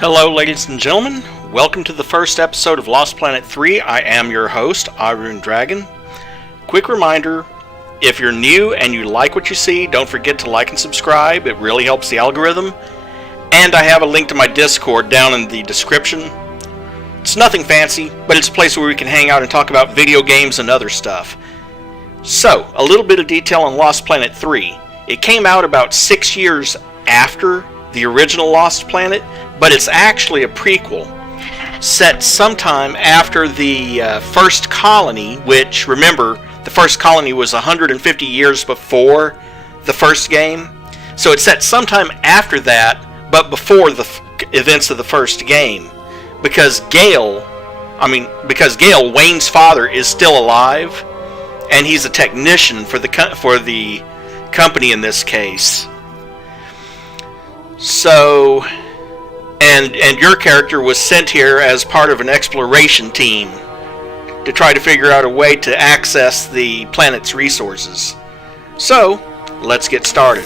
Hello, ladies and gentlemen. Welcome to the first episode of Lost Planet 3. I am your host, Irune Dragon. Quick reminder, if you're new and you like what you see, don't forget to like and subscribe. It really helps the algorithm. And I have a link to my Discord down in the description. It's nothing fancy, but it's a place where we can hang out and talk about video games and other stuff. So, a little bit of detail on Lost Planet 3. It came out about 6 years after the original Lost Planet, but it's actually a prequel set sometime after the first colony, which, remember, the first colony was 150 years before the first game. So it's set sometime after that, but before the events of the first game. Because Gale, Wayne's father, is still alive, and he's a technician for the company in this case. So, and your character was sent here as part of an exploration team to try to figure out a way to access the planet's resources. So, let's get started.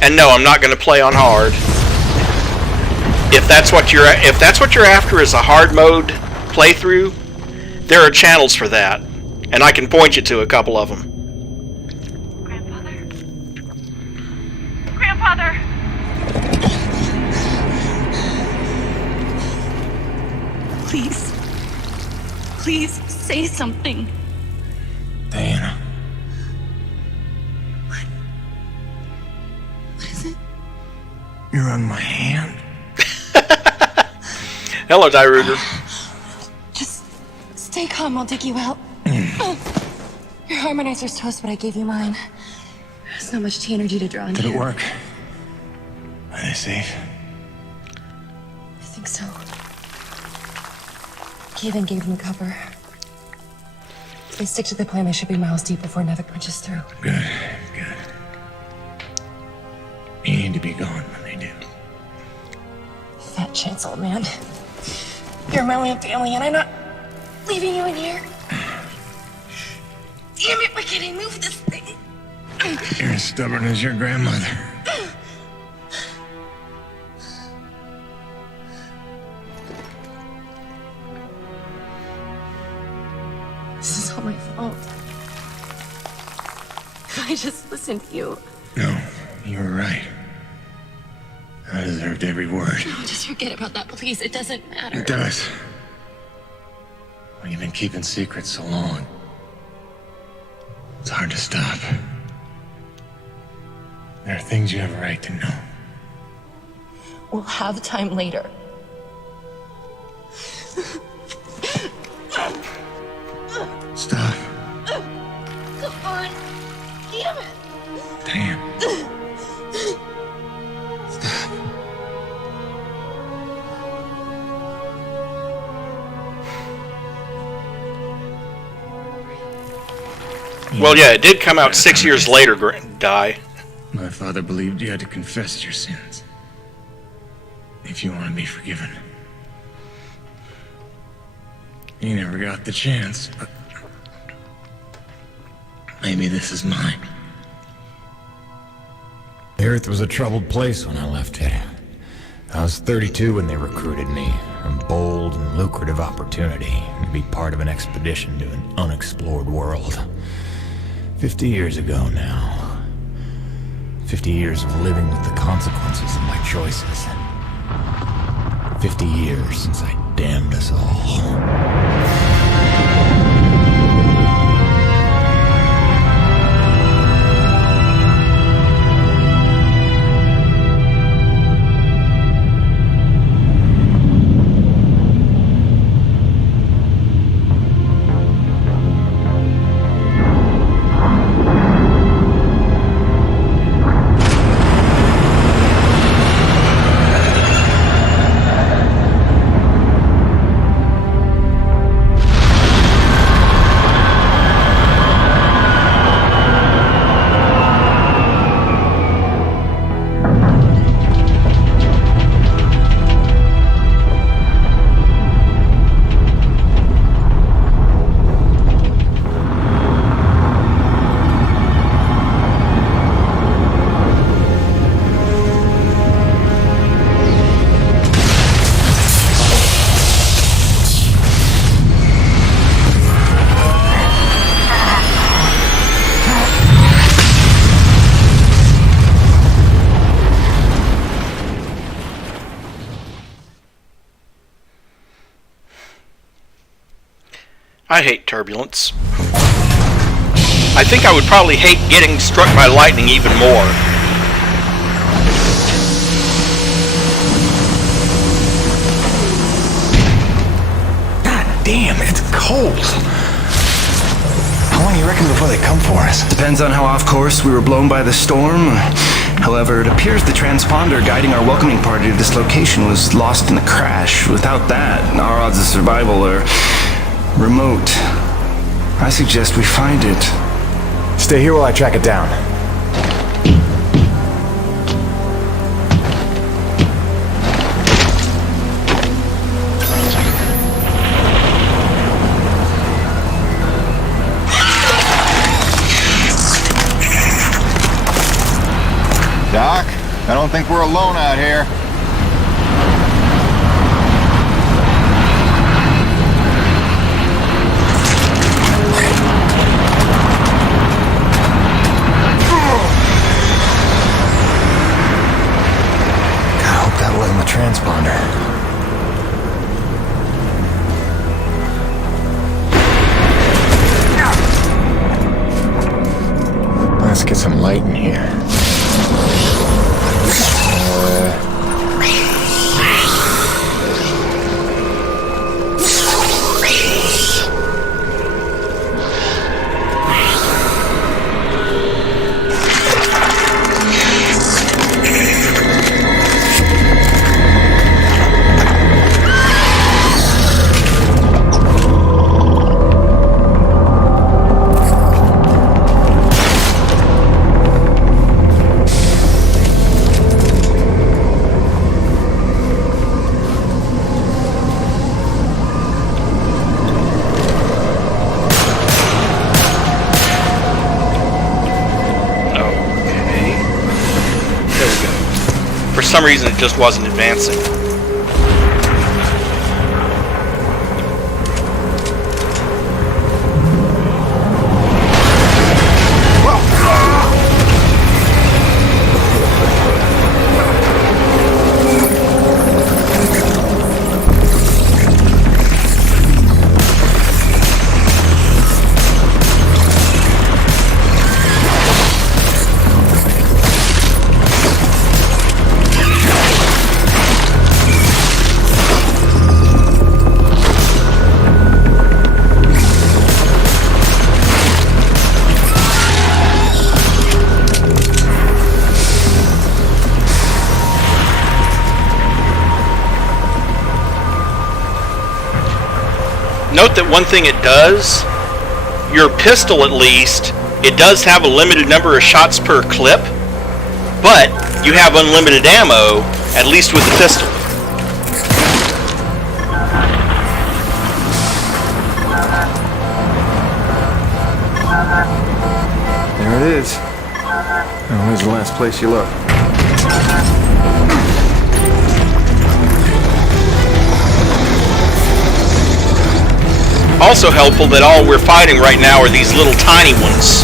And no, I'm not going to play on hard. If that's what you're after is a hard mode playthrough, there are channels for that, and I can point you to a couple of them. Grandfather! Please say something. Diana. What is it? You're on my hand. Hello, Dyruger. Just stay calm, I'll dig you out. Your harmonizer's toast, but I gave you mine. There's not much T energy to draw on. Did it work? Are they safe? I think so. Kevin gave them cover. If they stick to the plan, they should be miles deep before Nevik punches through. Good. You need to be gone when they do. Fat chance, old man. You're my lamp alien. I'm not leaving you in here. Damn it, why can't I move this thing? You're as stubborn as your grandmother. This is all my fault. I just listened to you. No, you were right. I deserved every word. No, just forget about that, please. It doesn't matter. It does. When you've been keeping secrets so long, it's hard to stop. There are things you have a right to know. We'll have time later. Stop. Come on. Damn it. Damn. Stop. Well, yeah, it did come out 6 years later, Di. My father believed you had to confess your sins if you want to be forgiven. You never got the chance, but maybe this is mine. The Earth was a troubled place when I left it. I was 32 when they recruited me. A bold and lucrative opportunity to be part of an expedition to an unexplored world. 50 years ago now. 50 years of living with the consequences of my choices. 50 years since I damned us all. I hate turbulence. I think I would probably hate getting struck by lightning even more. God damn, it's cold. How long do you reckon before they come for us? Depends on how off course we were blown by the storm. However, it appears the transponder guiding our welcoming party to this location was lost in the crash. Without that, our odds of survival are remote. I suggest we find it. Stay here while I track it down. Doc, I don't think we're alone out here. I hope that wasn't the transponder. Let's get some light in here. For some reason, it just wasn't advancing. Note that one thing it does, your pistol at least, it does have a limited number of shots per clip, but you have unlimited ammo, at least with the pistol. There it is. Oh, where's the last place you look? Also helpful that all we're fighting right now are these little tiny ones.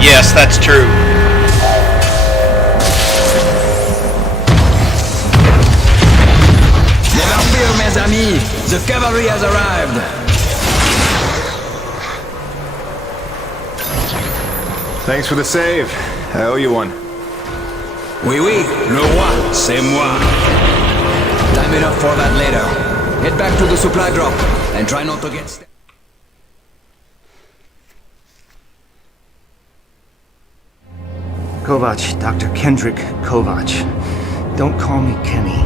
Yes, that's true. Never fear, mes amis. The cavalry has arrived. Thanks for the save. I owe you one. Oui, oui, le roi, c'est moi. Time enough for that later. Head back to the supply drop and try not to get... Kovac, Dr. Kendrick Kovac. Don't call me Kenny.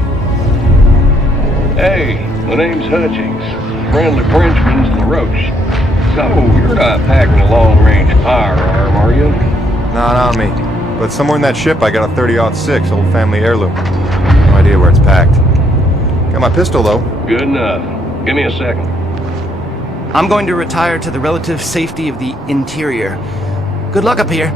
Hey, my name's Hutchings. Friendly Frenchman's LaRoche. So, you're not packing a long-range firearm, are you? Not on me. But somewhere in that ship I got a 30-06 old family heirloom. No idea where it's packed. Got my pistol, though. Good enough. Give me a second. I'm going to retire to the relative safety of the interior. Good luck up here.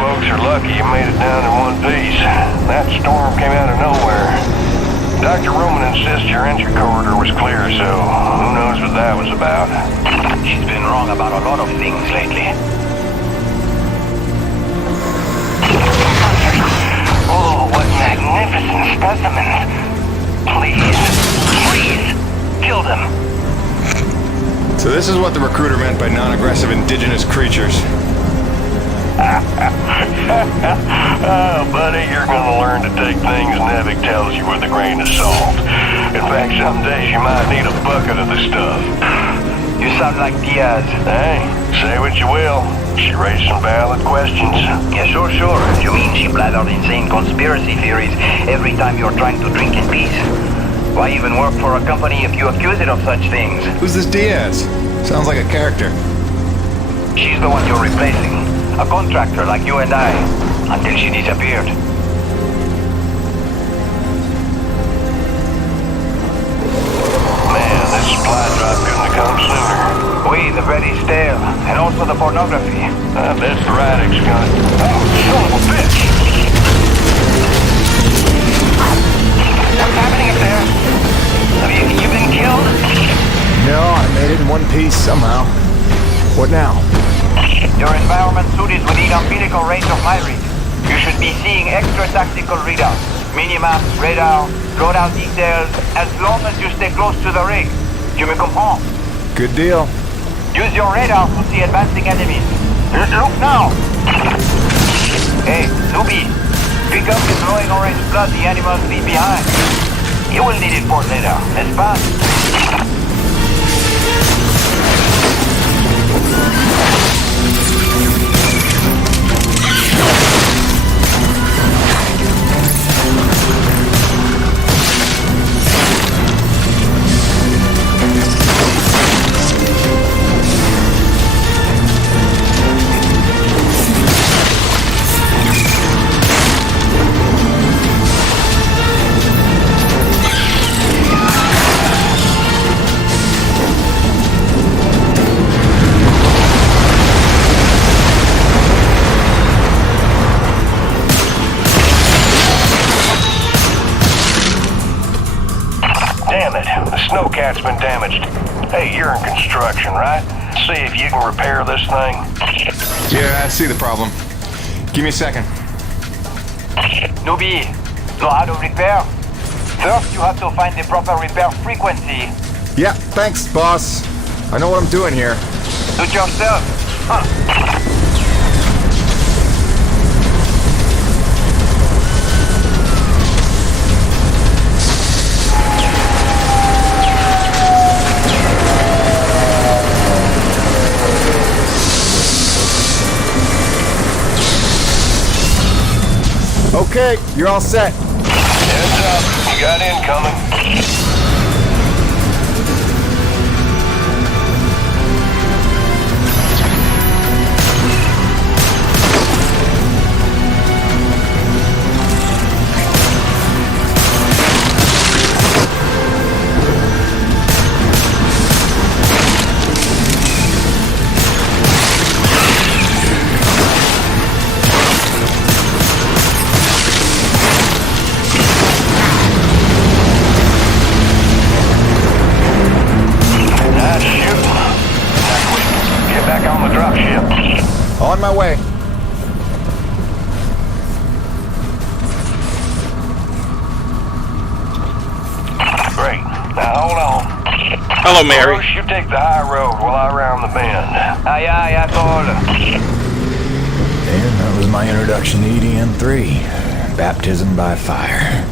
Folks are lucky you made it down in one piece. That storm came out of nowhere. Dr. Roman insists your entry corridor was clear, so who knows what that was about. She's been wrong about a lot of things lately. Oh, what magnificent specimens. Please, kill them. So this is what the recruiter meant by non-aggressive indigenous creatures. Oh, buddy, you're gonna learn to take things Nevik tells you with a grain of salt. In fact, some days you might need a bucket of the stuff. You sound like Diaz. Hey, say what you will. She raised some valid questions. Yeah, sure. You mean she blathered insane conspiracy theories every time you're trying to drink in peace? Why even work for a company if you accuse it of such things? Who's this Diaz? Sounds like a character. She's the one you're replacing. A contractor like you and I, until she disappeared. Man, this supply drop couldn't have come sooner. Oui, the bread is stale, and also the pornography. I bet the Radix got it. Oh, son of a bitch! What's happening up there? Have you been killed? No, I made it in one piece somehow. What now? Your environment suit is within umbilical range of my read. You should be seeing extra tactical readouts. Minimaps, radar, loadout details, as long as you stay close to the rig. You me comprends? Good deal. Use your radar to see advancing enemies. Look now! Hey, newbie. Pick up the glowing orange blood the animals leave behind. You will need it for later, n'est-ce pas? Snowcat's been damaged. Hey, you're in construction, right? See if you can repair this thing. Yeah, I see the problem. Give me a second. Newbie, know how to repair? First, you have to find the proper repair frequency. Yeah, thanks, boss. I know what I'm doing here. Do it yourself. Huh. Okay, you're all set. Heads up, you got incoming. On my way. Great. Now hold on. Hello, Mary. Bruce, you take the high road while I round the bend. Aye, asshole. And that was my introduction to EDM-3. Baptism by fire.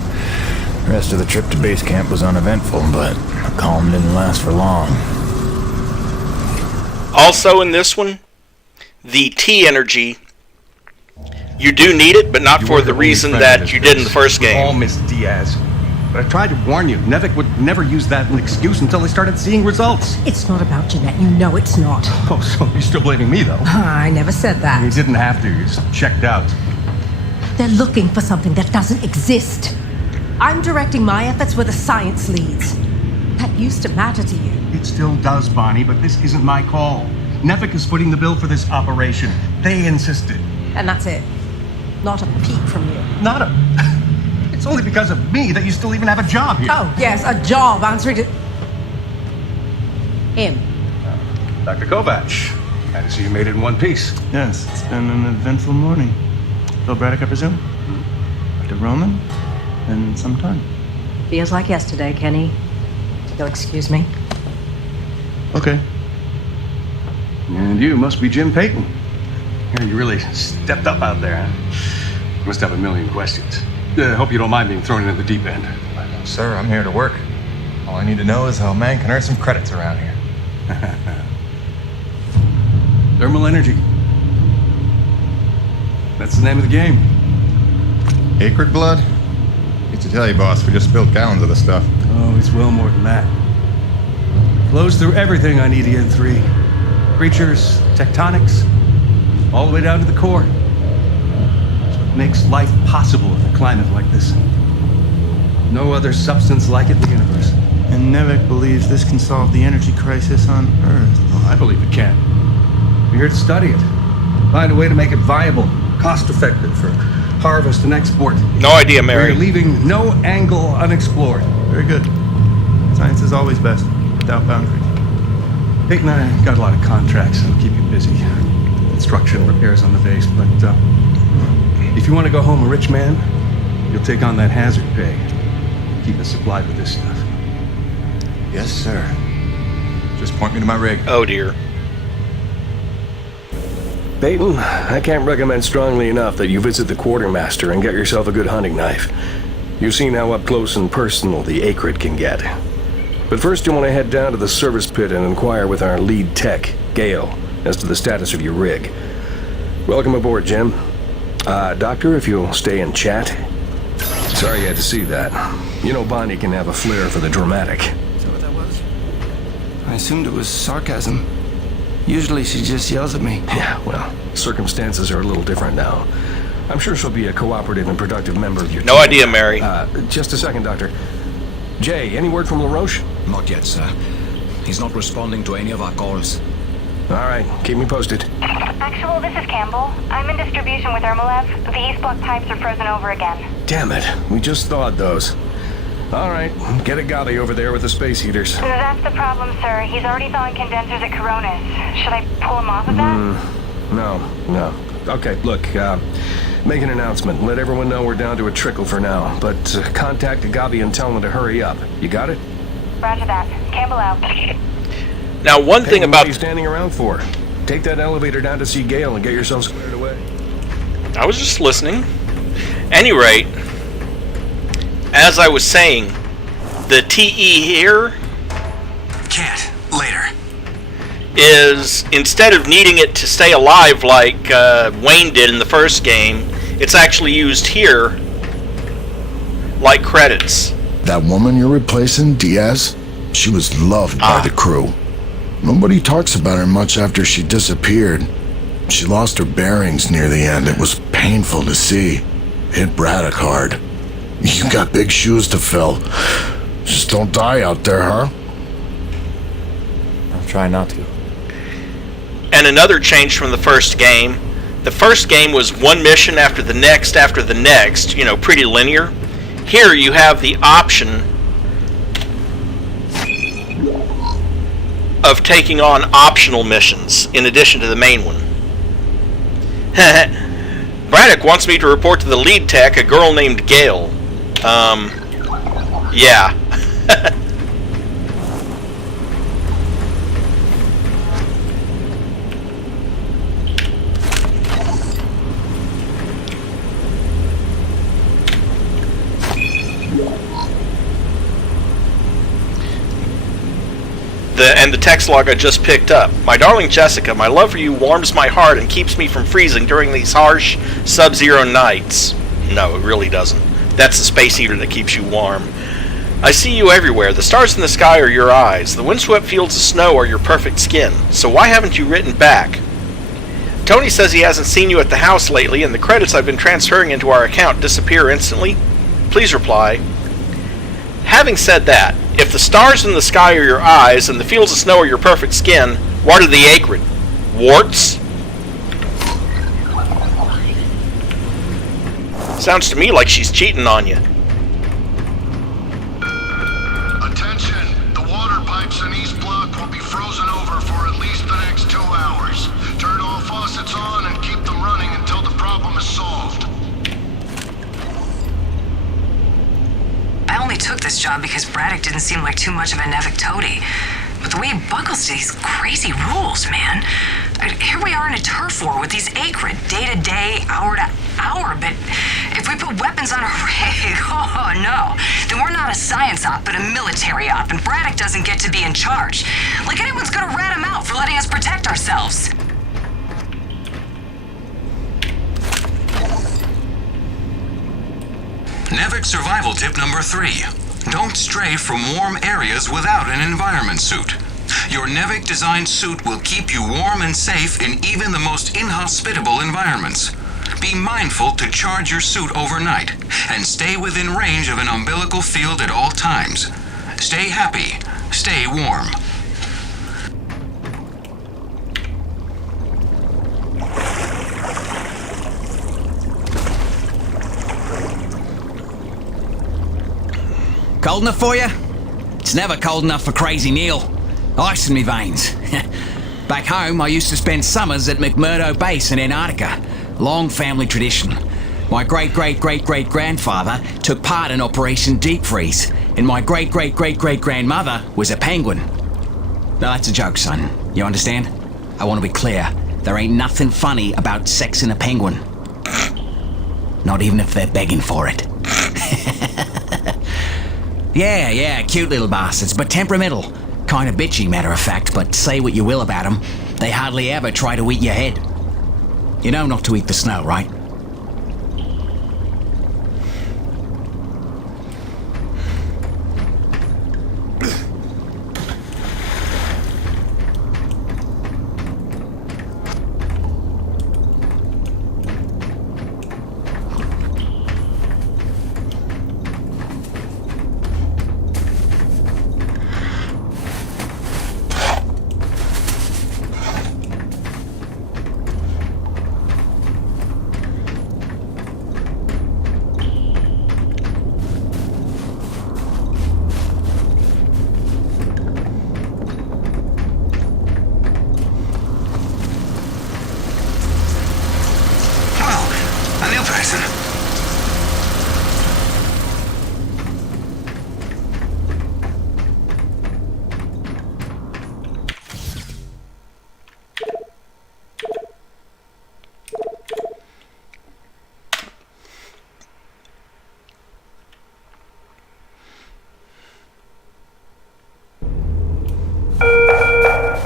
The rest of the trip to base camp was uneventful, but the calm didn't last for long. Also in this one, the T energy, you do need it, but not for the reason that you did in the first game. All Miss Diaz. But I tried to warn you. Nevik would never use that as an excuse until they started seeing results. It's not about Jeanette. You know it's not. Oh, so you're still blaming me, though? I never said that. You didn't have to. You just checked out. They're looking for something that doesn't exist. I'm directing my efforts where the science leads. That used to matter to you. It still does, Bonnie, but this isn't my call. Nevik is footing the bill for this operation. They insisted. And that's it. Not a peep from you. Not a... It's only because of me that you still even have a job here. Oh, yes, a job answering to... him. Dr. Kovac, glad to see you made it in one piece. Yes, it's been an eventful morning. Phil Braddock, I presume? Dr. Roman? Been some time. Feels like yesterday, Kenny. You'll excuse me. Okay. And you must be Jim Peyton. You really stepped up out there, huh? You must have a million questions. Hope you don't mind being thrown into the deep end. Sir, I'm here to work. All I need to know is how a man can earn some credits around here. Thermal energy. That's the name of the game. Acrid blood? Hate to tell you, boss, we just spilled gallons of the stuff. Oh, it's well more than that. Flows through everything on EDN3. Creatures, tectonics, all the way down to the core. Makes life possible in a climate like this. No other substance like it in the universe. And Nevik believes this can solve the energy crisis on Earth. Oh, I believe it can. We're here to study it. Find a way to make it viable, cost-effective for harvest and export. No idea, Mary. We're leaving no angle unexplored. Very good. Science is always best, without boundaries. Peyton and I got a lot of contracts that'll keep you busy. Construction, repairs on the base, but if you want to go home a rich man, you'll take on that hazard pay. Keep us supplied with this stuff. Yes, sir. Just point me to my rig. Oh, dear. Peyton, I can't recommend strongly enough that you visit the quartermaster and get yourself a good hunting knife. You've seen how up close and personal the acrid can get. But first you want to head down to the service pit and inquire with our lead tech, Gale, as to the status of your rig. Welcome aboard, Jim. Doctor, if you'll stay and chat. Sorry you had to see that. You know Bonnie can have a flair for the dramatic. Is that what that was? I assumed it was sarcasm. Usually she just yells at me. Yeah, well, circumstances are a little different now. I'm sure she'll be a cooperative and productive member of your team. No idea, Mary. Just a second, Doctor. Jay, any word from LaRoche? Not yet, sir. He's not responding to any of our calls. All right, keep me posted. Actual, this is Campbell. I'm in distribution with Ermolev. The East Block pipes are frozen over again. Damn it, we just thawed those. All right, get Agavi over there with the space heaters. That's the problem, sir. He's already thawing condensers at Coronas. Should I pull him off of that? No. Okay, look, make an announcement. Let everyone know we're down to a trickle for now. But contact Agavi and tell them to hurry up. You got it? Roger that. Campbell out. Now, one thing about... What are you standing around for? Take that elevator down to see Gale and get yourself squared away. I was just listening. Any rate, as I was saying, the TE here... Can't. Later. ...is, instead of needing it to stay alive like Wayne did in the first game, it's actually used here like credits. That woman you're replacing, Diaz, she was loved by the crew. Nobody talks about her much after she disappeared. She lost her bearings near the end. It was painful to see. Hit Braddock hard. You got big shoes to fill. Just don't die out there, huh? I'll try not to. And another change from the first game. The first game was one mission after the next, you know, pretty linear. Here you have the option of taking on optional missions in addition to the main one. Braddock wants me to report to the lead tech, a girl named Gale. Yeah. And the text log I just picked up. My darling Jessica, my love for you warms my heart and keeps me from freezing during these harsh sub-zero nights. No, it really doesn't. That's the space heater that keeps you warm. I see you everywhere. The stars in the sky are your eyes. The windswept fields of snow are your perfect skin. So why haven't you written back? Tony says he hasn't seen you at the house lately, and the credits I've been transferring into our account disappear instantly. Please reply. Having said that, if the stars in the sky are your eyes and the fields of snow are your perfect skin, what are the acrid? Warts? Sounds to me like she's cheating on you. Attention! The water pipes in East Block will be frozen over for at least the next 2 hours. Turn all faucets on and keep them running until the problem is solved. I only took this job because Braddock didn't seem like too much of a Nevik toady. But the way he buckles to these crazy rules, man. Here we are in a turf war with these acrid, day to day, hour to hour, but if we put weapons on a rig, oh no, then we're not a science op, but a military op, and Braddock doesn't get to be in charge. Like anyone's gonna rat him out for letting us protect ourselves. Nevik survival tip number 3. Don't stray from warm areas without an environment suit. Your Nevik designed suit will keep you warm and safe in even the most inhospitable environments. Be mindful to charge your suit overnight and stay within range of an umbilical field at all times. Stay happy. Stay warm. Cold enough for you? It's never cold enough for Crazy Neil. Ice in me veins. Back home, I used to spend summers at McMurdo Base in Antarctica. Long family tradition. My great-great-great-great-grandfather took part in Operation Deep Freeze, and my great-great-great-great-grandmother was a penguin. No, that's a joke, son. You understand? I want to be clear. There ain't nothing funny about sexing a penguin. Not even if they're begging for it. Yeah, cute little bastards, but temperamental. Kind of bitchy, matter of fact, but say what you will about them, they hardly ever try to eat your head. You know not to eat the snow, right?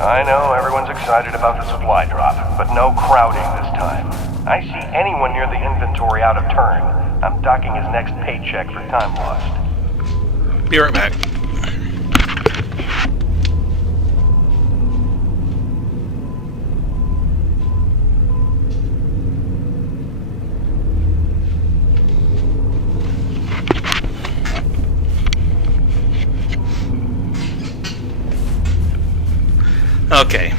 I know everyone's excited about the supply drop, but no crowding this time. I see anyone near the inventory out of turn. I'm docking his next paycheck for time lost. Be right back. Okay.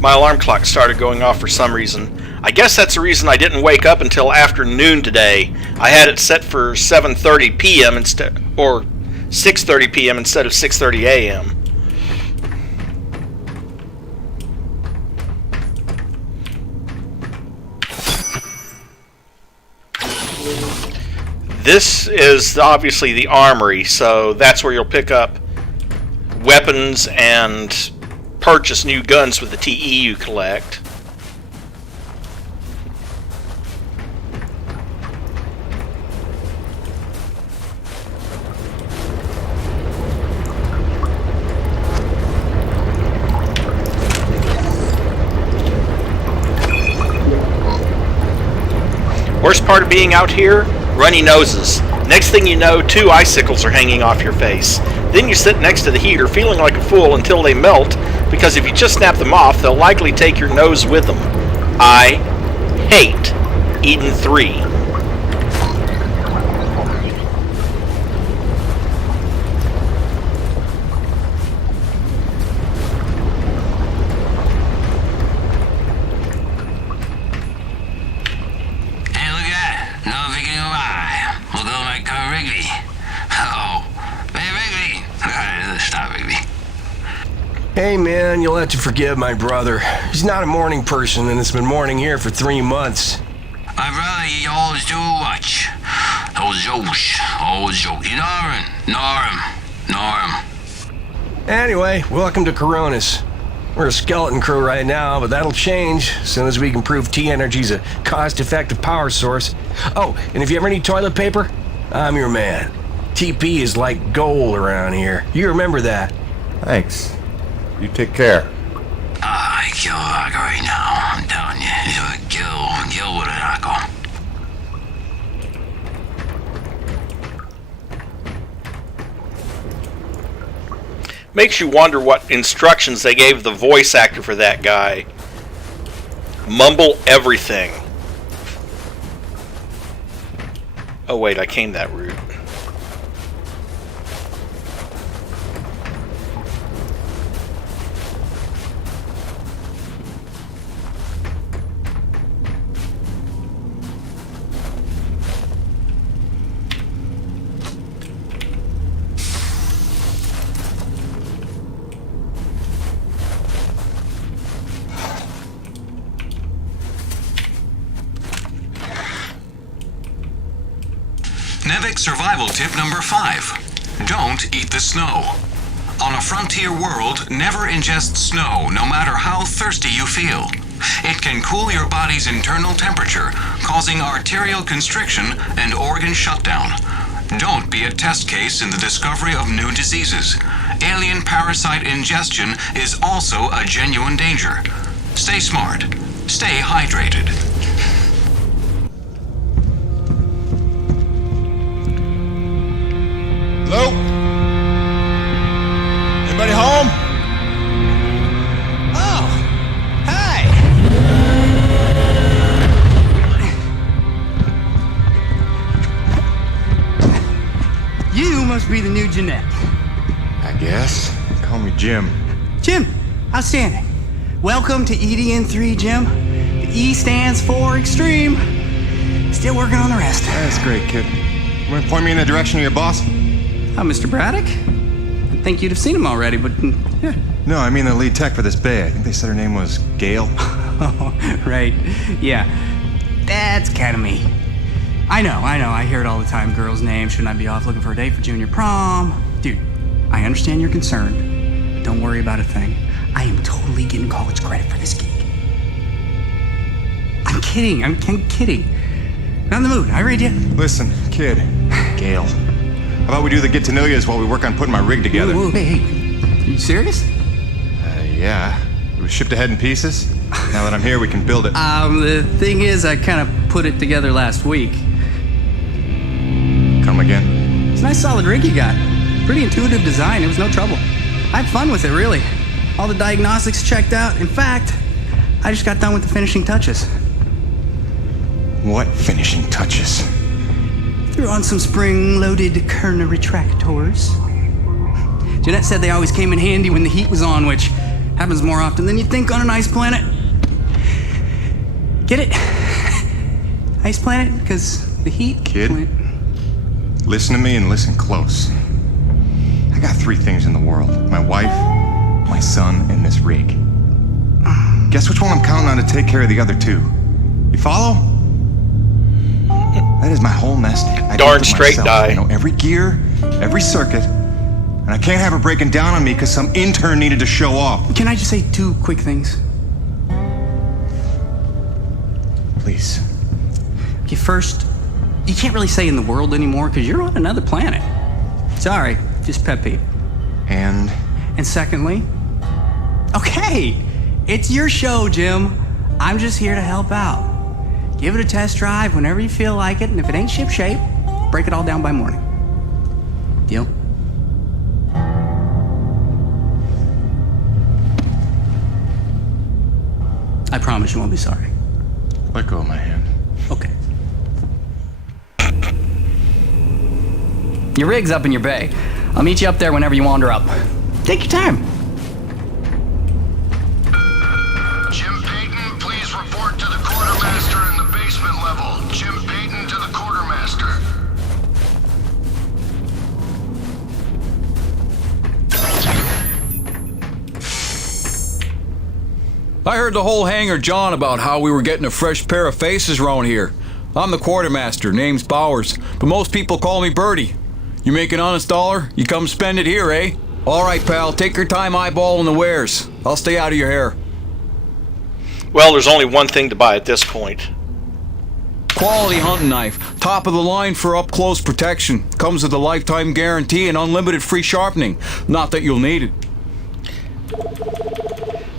My alarm clock started going off for some reason. I guess that's the reason I didn't wake up until after noon today. I had it set for 7:30 p.m. instead, or 6:30 p.m. instead of 6:30 a.m. This is obviously the armory, so that's where you'll pick up weapons and purchase new guns with the TE you collect. Worst part of being out here? Runny noses. Next thing you know, 2 icicles are hanging off your face. Then you sit next to the heater feeling like a fool until they melt, because if you just snap them off, they'll likely take your nose with them. I hate Eden 3. Hey man, you'll have to forgive my brother. He's not a morning person and it's been morning here for 3 months. My brother, he always do watch. Always joke. Norm. Anyway, welcome to Coronis. We're a skeleton crew right now, but that'll change as soon as we can prove T-Energy's a cost-effective power source. Oh, and if you ever need toilet paper, I'm your man. TP is like gold around here. You remember that. Thanks. You take care. I kill Rocco right now. I'm telling you. Kill with a Rocco. Makes you wonder what instructions they gave the voice actor for that guy. Mumble everything. Oh wait, I came that route. Nevik survival tip number 5. Don't eat the snow. On a frontier world, never ingest snow, no matter how thirsty you feel. It can cool your body's internal temperature, causing arterial constriction and organ shutdown. Don't be a test case in the discovery of new diseases. Alien parasite ingestion is also a genuine danger. Stay smart. Stay hydrated. Hello? Anybody home? Oh, hi. You must be the new Jeanette. I guess. Call me Jim. Jim, outstanding. Welcome to EDN3, Jim. The E stands for extreme. Still working on the rest. That's great, kid. You want to point me in the direction of your boss? Oh, Mr. Braddock? I think you'd have seen him already, but yeah. No, I mean the lead tech for this bay. I think they said her name was Gail. Oh, right. Yeah. That's kind of me. I know. I hear it all the time. Girls' names. Shouldn't I be off looking for a date for junior prom? Dude, I understand your concern. Don't worry about a thing. I am totally getting college credit for this gig. I'm kidding. I'm kidding. Not in the mood. I read you. Listen, kid. Gail. How about we do the get-to-know-yous while we work on putting my rig together? Whoa, hey. Are you serious? Yeah. It was shipped ahead in pieces. Now that I'm here, we can build it. The thing is, I kind of put it together last week. Come again? It's a nice solid rig you got. Pretty intuitive design. It was no trouble. I had fun with it, really. All the diagnostics checked out. In fact, I just got done with the finishing touches. What finishing touches? Threw on some spring-loaded Kerner retractors. Jeanette said they always came in handy when the heat was on, which happens more often than you'd think on an ice planet. Get it? Ice planet? Because the heat... Kid, listen to me and listen close. I got 3 things in the world. My wife, my son, and this rig. Guess which one I'm counting on to take care of the other 2? You follow? That is my whole nest egg. Darn straight die. I know every gear, every circuit, and I can't have her breaking down on me because some intern needed to show off. Can I just say 2 quick things? Please. Okay, first, you can't really say in the world anymore because you're on another planet. Sorry, just pet peeve. And secondly, okay, it's your show, Jim. I'm just here to help out. Give it a test drive whenever you feel like it, and if it ain't shipshape, break it all down by morning. Deal? I promise you won't be sorry. Let go of my hand. Okay. Your rig's up in your bay. I'll meet you up there whenever you wander up. Take your time. Jim Peyton, please report to the quartermaster in the basement level. Jim Peyton to the quartermaster. I heard the whole hangar John about how we were getting a fresh pair of faces around here. I'm the quartermaster, name's Bowers, but most people call me Birdie. You make an honest dollar, you come spend it here, eh? All right, pal, take your time eyeballing the wares. I'll stay out of your hair. Well, there's only one thing to buy at this point. Quality hunting knife, top of the line for up-close protection. Comes with a lifetime guarantee and unlimited free sharpening. Not that you'll need it.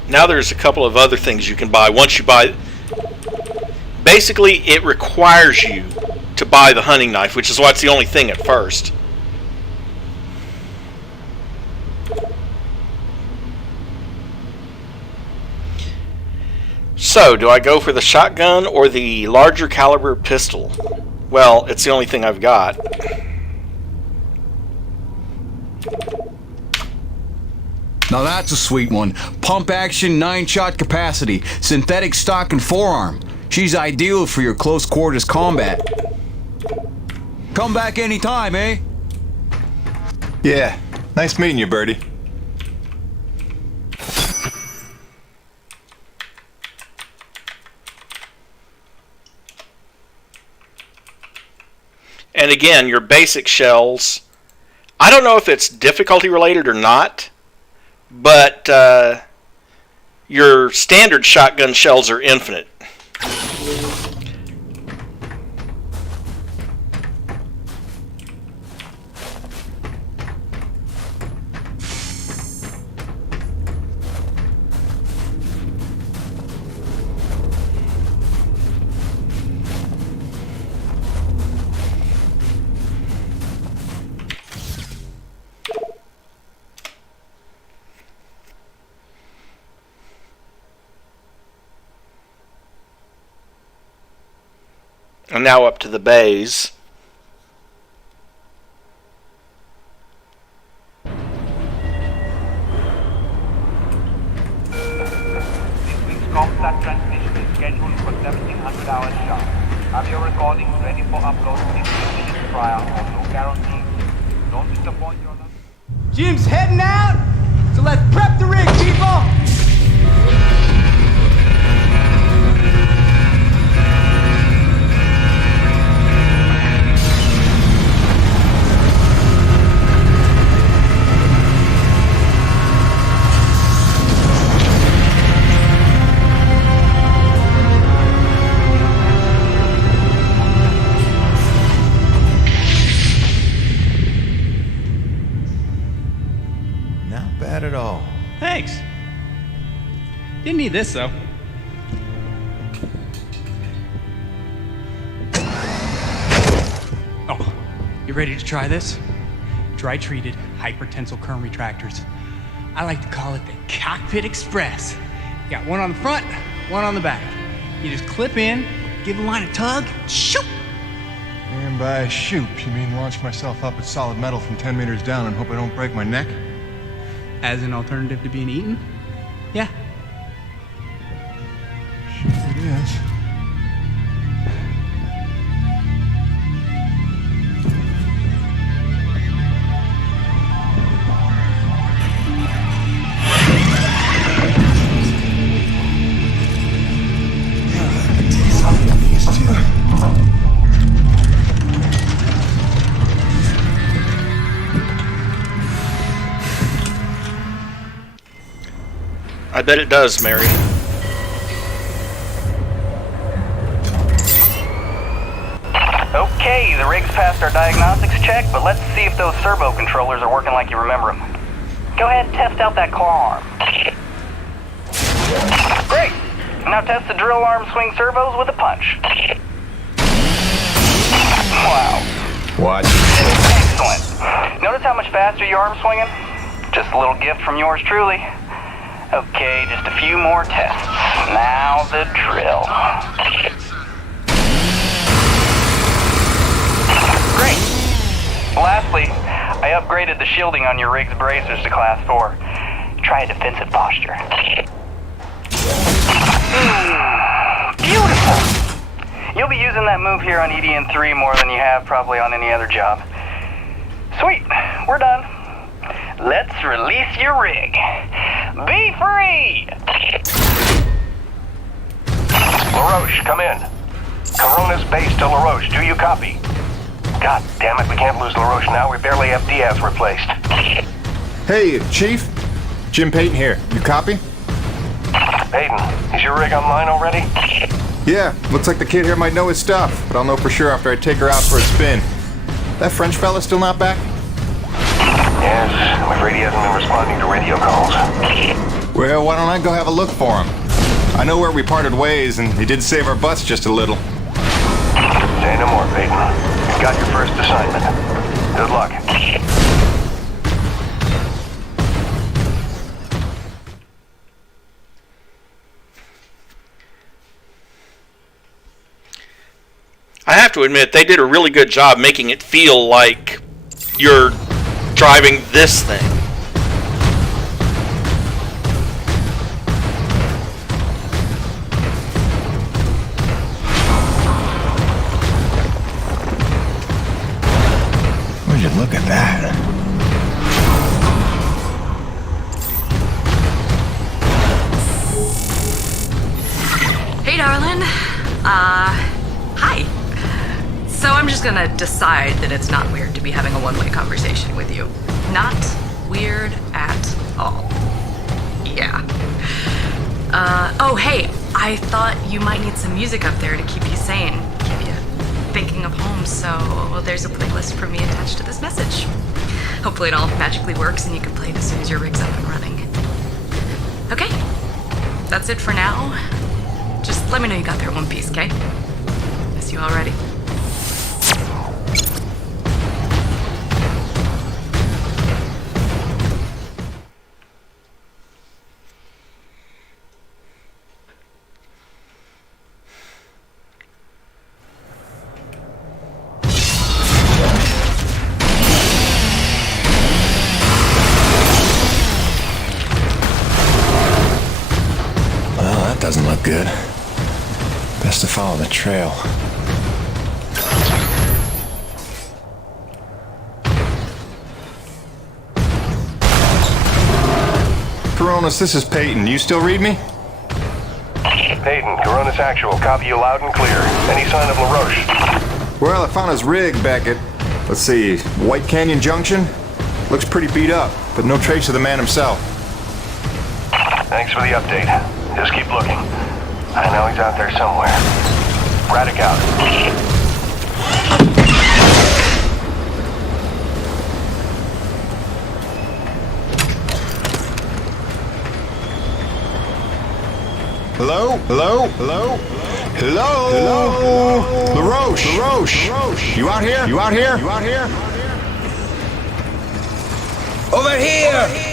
Now there's a couple of other things you can buy. Once you buy... Basically, it requires you to buy the hunting knife, which is why it's the only thing at first. So, do I go for the shotgun or the larger caliber pistol? Well, it's the only thing I've got. Now that's a sweet one. Pump action, 9-shot capacity, synthetic stock and forearm. She's ideal for your close quarters combat. Come back anytime, eh? Yeah, nice meeting you, Birdie. And again, your basic shells, I don't know if it's difficulty related or not, but your standard shotgun shells are infinite. And now up to the bays. This week's Comsat transmission is scheduled for 1700 hours sharp. Have your recordings ready for upload 15 minutes prior or no guarantees. Don't disappoint your luck. Jim's heading out, so let's prep the rig, people! Not bad at all. Thanks. Didn't need this, though. Oh, you ready to try this? Dry-treated hypertensile current retractors. I like to call it the Cockpit Express. You got one on the front, one on the back. You just clip in, give the line a tug, shoot! And by shoot, you mean launch myself up at solid metal from 10 meters down and hope I don't break my neck? As an alternative to being eaten? Yeah. Sure it is. I bet it does, Mary. Okay, the rig's passed our diagnostics check, but let's see if those servo controllers are working like you remember them. Go ahead and test out that claw arm. Great! Now test the drill arm swing servos with a punch. Wow. What? Excellent. Notice how much faster your arm's swinging? Just a little gift from yours truly. Okay, just a few more tests. Now the drill. Great. Lastly, I upgraded the shielding on your rig's bracers to Class 4. Try a defensive posture. Beautiful! You'll be using that move here on EDN3 more than you have probably on any other job. Sweet, we're done. Let's release your rig. Be free! LaRoche, come in. Corona's base to LaRoche. Do you copy? God damn it, we can't lose LaRoche now. We barely have Diaz replaced. Hey, Chief. Jim Peyton here. You copy? Peyton, is your rig online already? Yeah, looks like the kid here might know his stuff, but I'll know for sure after I take her out for a spin. That French fella still not back? Yes, I'm afraid he hasn't been responding to radio calls. Well, why don't I go have a look for him? I know where we parted ways, and he did save our butts just a little. Say no more, Peyton. You've got your first assignment. Good luck. I have to admit, they did a really good job making it feel like you're driving this thing. Would you look at that? Hey, darling. Hi. So I'm just gonna decide that it's not weird to be having a one-way conversation with you. Not weird at all. Yeah. Oh, hey, I thought you might need some music up there to keep you sane, keep you thinking of home, so there's a playlist from me attached to this message. Hopefully it all magically works and you can play it as soon as your rig's up and running. Okay, that's it for now. Just let me know you got there in one piece, okay? Miss you already. Doesn't look good. Best to follow the trail. Coronas, this is Peyton. You still read me? Peyton, Corona's actual. Copy you loud and clear. Any sign of LaRoche? Well, I found his rig back at, let's see, White Canyon Junction. Looks pretty beat up, but no trace of the man himself. Thanks for the update. Just keep looking. I know he's out there somewhere. Braddock out. Hello? Hello? Hello? Hello? Hello? LaRoche? LaRoche? You out here? You out here? You out here? Over here!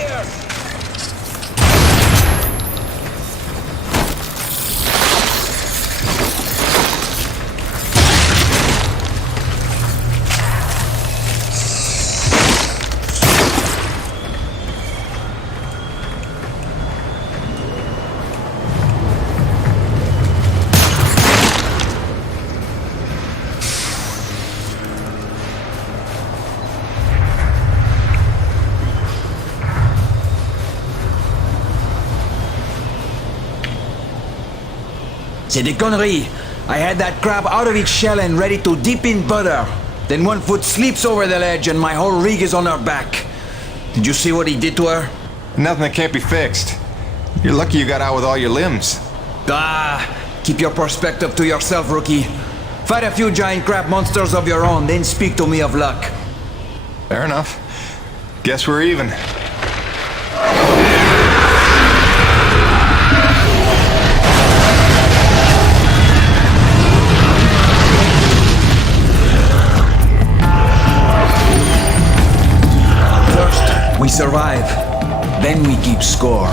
C'est des conneries. I had that crab out of its shell and ready to dip in butter. Then one foot slips over the ledge and my whole rig is on her back. Did you see what he did to her? Nothing that can't be fixed. You're lucky you got out with all your limbs. Ah, keep your perspective to yourself, rookie. Fight a few giant crab monsters of your own, then speak to me of luck. Fair enough. Guess we're even. We survive, then we keep score.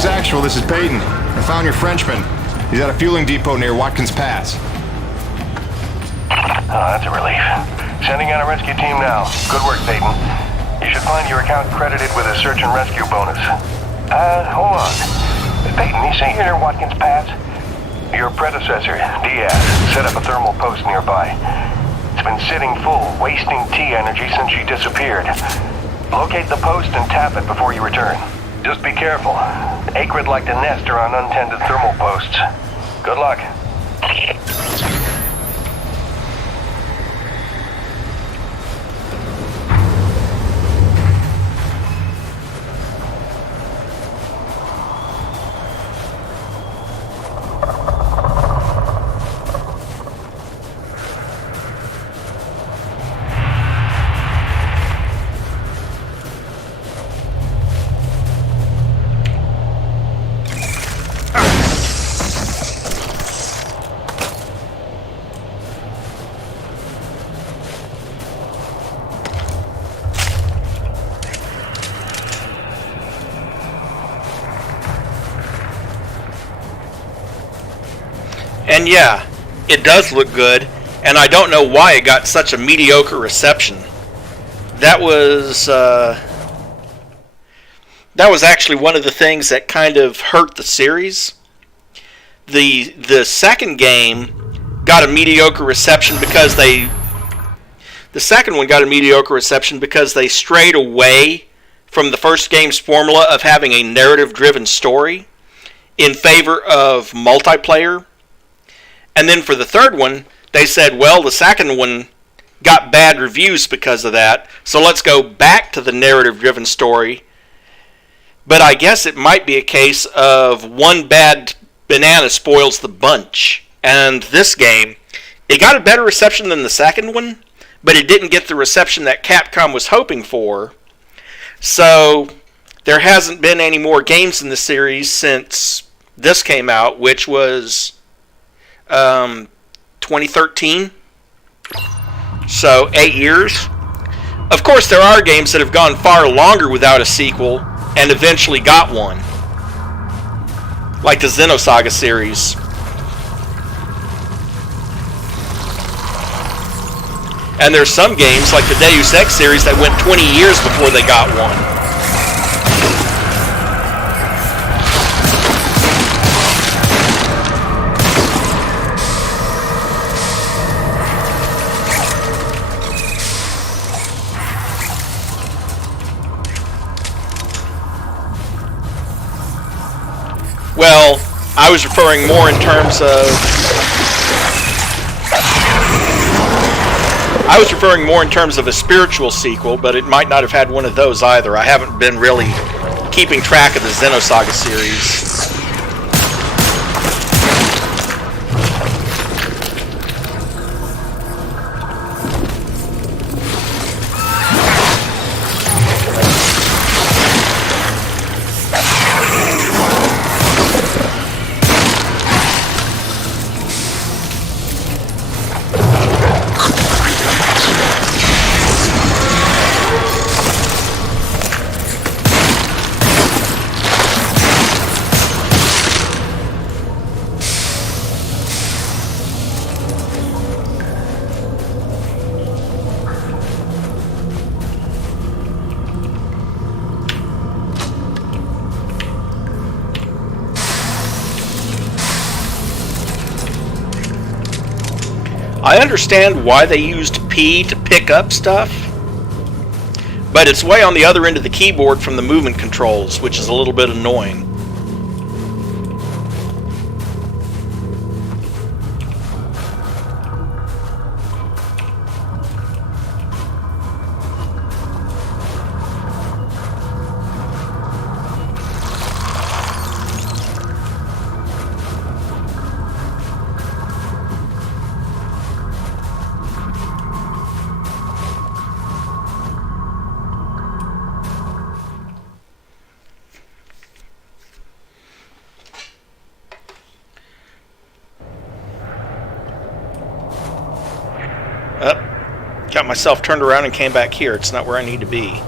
Actual, this is Peyton. I found your Frenchman. He's at a fueling depot near Watkins Pass. Oh, that's a relief. Sending out a rescue team now. Good work, Peyton. You should find your account credited with a search and rescue bonus. Hold on. Peyton, you say you're near Watkins Pass? Your predecessor, Diaz, set up a thermal post nearby. It's been sitting full, wasting T energy since she disappeared. Locate the post and tap it before you return. Just be careful. Acrid like to nest around untended thermal posts. Good luck. And yeah, it does look good, and I don't know why it got such a mediocre reception. That was actually one of the things that kind of hurt the series. The second game got a mediocre reception because the second one got a mediocre reception because they strayed away from the first game's formula of having a narrative-driven story in favor of multiplayer. And then for the third one, they said, well, the second one got bad reviews because of that, so let's go back to the narrative-driven story. But I guess it might be a case of one bad banana spoils the bunch. And this game, it got a better reception than the second one, but it didn't get the reception that Capcom was hoping for. So there hasn't been any more games in the series since this came out, which was 2013, so 8 years. Of course, there are games that have gone far longer without a sequel and eventually got one, like the Xenosaga series. And there's some games, like the Deus Ex series, that went 20 years before they got one. Well, I was referring more in terms of a spiritual sequel, but it might not have had one of those either. I haven't been really keeping track of the Xenosaga series. I understand why they used P to pick up stuff, but it's way on the other end of the keyboard from the movement controls, which is a little bit annoying. myself turned around and came back here. It's not where I need to be.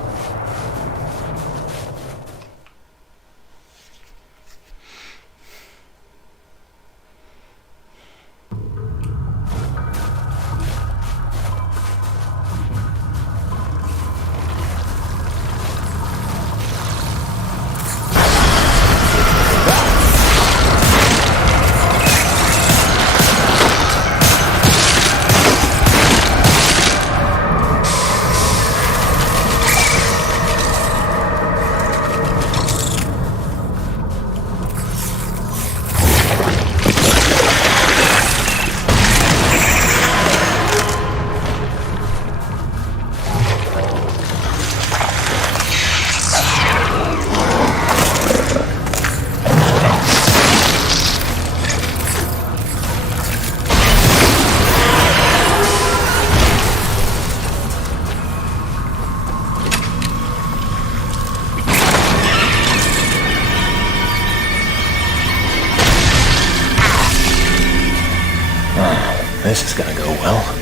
This is gonna go well.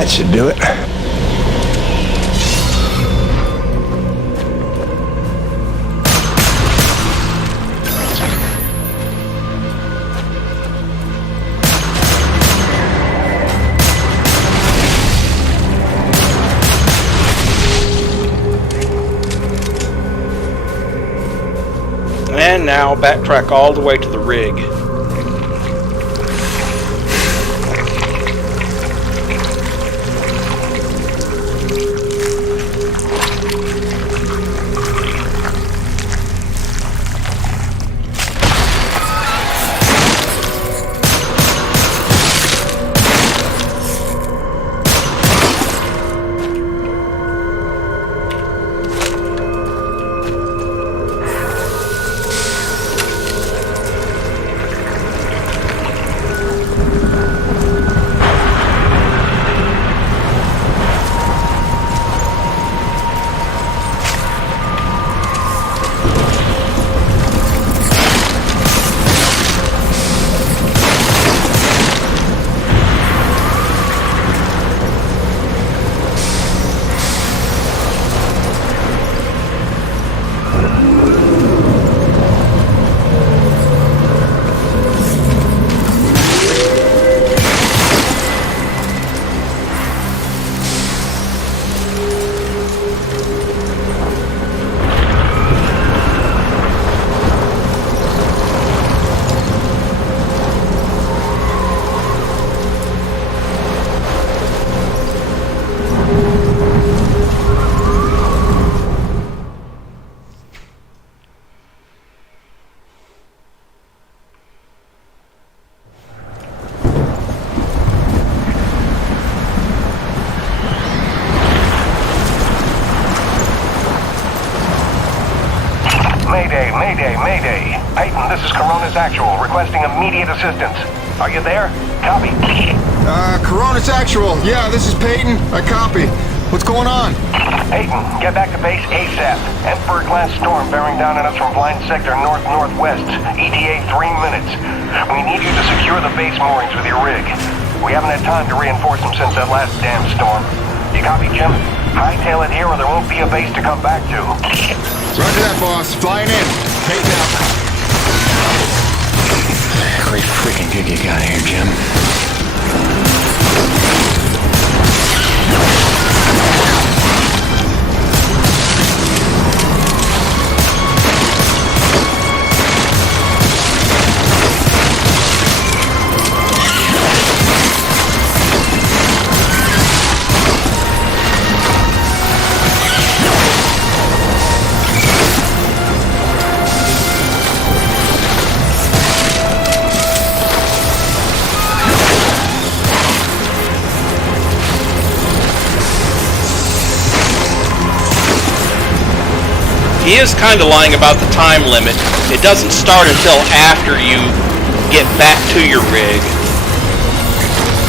That should do it. And now backtrack all the way to the rig. Mayday, mayday, mayday. Peyton, this is Coronis Actual, requesting immediate assistance. Are you there? Copy. Coronis Actual. Yeah, this is Peyton. I copy. What's going on? Peyton, get back to base ASAP. Emperor-class storm bearing down on us from blind sector north-northwest. ETA 3 minutes. We need you to secure the base moorings with your rig. We haven't had time to reinforce them since that last damn storm. You copy, Jim? Hightail it here or there won't be a base to come back to. Roger that, boss. Flying in. Peyton out. Great freaking gig you got here, Jim. He is kind of lying about the time limit. It doesn't start until after you get back to your rig.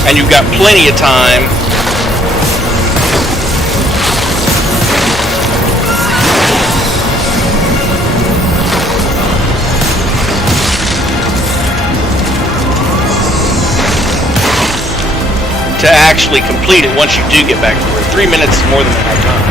And you've got plenty of time. To actually complete it once you do get back to the rig. 3 minutes is more than enough time.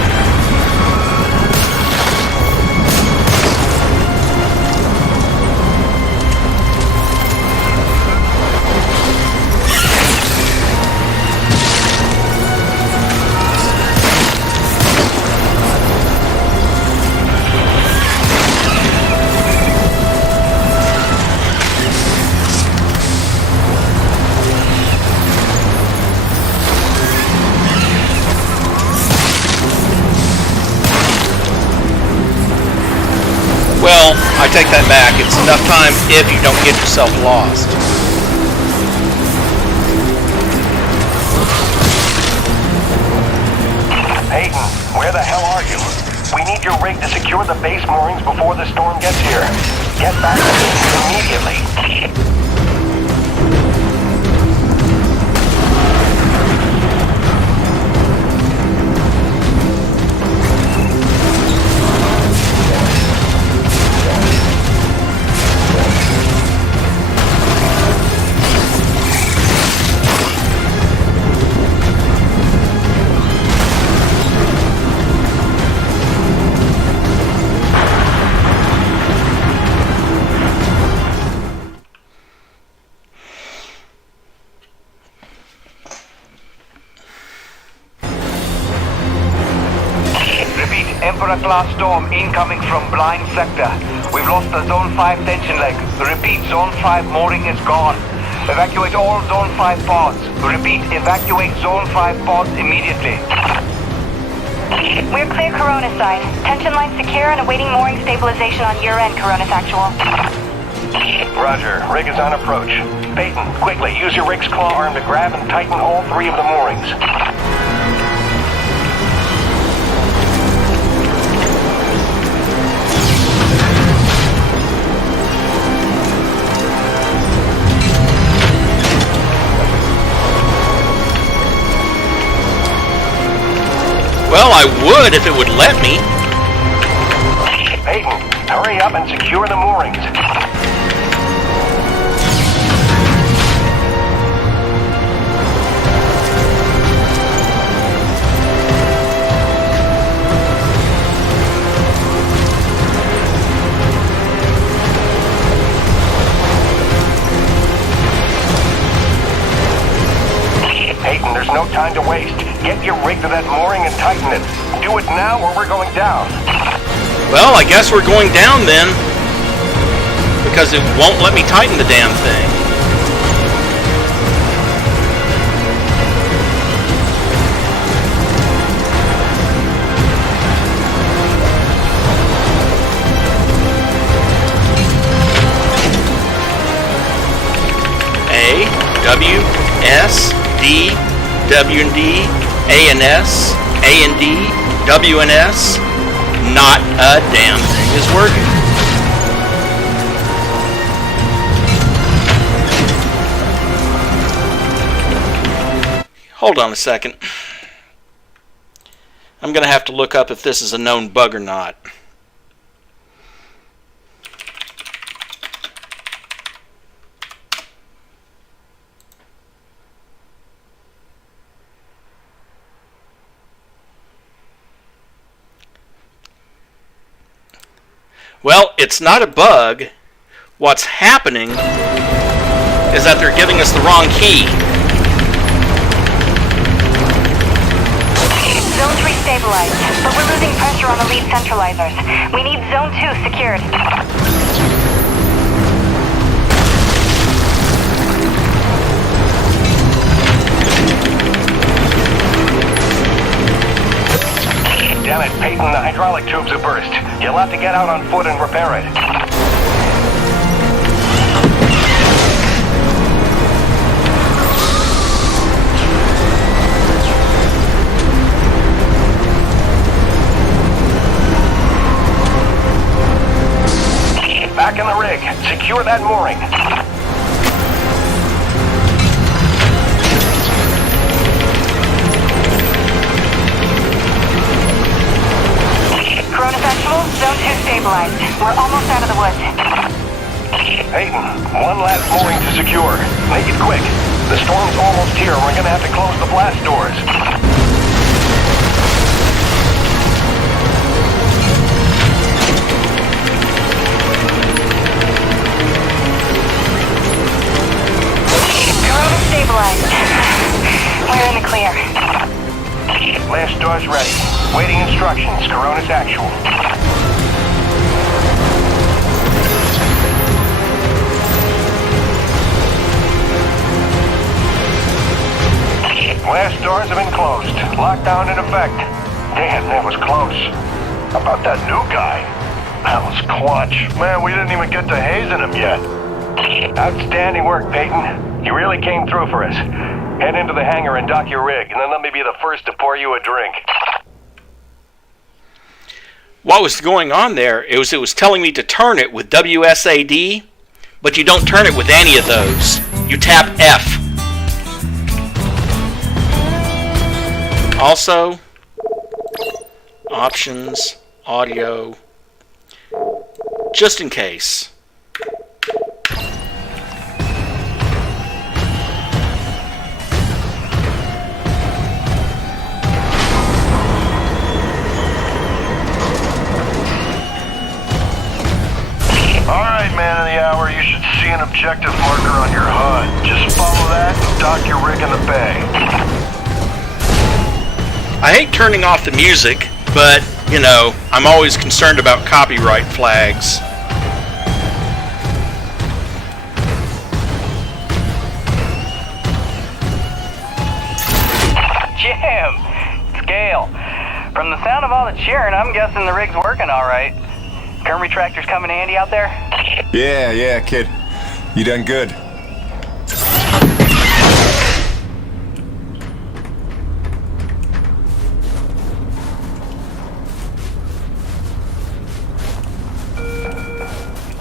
Well, I take that back. It's enough time if you don't get yourself lost. Peyton, where the hell are you? We need your rig to secure the base moorings before the storm gets here. Get back to me immediately. Emperor-class storm incoming from blind sector. We've lost the Zone 5 tension leg. Repeat, Zone 5 mooring is gone. Evacuate all Zone 5 pods. Repeat, evacuate Zone 5 pods immediately. We're clear Coronis side. Tension line secure and awaiting mooring stabilization on your end, Coronis Actual. Roger. Rig is on approach. Peyton, quickly, use your rig's claw arm to grab and tighten all 3 of the moorings. Well, I would if it would let me. Peyton, hurry up and secure the moorings. Peyton, there's no time to waste. Get your rig to that mooring and tighten it. Do it now or we're going down. Well, I guess we're going down then. Because it won't let me tighten the damn thing. A, W, S, D, W and D, A and S, A and D, W and S. Not a damn thing is working. Hold on a second. I'm going to have to look up if this is a known bug or not. Well, it's not a bug. What's happening is that they're giving us the wrong key. Zone 3 stabilized, but we're losing pressure on the lead centralizers. We need Zone 2 secured. Damn it, Peyton, the hydraulic tubes have burst. You'll have to get out on foot and repair it. Back in the rig. Secure that mooring. Corona's actual, Zone 2 stabilized. We're almost out of the woods. Peyton, one last mooring to secure. Make it quick. The storm's almost here. We're gonna have to close the blast doors. Corona stabilized. We're in the clear. Blast doors ready. Waiting instructions. Corona's actual. Blast doors have been closed. Lockdown in effect. Damn, that was close. How about that new guy? That was clutch. Man, we didn't even get to hazing him yet. Outstanding work, Peyton. You really came through for us. Head into the hangar and dock your rig, and then let me be the first to pour you a drink. What was going on there? It was telling me to turn it with WSAD, but you don't turn it with any of those. You tap F. Also, options, audio, just in case. Alright, man of the hour, you should see an objective marker on your HUD. Just follow that and dock your rig in the bay. I hate turning off the music, but, you know, I'm always concerned about copyright flags. Jim! Scale. From the sound of all the cheering, I'm guessing the rig's working alright. Current retractors coming handy out there? Yeah, kid. You done good.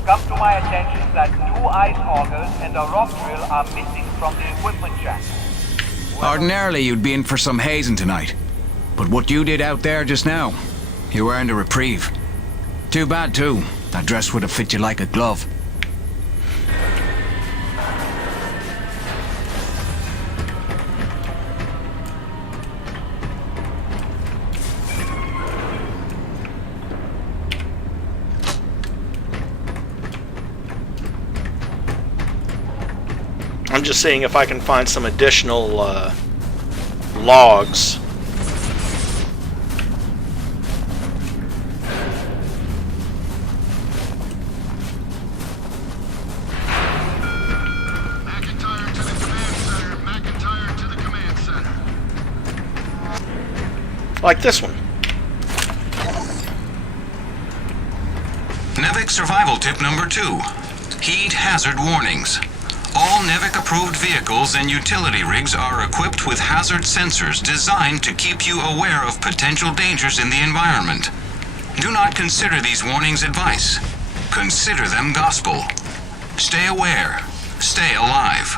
Come to my attention that 2 ice augers and a rock drill are missing from the equipment shack. Ordinarily, you'd be in for some hazing tonight. But what you did out there just now, you earned a reprieve. Too bad, too. That dress would have fit you like a glove. I'm just seeing if I can find some additional logs. Like this one. NEVIC survival tip number 2. Heed hazard warnings. All NEVIC-approved vehicles and utility rigs are equipped with hazard sensors designed to keep you aware of potential dangers in the environment. Do not consider these warnings advice. Consider them gospel. Stay aware. Stay alive.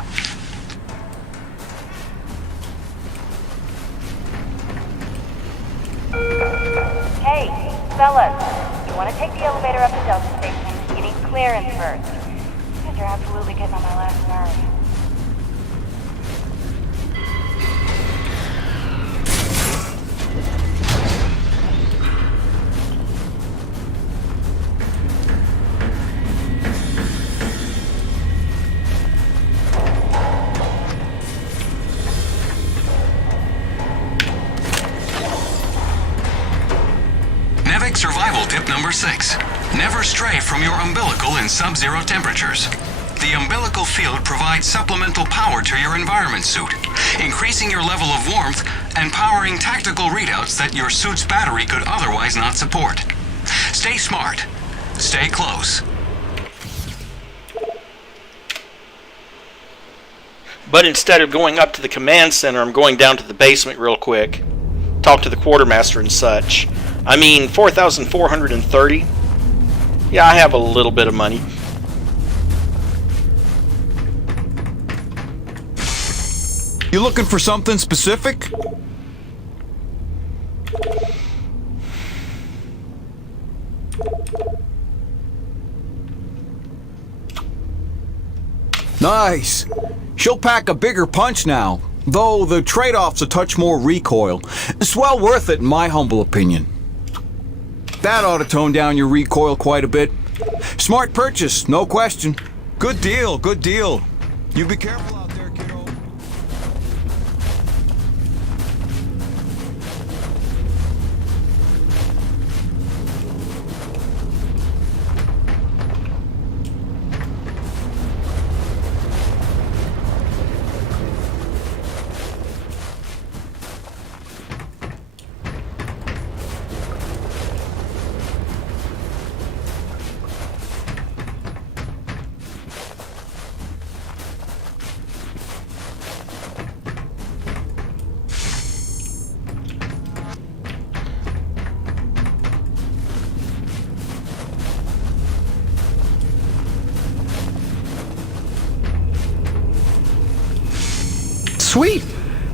Fellas, you want to take the elevator up to Delta Station. You need clearance first. You guys are absolutely getting on my last nerve. Survival tip number 6. Never stray from your umbilical in sub-zero temperatures. The umbilical field provides supplemental power to your environment suit, increasing your level of warmth and powering tactical readouts that your suit's battery could otherwise not support. Stay smart. Stay close. But instead of going up to the command center, I'm going down to the basement real quick. Talk to the quartermaster and such. I mean, 4,430. Yeah, I have a little bit of money. You looking for something specific? Nice. She'll pack a bigger punch now, though the trade-off's a touch more recoil. It's well worth it in my humble opinion. That ought to tone down your recoil quite a bit. Smart purchase, no question. Good deal, good deal. You be careful out there, kiddo. Sweet!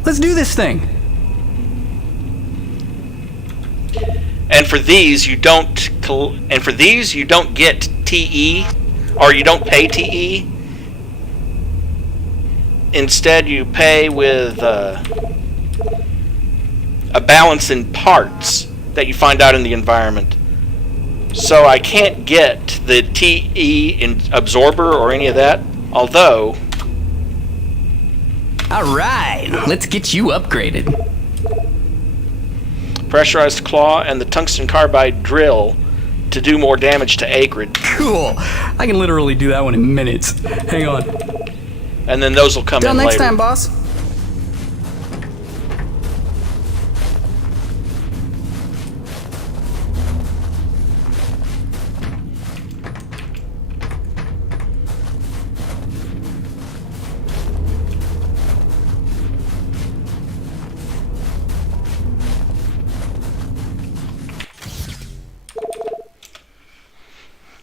Let's do this thing! And for these, you don't get TE, or you don't pay TE. Instead, you pay with a balance in parts that you find out in the environment. So I can't get the TE in absorber or any of that, although... Alright, let's get you upgraded. Pressurized claw and the tungsten carbide drill to do more damage to Acrid. Cool. I can literally do that one in minutes. Hang on. And then those will come in later. Till next time, boss.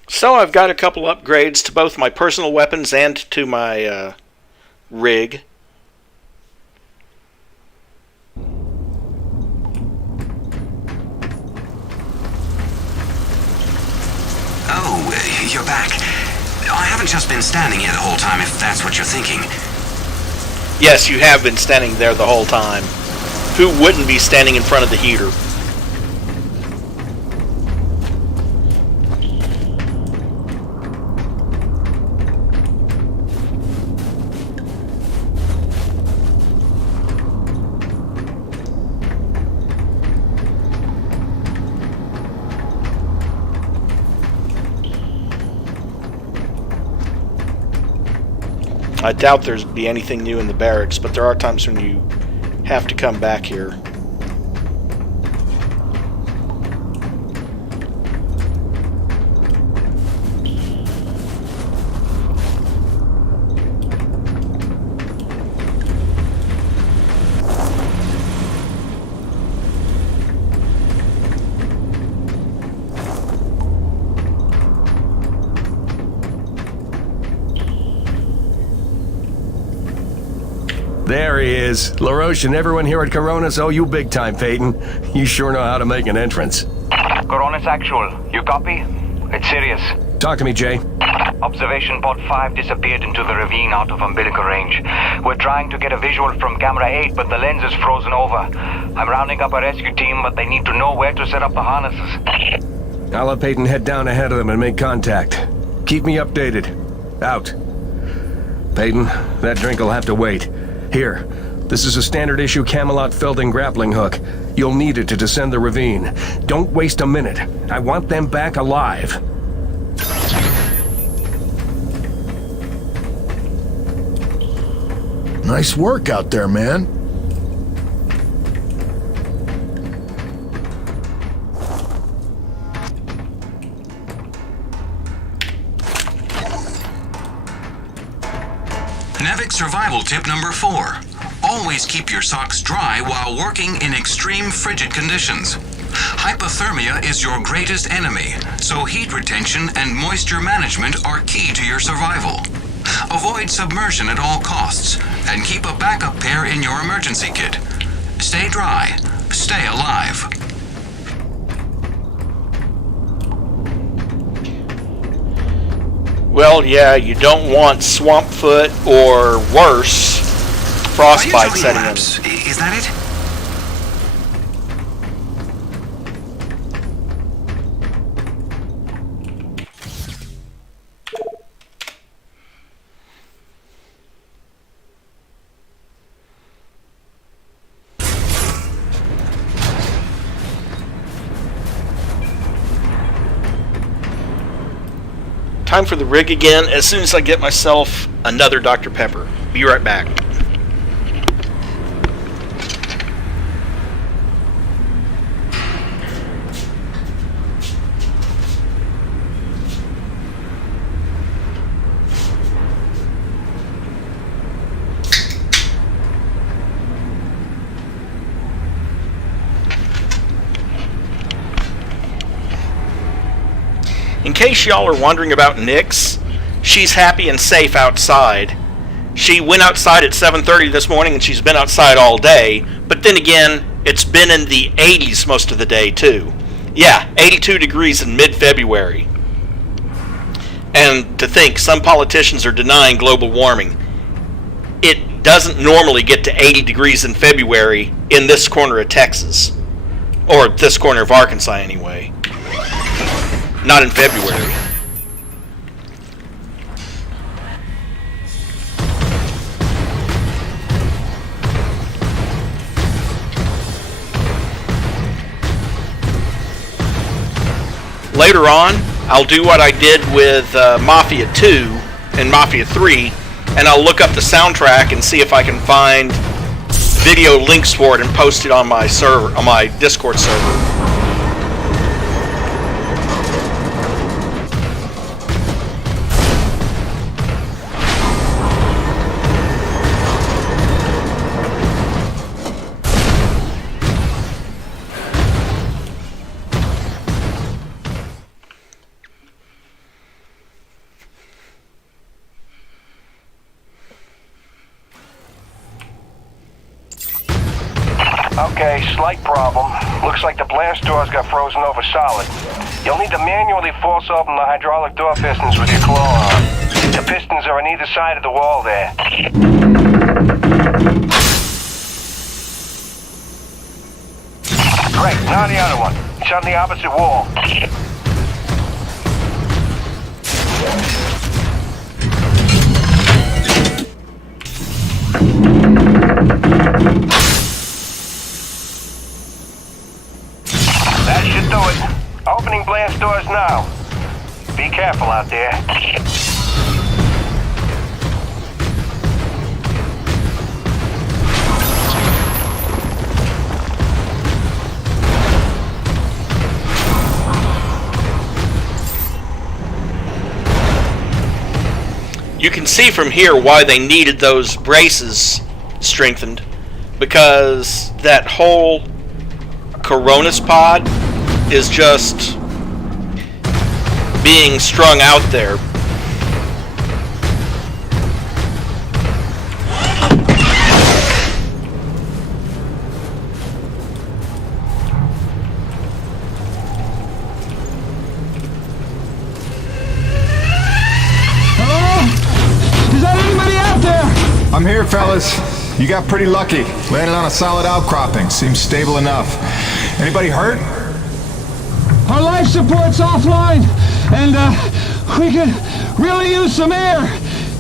So I've got a couple upgrades to both my personal weapons and to my rig. Oh, you're back. I haven't just been standing here the whole time, if that's what you're thinking. Yes, you have been standing there the whole time. Who wouldn't be standing in front of the heater? I doubt there's be anything new in the barracks, but there are times when you have to come back here. There he is. LaRoche and everyone here at Coronis owe you big time, Peyton. You sure know how to make an entrance. Coronis Actual, you copy? It's serious. Talk to me, Jay. Observation pod 5 disappeared into the ravine out of umbilical range. We're trying to get a visual from camera 8, but the lens is frozen over. I'm rounding up a rescue team, but they need to know where to set up the harnesses. I'll have Peyton head down ahead of them and make contact. Keep me updated. Out. Peyton, that drink will have to wait. Here, this is a standard issue Camelot Felding grappling hook. You'll need it to descend the ravine. Don't waste a minute. I want them back alive. Nice work out there, man. Navik survival tip number 4. Always keep your socks dry while working in extreme frigid conditions. Hypothermia is your greatest enemy, so heat retention and moisture management are key to your survival. Avoid submersion at all costs, and keep a backup pair in your emergency kit. Stay dry. Stay alive. Well, yeah, you don't want swamp foot or worse, frostbite setting in. Is that it? Time for the rig again as soon as I get myself another Dr. Pepper. Be right back. In case y'all are wondering about Nyx, she's happy and safe outside. She went outside at 7:30 this morning and she's been outside all day, but then again, it's been in the 80s most of the day too. Yeah, 82 degrees in mid-February. And to think, some politicians are denying global warming. It doesn't normally get to 80 degrees in February in this corner of Texas. Or this corner of Arkansas anyway. Not in February. Later on, I'll do what I did with Mafia 2 and Mafia 3, and I'll look up the soundtrack and see if I can find video links for it and post it on my server, on my Discord server. Okay, slight problem. Looks like the blast doors got frozen over solid. You'll need to manually force open the hydraulic door pistons with your claw arm. The pistons are on either side of the wall there. Great, now the other one. It's on the opposite wall. That should do it. Opening blast doors now. Be careful out there. You can see from here why they needed those braces strengthened, because that whole Coronis pod is just being strung out there. I'm here, fellas. You got pretty lucky. Landed on a solid outcropping. Seems stable enough. Anybody hurt? Our life support's offline, and we could really use some air.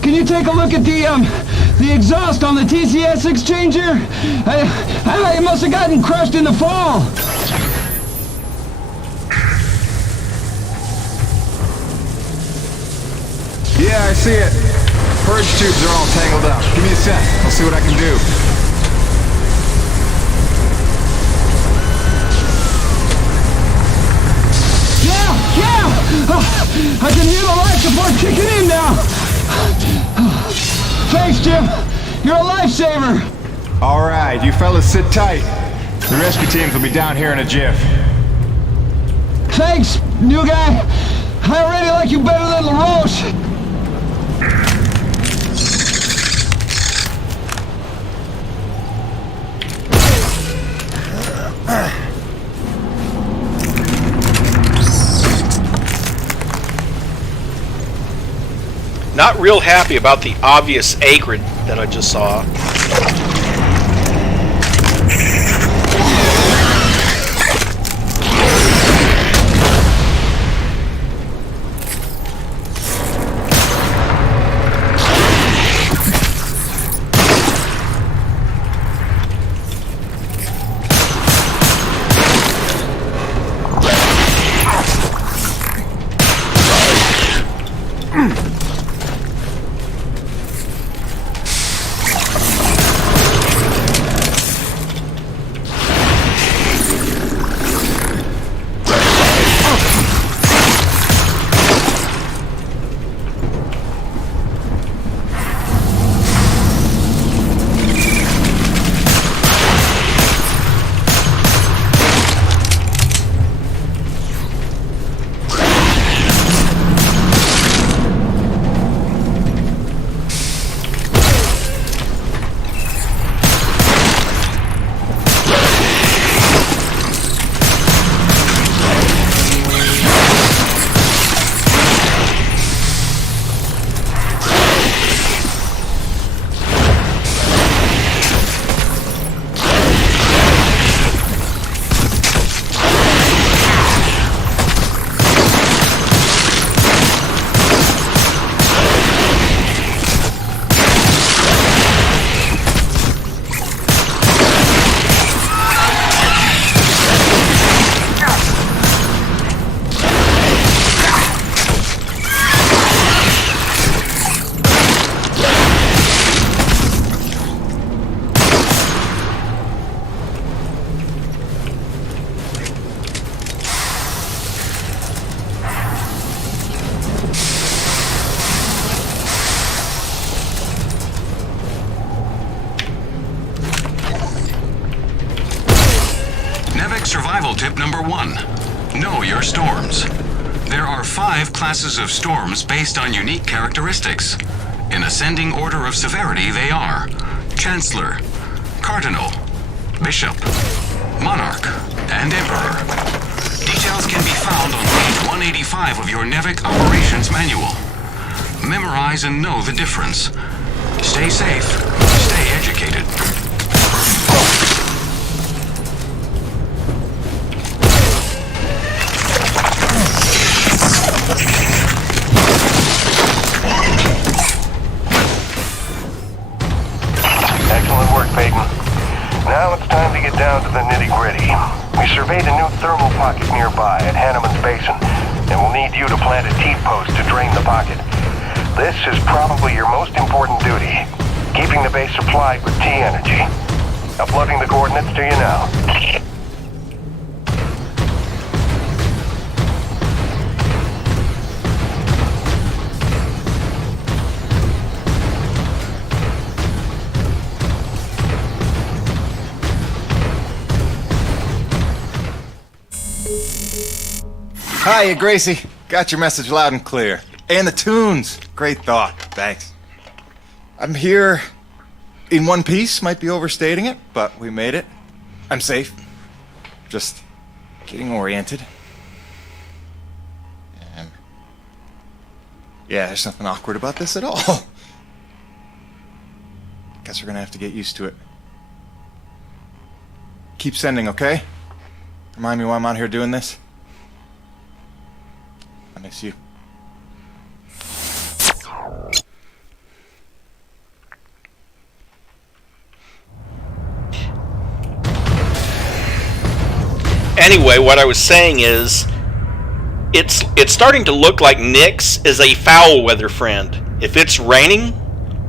Can you take a look at the exhaust on the TCS exchanger? It must have gotten crushed in the fall. Yeah, I see it. Purge tubes are all tangled up. Give me a sec. I'll see what I can do. Yeah! I can hear the life support kicking in now. Thanks, Jim. You're a lifesaver. All right, you fellas sit tight. The rescue teams will be down here in a jiff. Thanks, new guy. I already like you better than LaRoche. Not real happy about the obvious acrid that I just saw. Survival tip number 1. Know your storms. There are 5 classes of storms based on unique characteristics. In ascending order of severity, they are Chancellor, Cardinal, Bishop, Monarch, and Emperor. Details can be found on page 185 of your NEVIC Operations Manual. Memorize and know the difference. Stay safe. Stay educated. Excellent work, Peyton. Now it's time to get down to the nitty-gritty. We surveyed a new thermal pocket nearby at Hanneman's Basin, and we'll need you to plant a T-post to drain the pocket. This is probably your most important duty, keeping the base supplied with T-energy. Uploading the coordinates to you now. Hiya, Gracie. Got your message loud and clear. And the tunes. Great thought. Thanks. I'm here in one piece. Might be overstating it, but we made it. I'm safe. Just getting oriented. Yeah, there's nothing awkward about this at all. Guess we're gonna have to get used to it. Keep sending, okay? Remind me why I'm out here doing this. I miss you. Anyway, what I was saying is, it's starting to look like Nyx is a foul weather friend. If it's raining,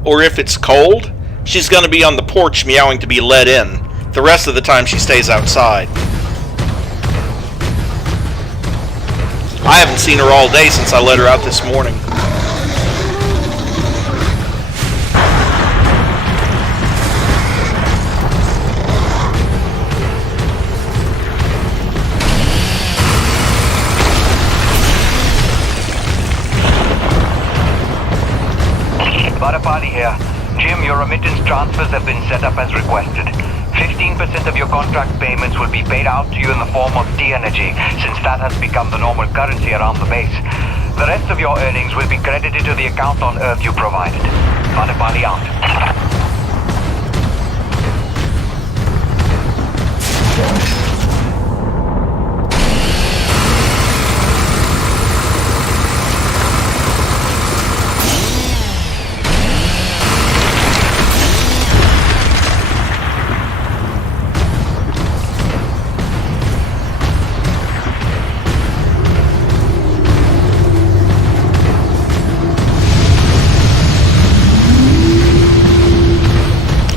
or if it's cold, she's going to be on the porch meowing to be let in. The rest of the time she stays outside. I haven't seen her all day since I let her out this morning. Party here. Jim, your remittance transfers have been set up as requested. 15% of your contract payments will be paid out to you in the form of T-Energy, since that has become the normal currency around the base. The rest of your earnings will be credited to the account on Earth you provided. Party out.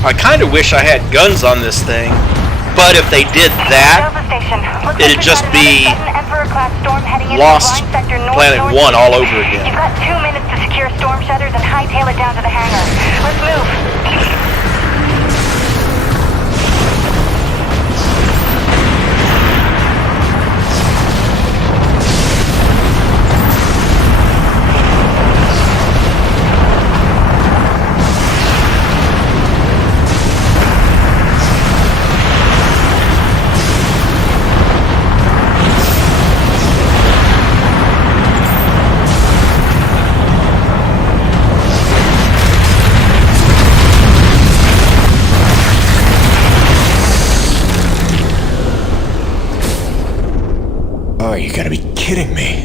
I kind of wish I had guns on this thing, but if they did that, it'd just be Lost Planet 1 all over again. You've got 2 minutes to secure storm shutters and hightail it down to the hangar. Let's move. Oh, you gotta be kidding me.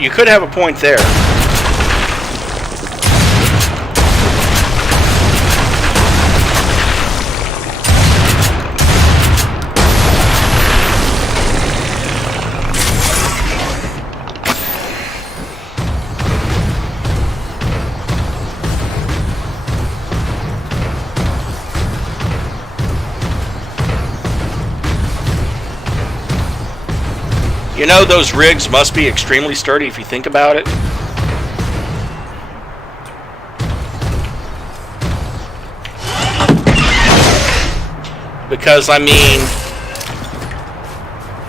You could have a point there. You know, those rigs must be extremely sturdy if you think about it. Because, I mean,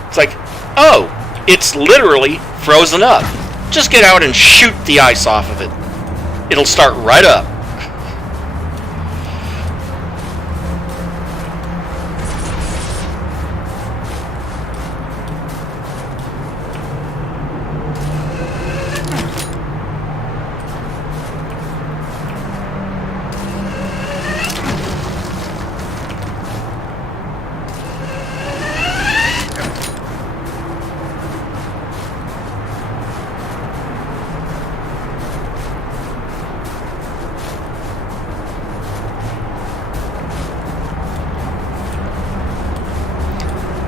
it's like, oh, it's literally frozen up. Just get out and shoot the ice off of it. It'll start right up.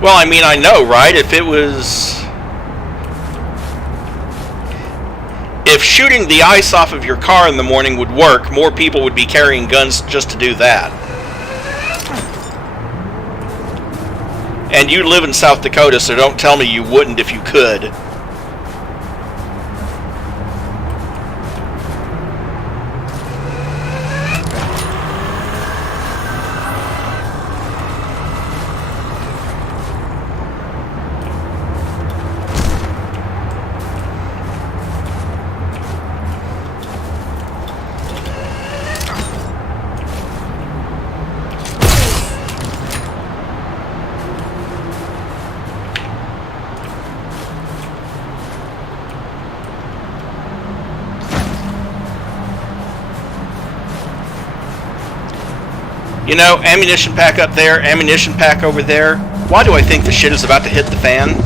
Well, I mean, I know, right? If it was... If shooting the ice off of your car in the morning would work, more people would be carrying guns just to do that. And you live in South Dakota, so don't tell me you wouldn't if you could. You know, ammunition pack up there, ammunition pack over there. Why do I think the shit is about to hit the fan?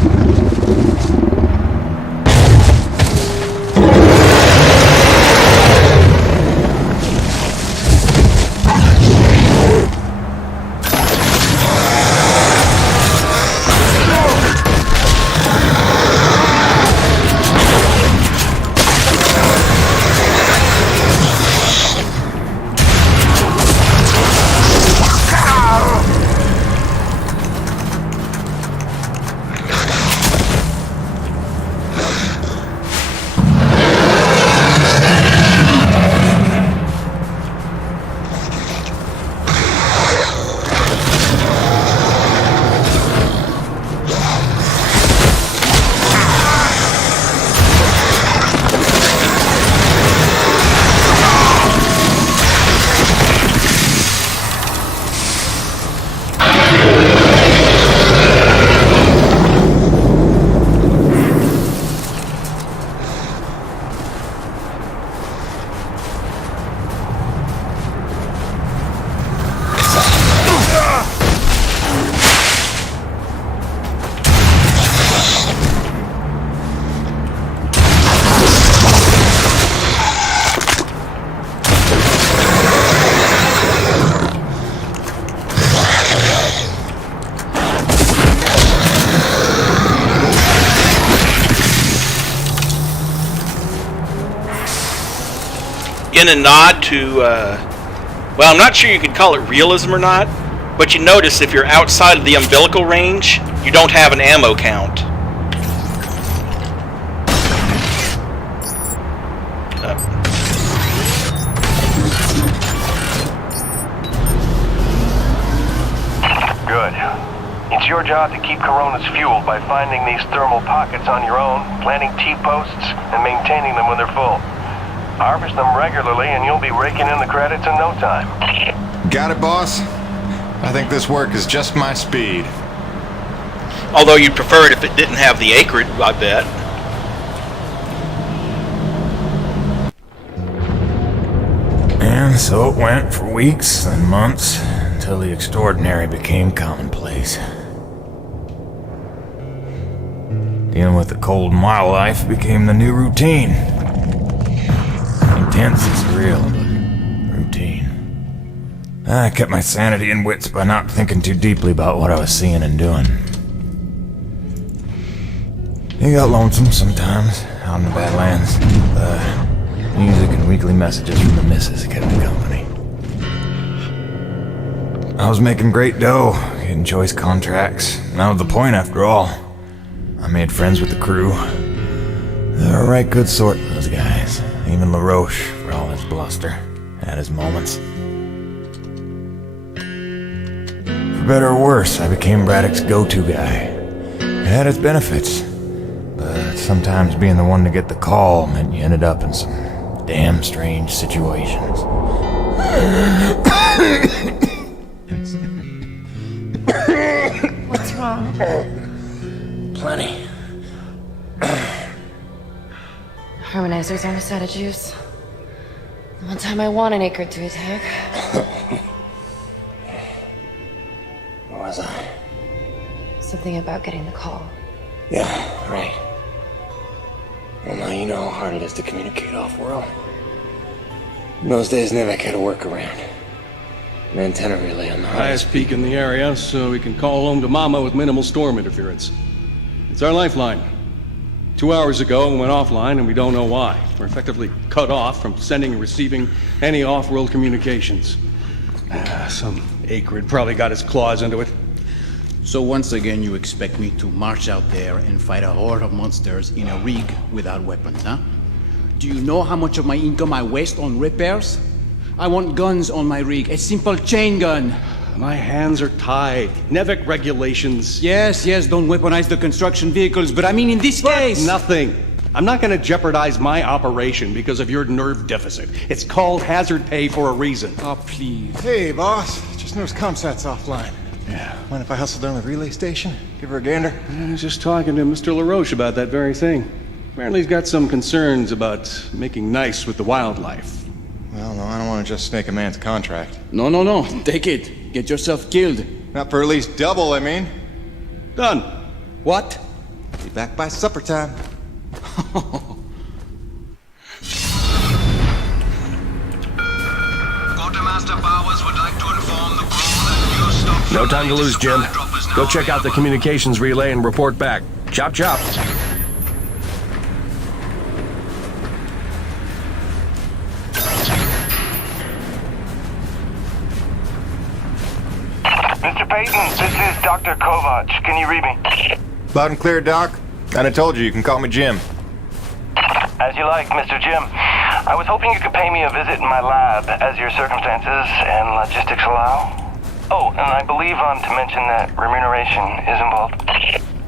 In a nod to, well, I'm not sure you could call it realism or not, but you notice if you're outside of the umbilical range, you don't have an ammo count. Good. It's your job to keep Coronas fueled by finding these thermal pockets on your own, planting T-posts, and maintaining them when they're full. Harvest them regularly and you'll be raking in the credits in no time. Got it, boss? I think this work is just my speed. Although you'd prefer it if it didn't have the acrid, I bet. And so it went for weeks and months, until the extraordinary became commonplace. Dealing with the cold and wild life became the new routine. Intense and surreal, but routine. I kept my sanity and wits by not thinking too deeply about what I was seeing and doing. It got lonesome sometimes, out in the Badlands. Music and weekly messages from the missus kept me company. I was making great dough, getting choice contracts. That was the point after all. I made friends with the crew. They were a right good sort, those guys. Even LaRoche, for all his bluster, had his moments. For better or worse, I became Braddock's go-to guy. It had its benefits, but sometimes being the one to get the call meant you ended up in some damn strange situations. What's wrong? Plenty. Harmonizers aren't a set of juice. The one time I want an acre to attack. What was I? Something about getting the call. Yeah, right. Well, now you know how hard it is to communicate off-world. In those days, Nevek had a workaround. An antenna relay on the highest peak in the area, so we can call home to Mama with minimal storm interference. It's our lifeline. 2 hours ago, we went offline, and we don't know why. We're effectively cut off from sending and receiving any off-world communications. Some acrid probably got his claws into it. So once again, you expect me to march out there and fight a horde of monsters in a rig without weapons, huh? Do you know how much of my income I waste on repairs? I want guns on my rig, a simple chain gun. My hands are tied. NEVIC regulations. Yes, don't weaponize the construction vehicles, but I mean in this case... Nothing. I'm not gonna jeopardize my operation because of your nerve deficit. It's called hazard pay for a reason. Oh, please. Hey, boss. Just noticed ComSat's offline. Yeah. Mind if I hustle down to the relay station? Give her a gander? I was just talking to Mr. LaRoche about that very thing. Apparently he's got some concerns about making nice with the wildlife. Well, no, I don't want to just snake a man's contract. No. Take it. Get yourself killed. Not for at least double, I mean. Done. What? Be back by supper time. Quartermaster Bowers would like to inform the crew that new stock... No time to lose, Jim. Go check out the communications relay and report back. Chop, chop. Mr. Peyton, this is Dr. Kovac. Can you read me? Loud and clear, Doc. And I told you can call me Jim. As you like, Mr. Jim. I was hoping you could pay me a visit in my lab, as your circumstances and logistics allow. Oh, and I believe I'm to mention that remuneration is involved.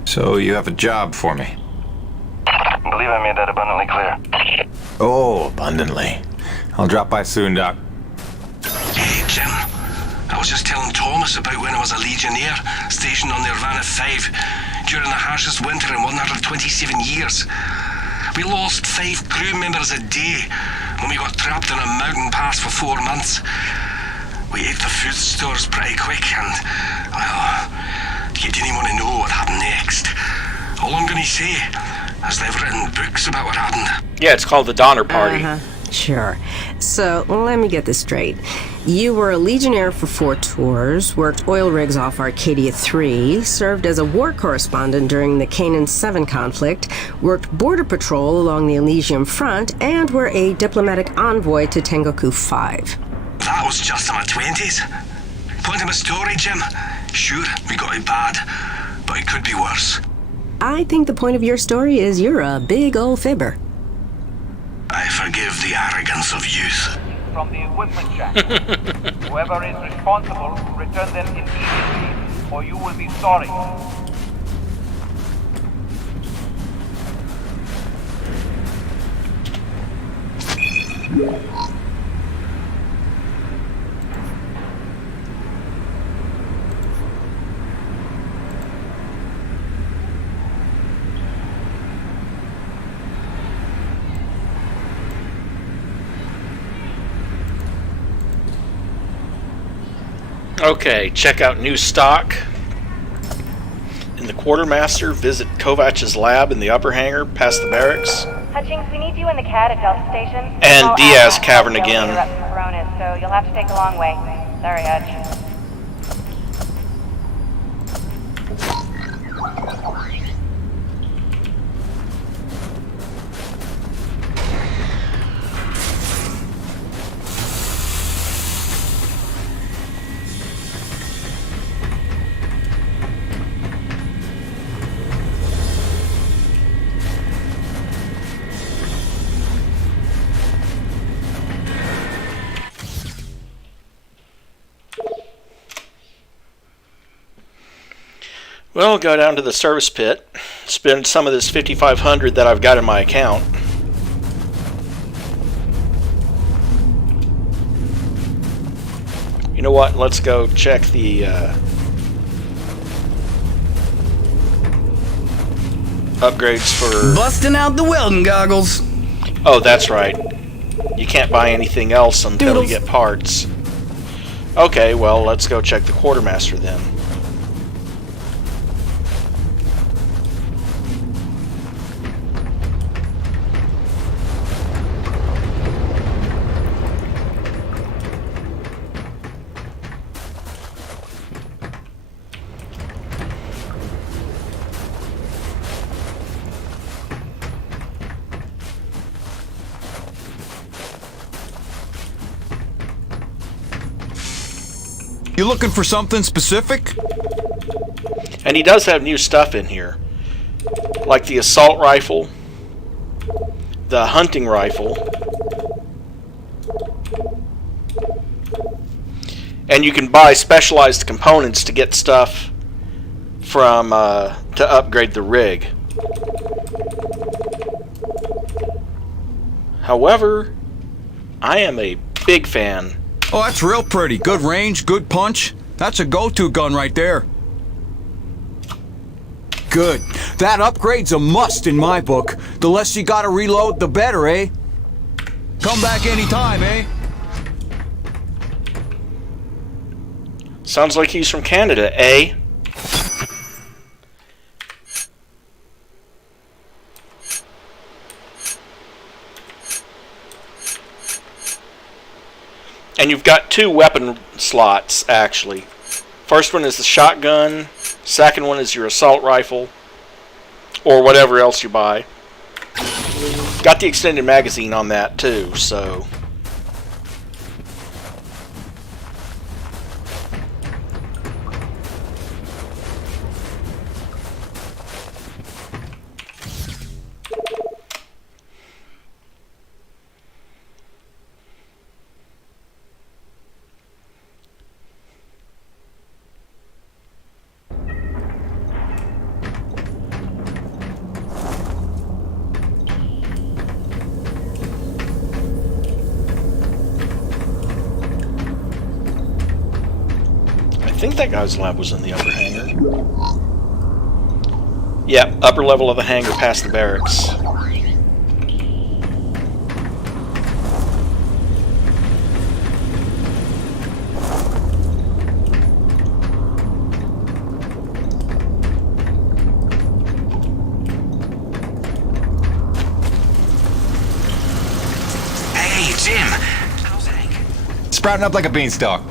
So you have a job for me? I believe I made that abundantly clear. Oh, abundantly. I'll drop by soon, Doc. Hey, Jim. I was just telling Thomas about when I was a Legionnaire, stationed on the Nirvana 5, during the harshest winter in 127 years. We lost 5 crew members a day when we got trapped in a mountain pass for 4 months. We ate the food stores pretty quick and, well, you didn't want to know what happened next. All I'm going to say is they've written books about what happened. Yeah, it's called the Donner Party. Sure. So, let me get this straight. You were a Legionnaire for 4 tours, worked oil rigs off Arcadia 3, served as a war correspondent during the Canaan 7 conflict, worked border patrol along the Elysium front, and were a diplomatic envoy to Tengoku 5. That was just in my 20s. Point of my story, Jim. Sure, we got it bad, but it could be worse. I think the point of your story is you're a big old fibber. I forgive the arrogance of youth. From the equipment shack. Whoever is responsible, return them immediately, or you will be sorry. Okay, check out new stock. In the Quartermaster, visit Kovac's lab in the upper hangar, past the barracks. Hutchings, we need you in the CAD at Delta Station. And Diaz Cavern again. So you'll have to take the long way. Sorry, Hutch. Well, go down to the service pit, spend some of this $5,500 that I've got in my account. You know what? Let's go check the upgrades for... Busting out the welding goggles. Oh, that's right. You can't buy anything else until you get parts. Okay, well, let's go check the Quartermaster then. You looking for something specific? And he does have new stuff in here, like the assault rifle, the hunting rifle, and you can buy specialized components to get stuff from to upgrade the rig. However, I am a big fan. Oh, that's real pretty. Good range, good punch. That's a go-to gun right there. Good. That upgrade's a must in my book. The less you gotta reload, the better, eh? Come back anytime, eh? Sounds like he's from Canada, eh? And you've got 2 weapon slots, actually. First one is the shotgun. Second one is your assault rifle. Or whatever else you buy. Got the extended magazine on that, too, so... I think that guy's lab was in the upper hangar. Yep, upper level of the hangar past the barracks. Hey, Jim. How's Hank? Sprouting up like a beanstalk.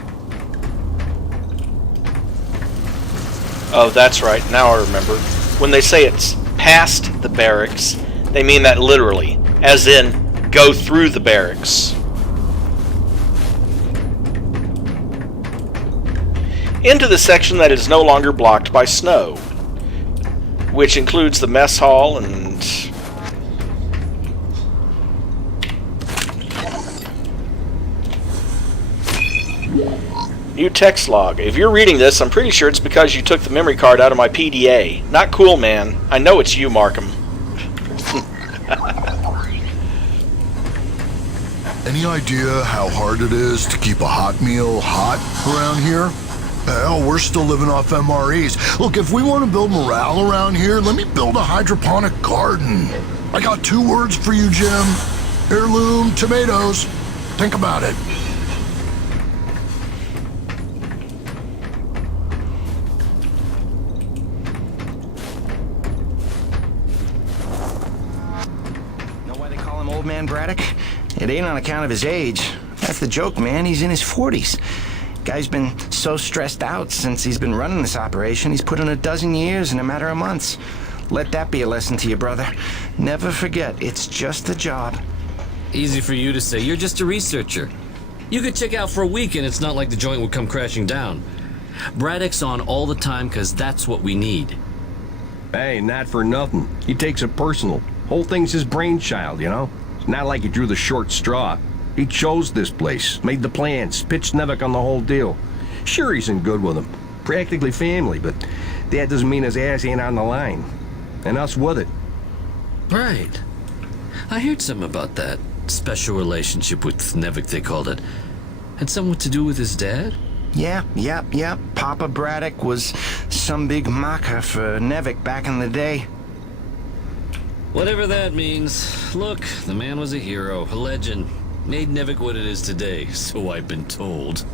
Oh, that's right. Now I remember. When they say it's past the barracks, they mean that literally, as in, go through the barracks. Into the section that is no longer blocked by snow, which includes the mess hall and... New text log. If you're reading this, I'm pretty sure it's because you took the memory card out of my PDA. Not cool, man. I know it's you, Markham. Any idea how hard it is to keep a hot meal hot around here? Hell, we're still living off MREs. Look, if we want to build morale around here, let me build a hydroponic garden. I got 2 words for you, Jim. Heirloom tomatoes. Think about it. Old man Braddock? It ain't on account of his age. That's the joke, man. He's in his 40s. Guy's been so stressed out since he's been running this operation, he's put in 12 years in a matter of months. Let that be a lesson to you, brother. Never forget, it's just a job. Easy for you to say. You're just a researcher. You could check out for a week and it's not like the joint would come crashing down. Braddock's on all the time because that's what we need. Hey, not for nothing. He takes it personal. Whole thing's his brainchild, you know? It's not like he drew the short straw. He chose this place, made the plans, pitched Nevik on the whole deal. Sure, he's in good with him. Practically family, but that doesn't mean his ass ain't on the line. And us with it. Right. I heard something about that special relationship with Nevik, they called it. Had something to do with his dad? Yep. Papa Braddock was some big macher for Nevik back in the day. Whatever that means. Look, the man was a hero, a legend. Made Nevik what it is today, so I've been told.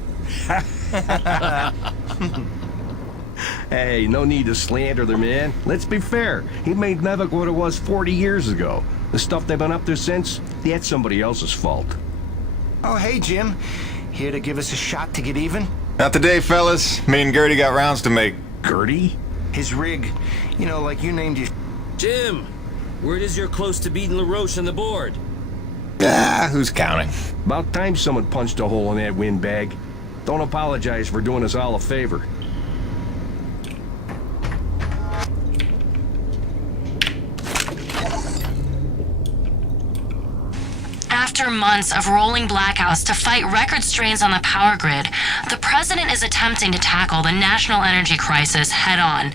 Hey, no need to slander the man. Let's be fair. He made Nevik what it was 40 years ago. The stuff they've been up to since, that's somebody else's fault. Oh, hey, Jim. Here to give us a shot to get even? Not today, fellas. Me and Gertie got rounds to make. Gertie? His rig. You know, like you named your... Jim! Word is you're close to beating LaRoche on the board. Who's counting? About time someone punched a hole in that windbag. Don't apologize for doing us all a favor. After months of rolling blackouts to fight record strains on the power grid, the president is attempting to tackle the national energy crisis head-on.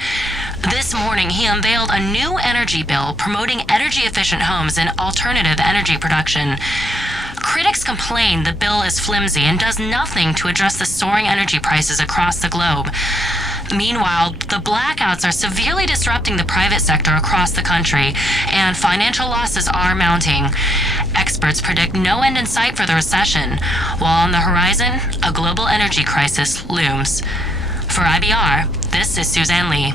This morning, he unveiled a new energy bill promoting energy-efficient homes and alternative energy production. Critics complain the bill is flimsy and does nothing to address the soaring energy prices across the globe. Meanwhile, the blackouts are severely disrupting the private sector across the country, and financial losses are mounting. Experts predict no end in sight for the recession, while on the horizon, a global energy crisis looms. For IBR, this is Suzanne Lee.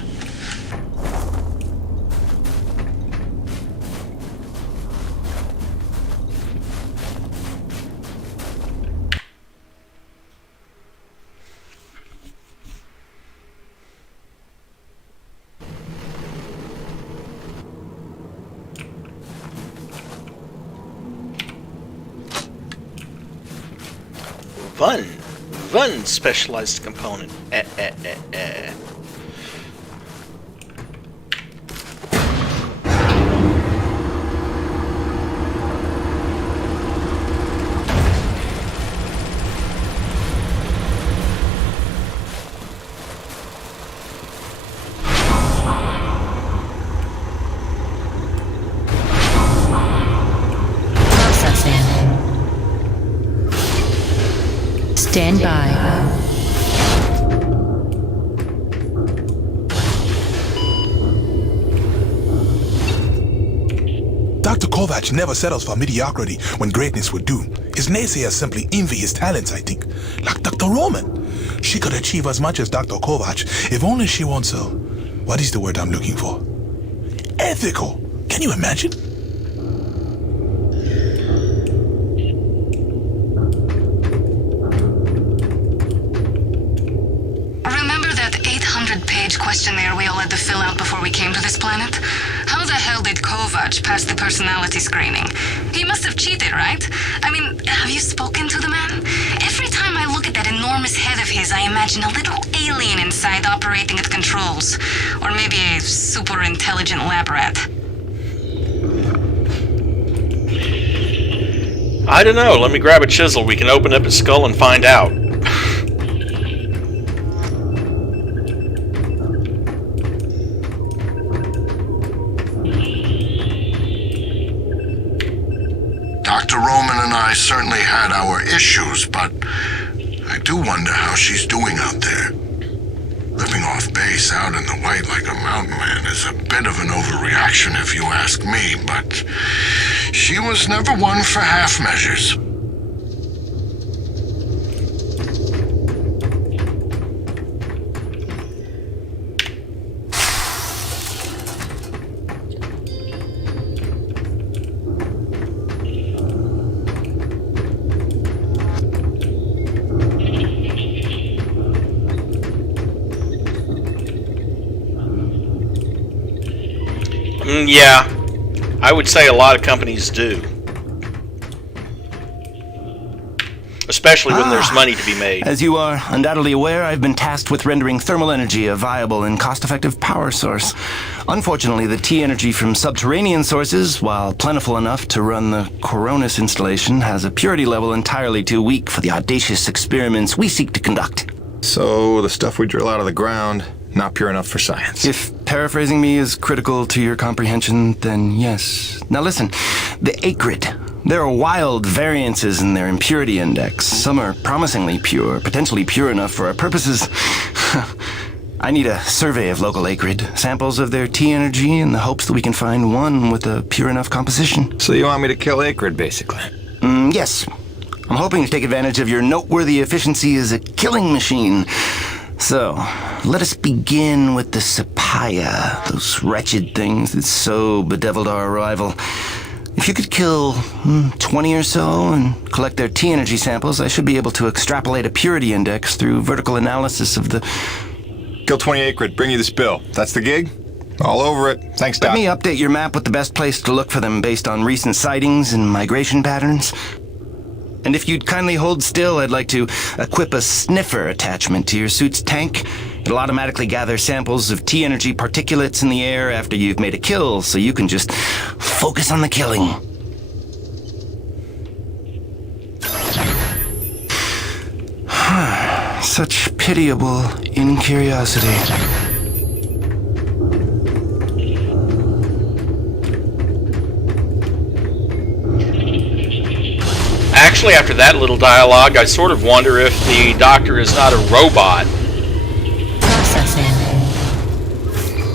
One specialized component. Stand by. Dr. Kovac never settles for mediocrity when greatness would do. His naysayers simply envy his talents, I think. Like Dr. Roman. She could achieve as much as Dr. Kovac if only she wants so. What is the word I'm looking for? Ethical. Can you imagine? Questionnaire we all had to fill out before we came to this planet? How the hell did Kovac pass the personality screening? He must have cheated, right? I mean, have you spoken to the man? Every time I look at that enormous head of his, I imagine a little alien inside operating at controls. Or maybe a super intelligent lab rat. I don't know. Let me grab a chisel. We can open up his skull and find out. Dr. Roman and I certainly had our issues, but I do wonder how she's doing out there. Living off base out in the white like a mountain man is a bit of an overreaction if you ask me, but she was never one for half measures. Yeah, I would say a lot of companies do. Especially when there's money to be made. As you are undoubtedly aware, I've been tasked with rendering thermal energy a viable and cost-effective power source. Unfortunately, the T-energy from subterranean sources, while plentiful enough to run the Coronis installation, has a purity level entirely too weak for the audacious experiments we seek to conduct. So, the stuff we drill out of the ground, not pure enough for science. If paraphrasing me is critical to your comprehension, then yes. Now listen, the acrid. There are wild variances in their impurity index. Some are promisingly pure, potentially pure enough for our purposes. I need a survey of local acrid, samples of their T-energy in the hopes that we can find one with a pure enough composition. So you want me to kill acrid, basically? Yes. I'm hoping to take advantage of your noteworthy efficiency as a killing machine. So, let us begin with the Sapaya, those wretched things that so bedeviled our arrival. If you could kill 20 or so and collect their T-energy samples, I should be able to extrapolate a purity index through vertical analysis of the... Kill 20 acrid, bring you this bill. That's the gig? All over it. Thanks, Doc. Let me update your map with the best place to look for them based on recent sightings and migration patterns. And if you'd kindly hold still, I'd like to equip a sniffer attachment to your suit's tank. It'll automatically gather samples of T-energy particulates in the air after you've made a kill, so you can just focus on the killing. Such pitiable incuriosity. Actually, after that little dialogue, I sort of wonder if the doctor is not a robot. Processing.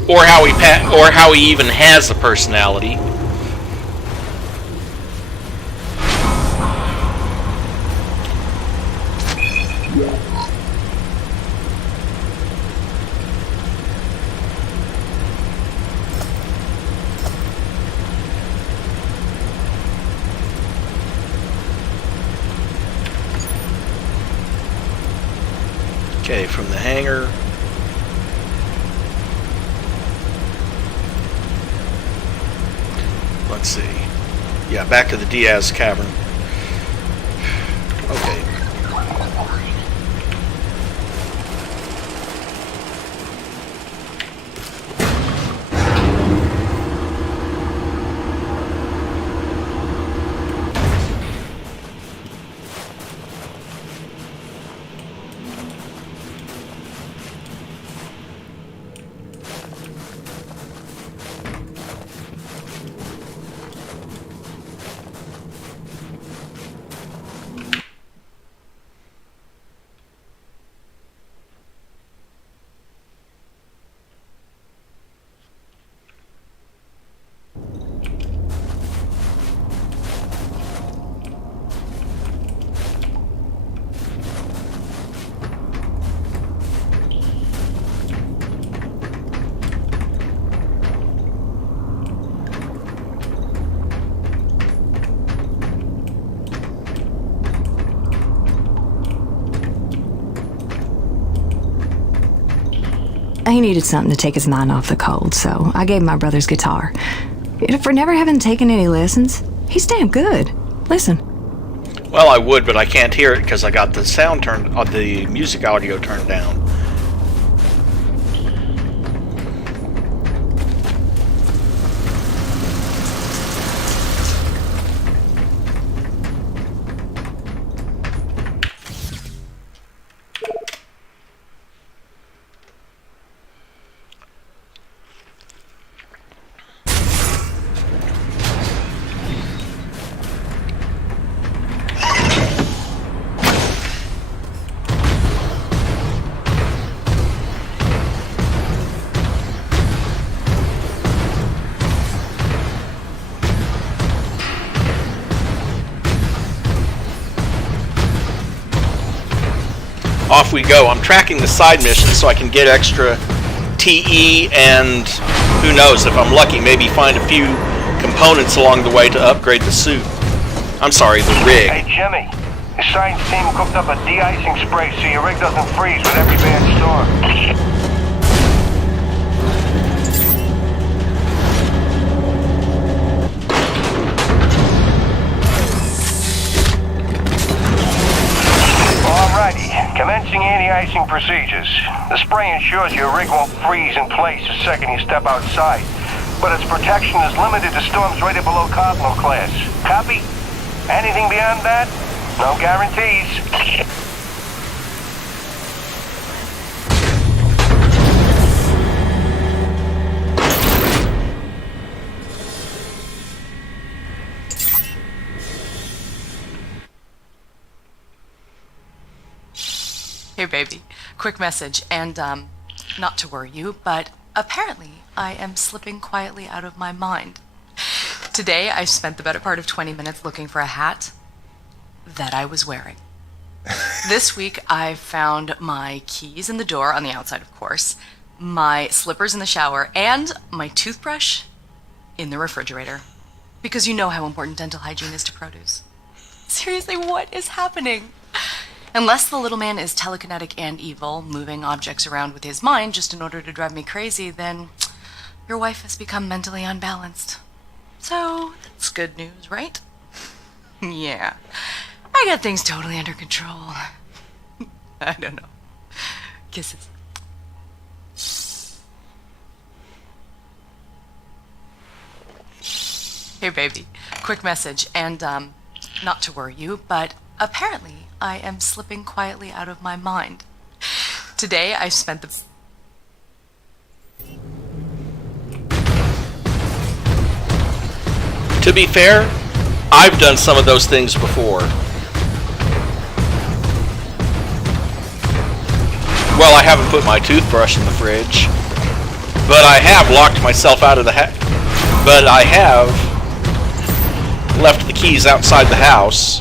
Or how he even has a personality. Okay, from the hangar. Let's see. Yeah, back to the Diaz cavern. Okay. He needed something to take his mind off the cold, so I gave him my brother's guitar. For never having taken any lessons, he's damn good. Listen. Well, I would, but I can't hear it because I got the sound turned, the music audio turned down. Off we go. I'm tracking the side missions so I can get extra TE and who knows, if I'm lucky, maybe find a few components along the way to upgrade the suit. I'm sorry, the rig. Hey, Jimmy. The science team cooked up a de-icing spray so your rig doesn't freeze with every bad storm. Commencing anti-icing procedures. The spray ensures your rig won't freeze in place the second you step outside, but its protection is limited to storms rated below Cardinal class. Copy? Anything beyond that? No guarantees. Hey baby, quick message, and not to worry you, but apparently I am slipping quietly out of my mind. Today I spent the better part of 20 minutes looking for a hat that I was wearing. This week I found my keys in the door, on the outside of course, my slippers in the shower, and my toothbrush in the refrigerator. Because you know how important dental hygiene is to produce. Seriously, what is happening? Unless the little man is telekinetic and evil, moving objects around with his mind just in order to drive me crazy, then your wife has become mentally unbalanced. So, that's good news, right? Yeah. I got things totally under control. I don't know. Kisses. Hey, baby. Quick message, and, not to worry you, but apparently I am slipping quietly out of my mind. Today I spent the... To be fair, I've done some of those things before. Well, I haven't put my toothbrush in the fridge, but I have locked myself out of the house. But I have left the keys outside the house.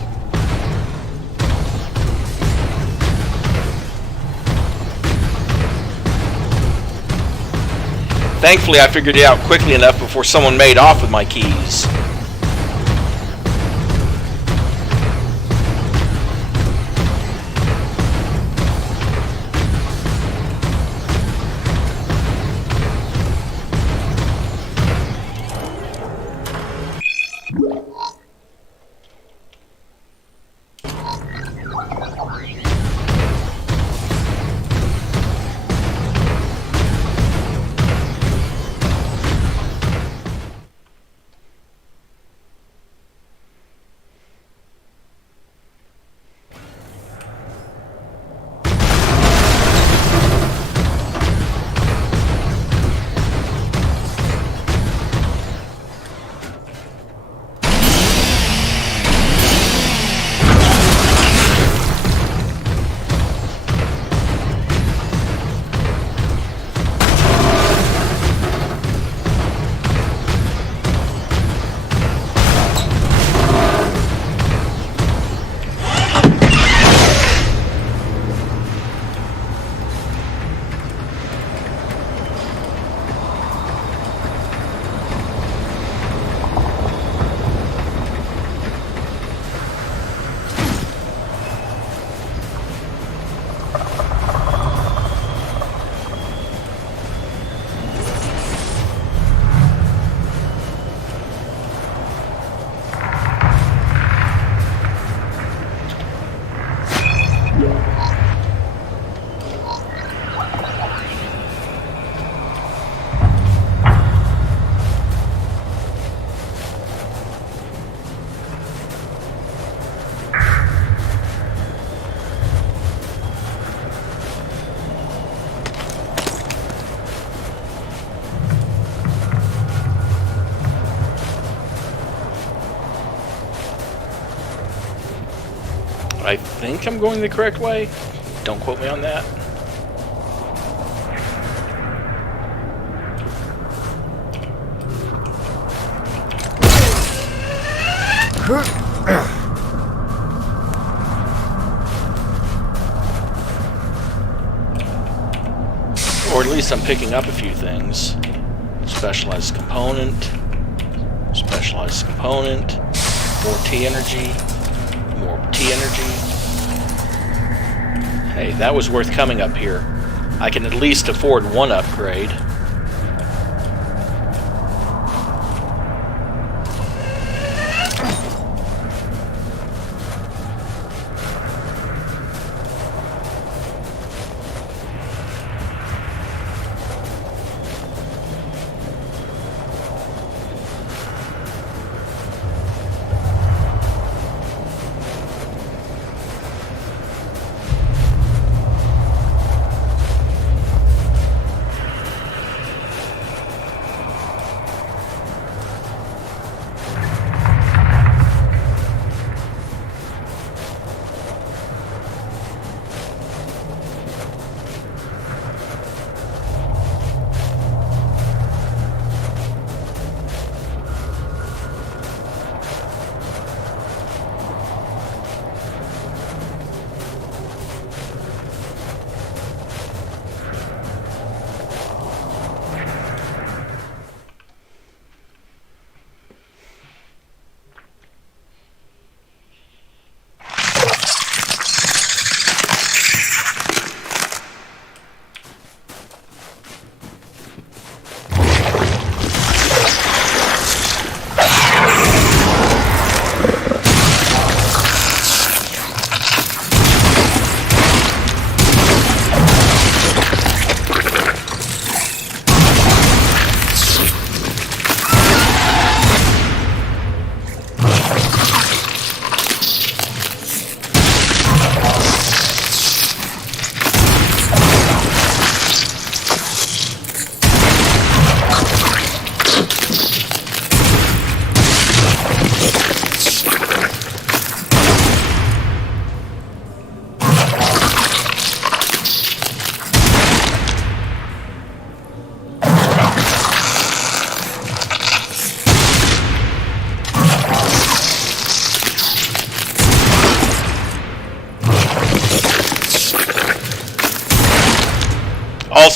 Thankfully, I figured it out quickly enough before someone made off with my keys. I think I'm going the correct way. Don't quote me on that. Or at least I'm picking up a few things. Specialized component. Specialized component. More T energy. More T energy. Hey, that was worth coming up here. I can at least afford one upgrade.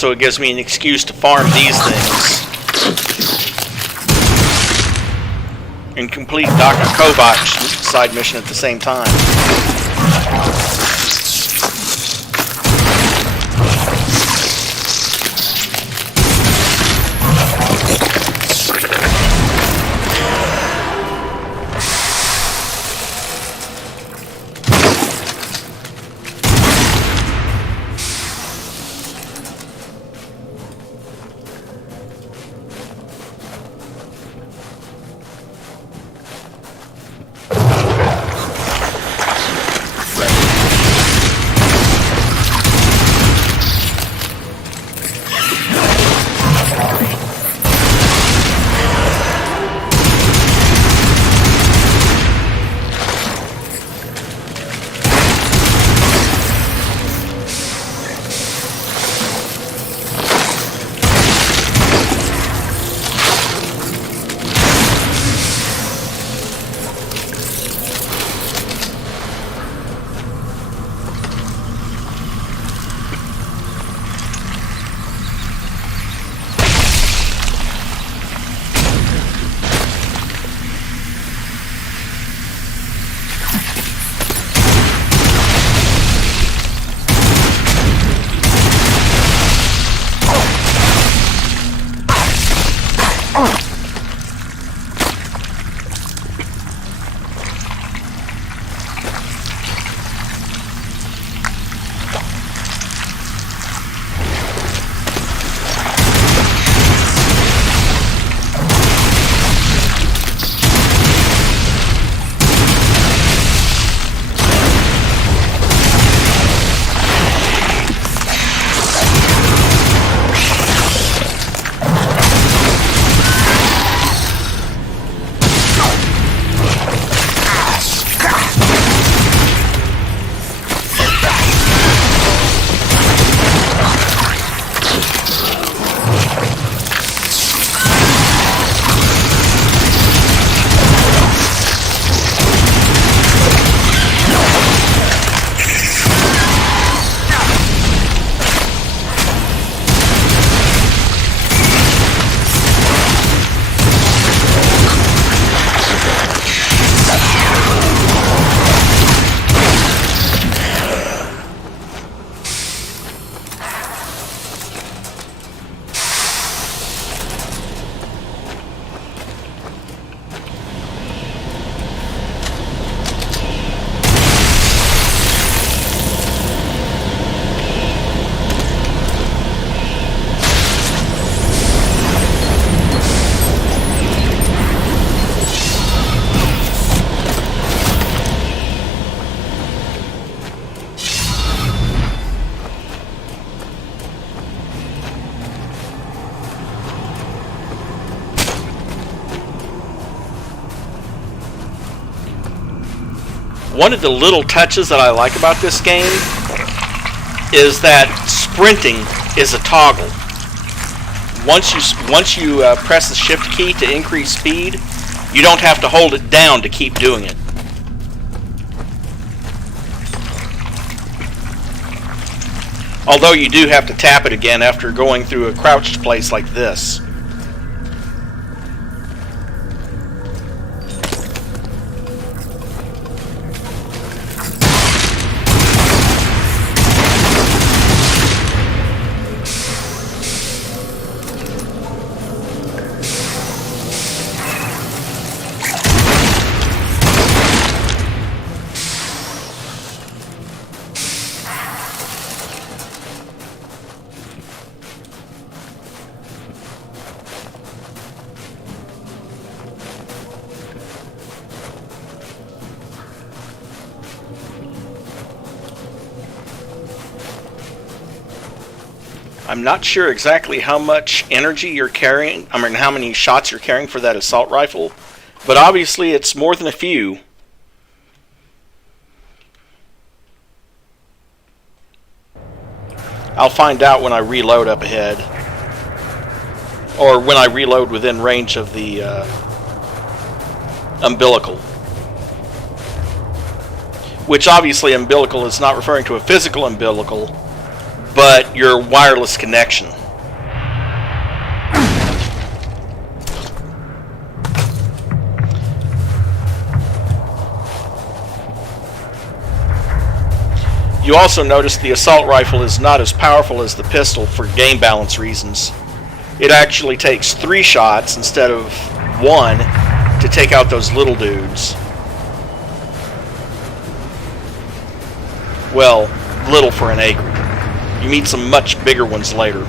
also it gives me an excuse to farm these things and complete Dr. Kovach's side mission at the same time. One of the little touches that I like about this game is that sprinting is a toggle. Once you press the shift key to increase speed, you don't have to hold it down to keep doing it. Although you do have to tap it again after going through a crouched place like this. I'm not sure exactly how much energy you're carrying, how many shots you're carrying for that assault rifle, but obviously it's more than a few. I'll find out when I reload up ahead, or when I reload within range of the umbilical. Which obviously umbilical is not referring to a physical umbilical, but but your wireless connection. You also notice the assault rifle is not as powerful as the pistol for game balance reasons. It actually takes 3 shots instead of 1 to take out those little dudes. Well, little for an acre. You meet some much bigger ones later.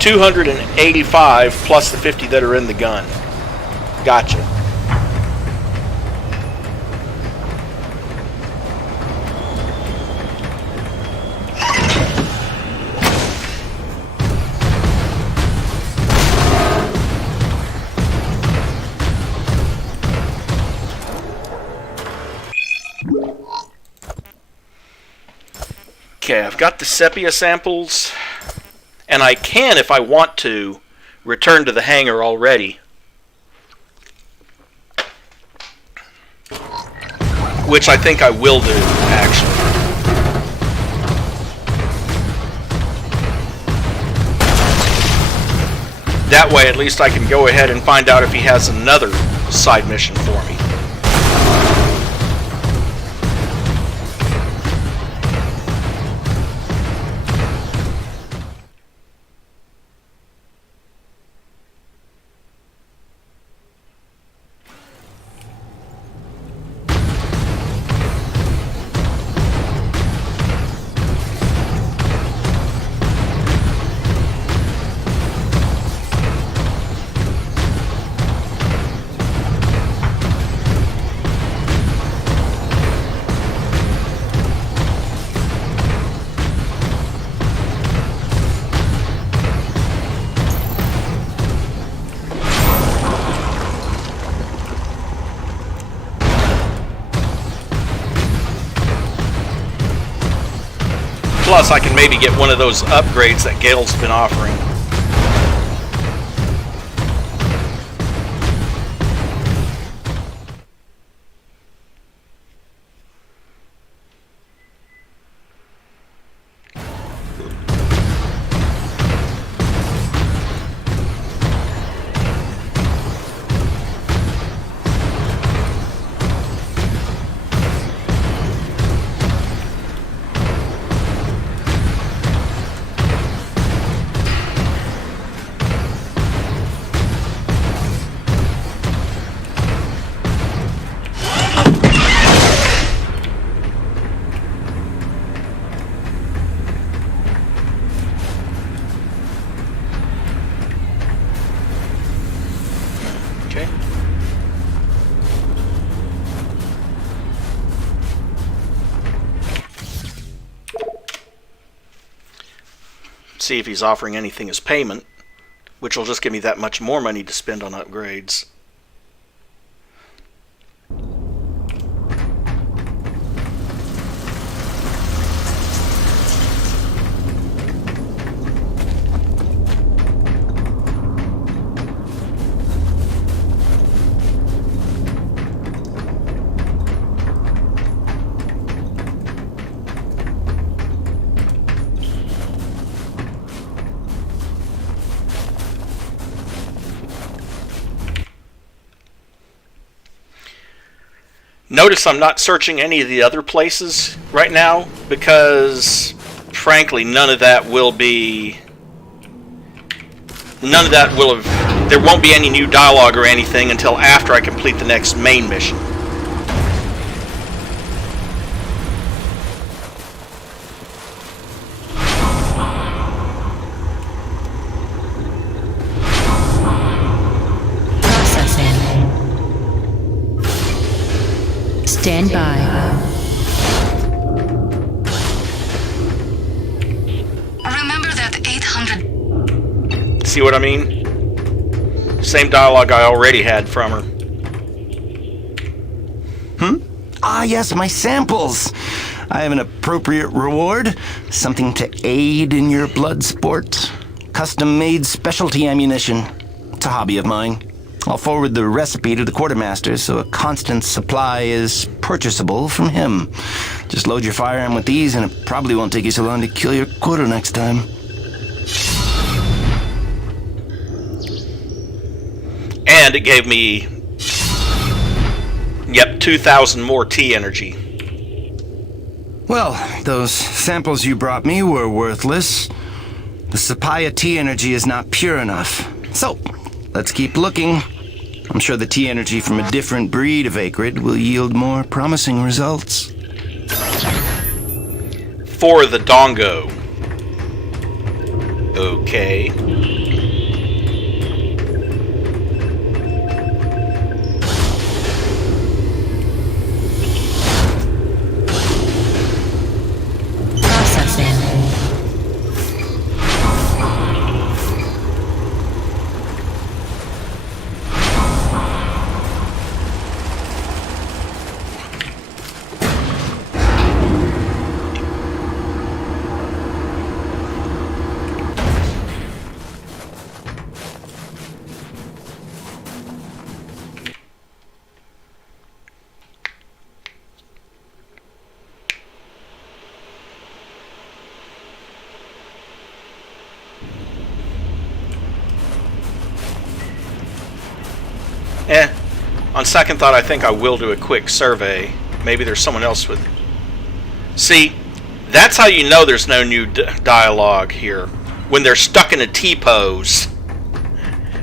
285 plus the 50 that are in the gun. Gotcha. Okay, I've got the sepia samples, and I can, if I want to, return to the hangar already. Which I think I will do, actually. That way, at least I can go ahead and find out if he has another side mission for me. Plus, I can maybe get one of those upgrades that Gale's been offering. See if he's offering anything as payment, which will just give me that much more money to spend on upgrades. Notice I'm not searching any of the other places right now because, frankly, none of that will have, there won't be any new dialogue or anything until after I complete the next main mission. Stand by. Remember that 800... See what I mean? Same dialogue I already had from her. Ah, yes, my samples. I have an appropriate reward. Something to aid in your blood sport. Custom-made specialty ammunition. It's a hobby of mine. I'll forward the recipe to the quartermaster so a constant supply is purchasable from him. Just load your firearm with these and it probably won't take you so long to kill your quota next time. And it gave me, 2,000 more T energy. Well, those samples you brought me were worthless. The supply of T energy is not pure enough. So, let's keep looking. I'm sure the T energy from a different breed of acrid will yield more promising results. For the dongo. Okay. On second thought, I think I will do a quick survey. Maybe there's someone else with... See, that's how you know there's no new dialogue here. When they're stuck in a T-pose.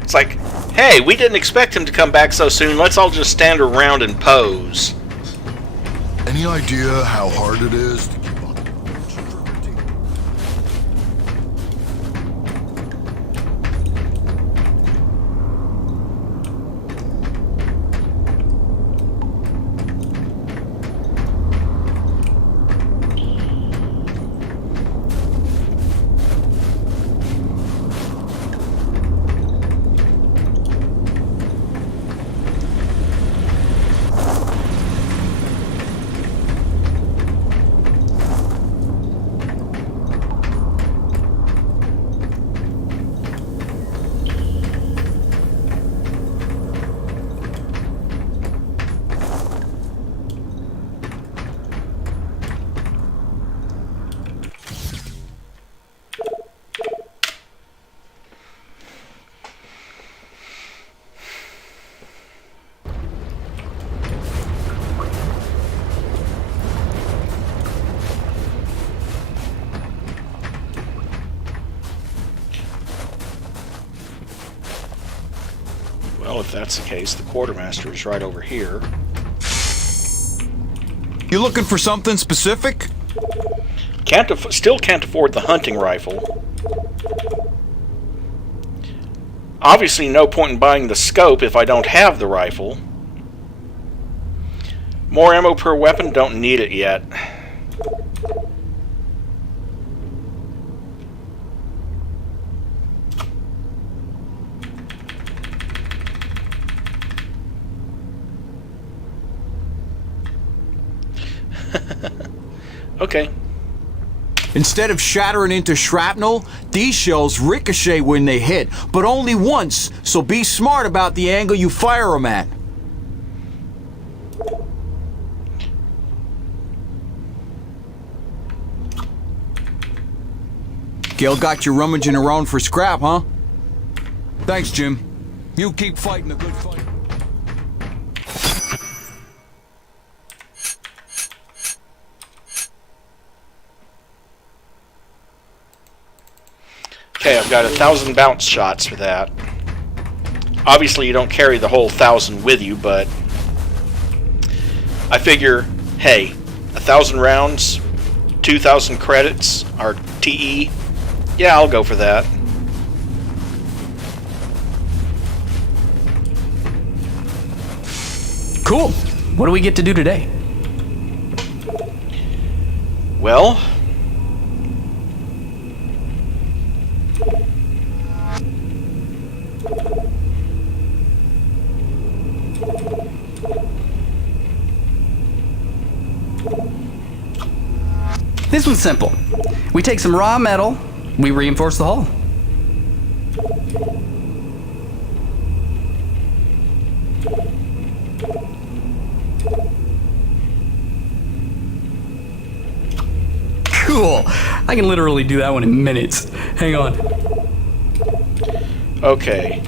It's like, hey, we didn't expect him to come back so soon. Let's all just stand around and pose. Any idea how hard it is? Well, if that's the case, the quartermaster is right over here. You looking for something specific? Still can't afford the hunting rifle. Obviously, no point in buying the scope if I don't have the rifle. More ammo per weapon, don't need it yet. Okay. Instead of shattering into shrapnel, these shells ricochet when they hit, but only once, so be smart about the angle you fire them at. Gail got you rummaging around for scrap, huh? Thanks, Jim. You keep fighting a good fight. Okay, I've got 1,000 bounce shots for that. Obviously, you don't carry the whole 1,000 with you, but I figure, hey, 1,000 rounds, 2,000 credits, or TE, yeah, I'll go for that. Cool. What do we get to do today? Well, this one's simple. We take some raw metal, we reinforce the hull. I can literally do that one in minutes. Hang on. Okay.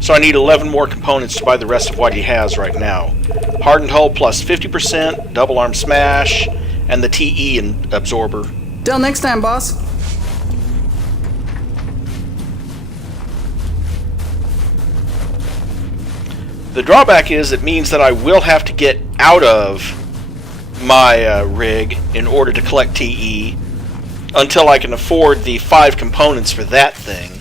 So I need 11 more components to buy the rest of what he has right now. Hardened hull plus 50%, double arm smash, and the TE absorber. Till next time, boss. The drawback is it means that I will have to get out of my rig in order to collect TE until I can afford the 5 components for that thing.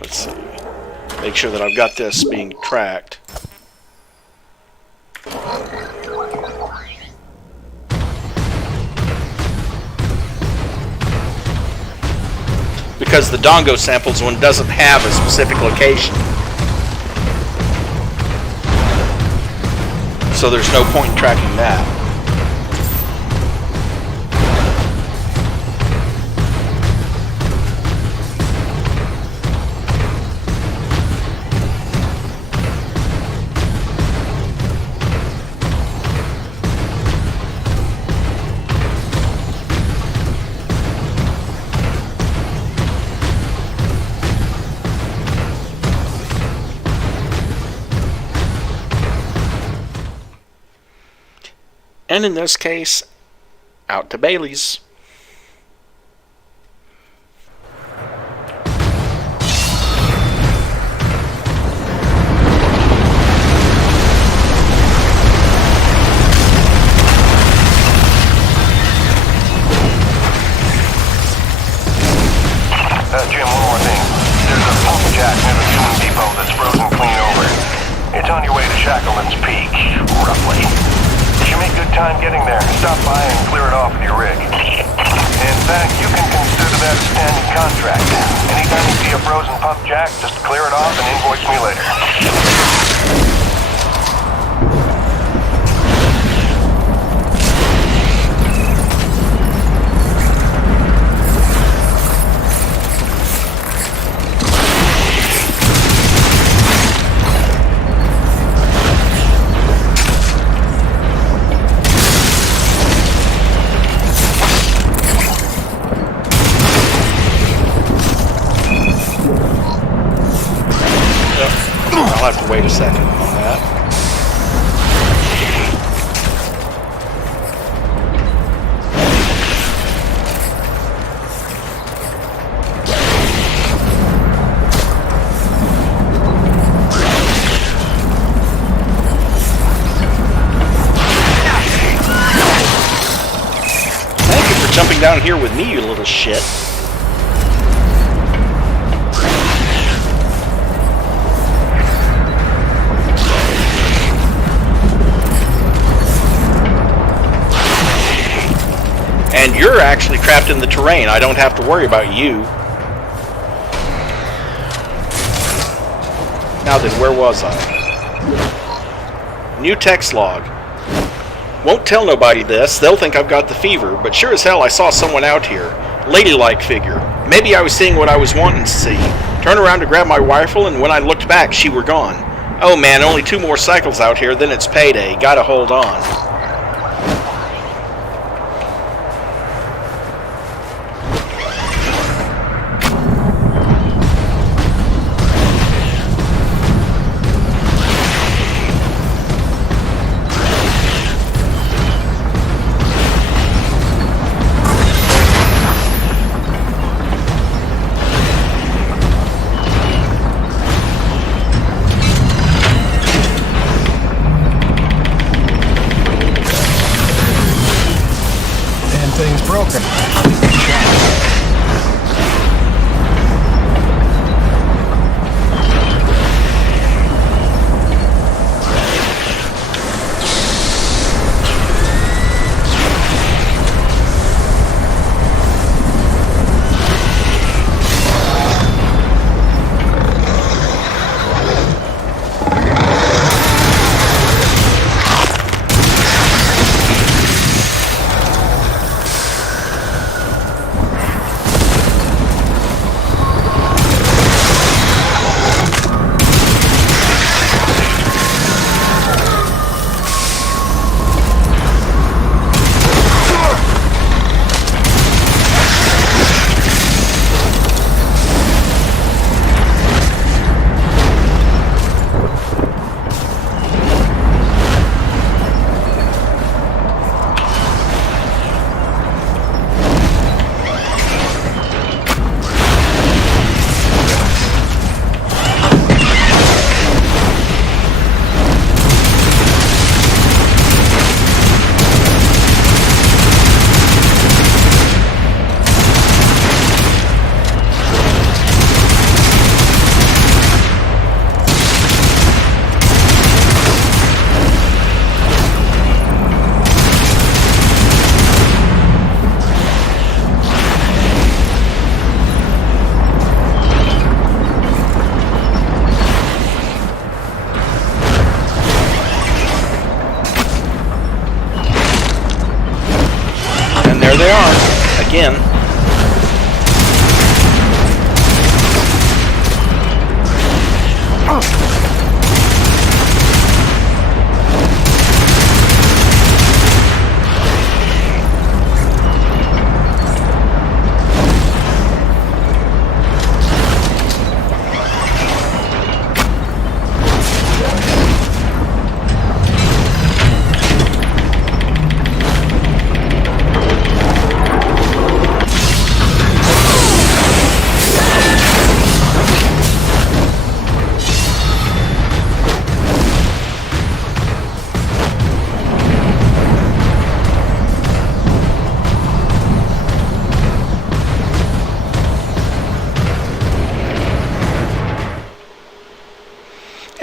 Let's see. Make sure that I've got this being tracked. Because the Dongo samples one doesn't have a specific location. So there's no point in tracking that. And in this case, out to Bailey's. Jim, one more thing. There's a pump jack near the fueling depot that's frozen clean over. It's on your way to Shackleton's Peak, roughly. If you make good time getting there, stop by and clear it off with your rig. In fact, you can consider that a standing contract. Anytime you see a frozen pump jack, just clear it off and invoice me later. I'll have to wait a second on that. Thank you for jumping down here with me, you little shit. And you're actually trapped in the terrain. I don't have to worry about you. Now then, where was I? New text log. Won't tell nobody this. They'll think I've got the fever, but sure as hell I saw someone out here. Ladylike figure. Maybe I was seeing what I was wanting to see. Turn around to grab my rifle, and when I looked back, she were gone. Oh man, only 2 more cycles out here, then it's payday. Gotta hold on.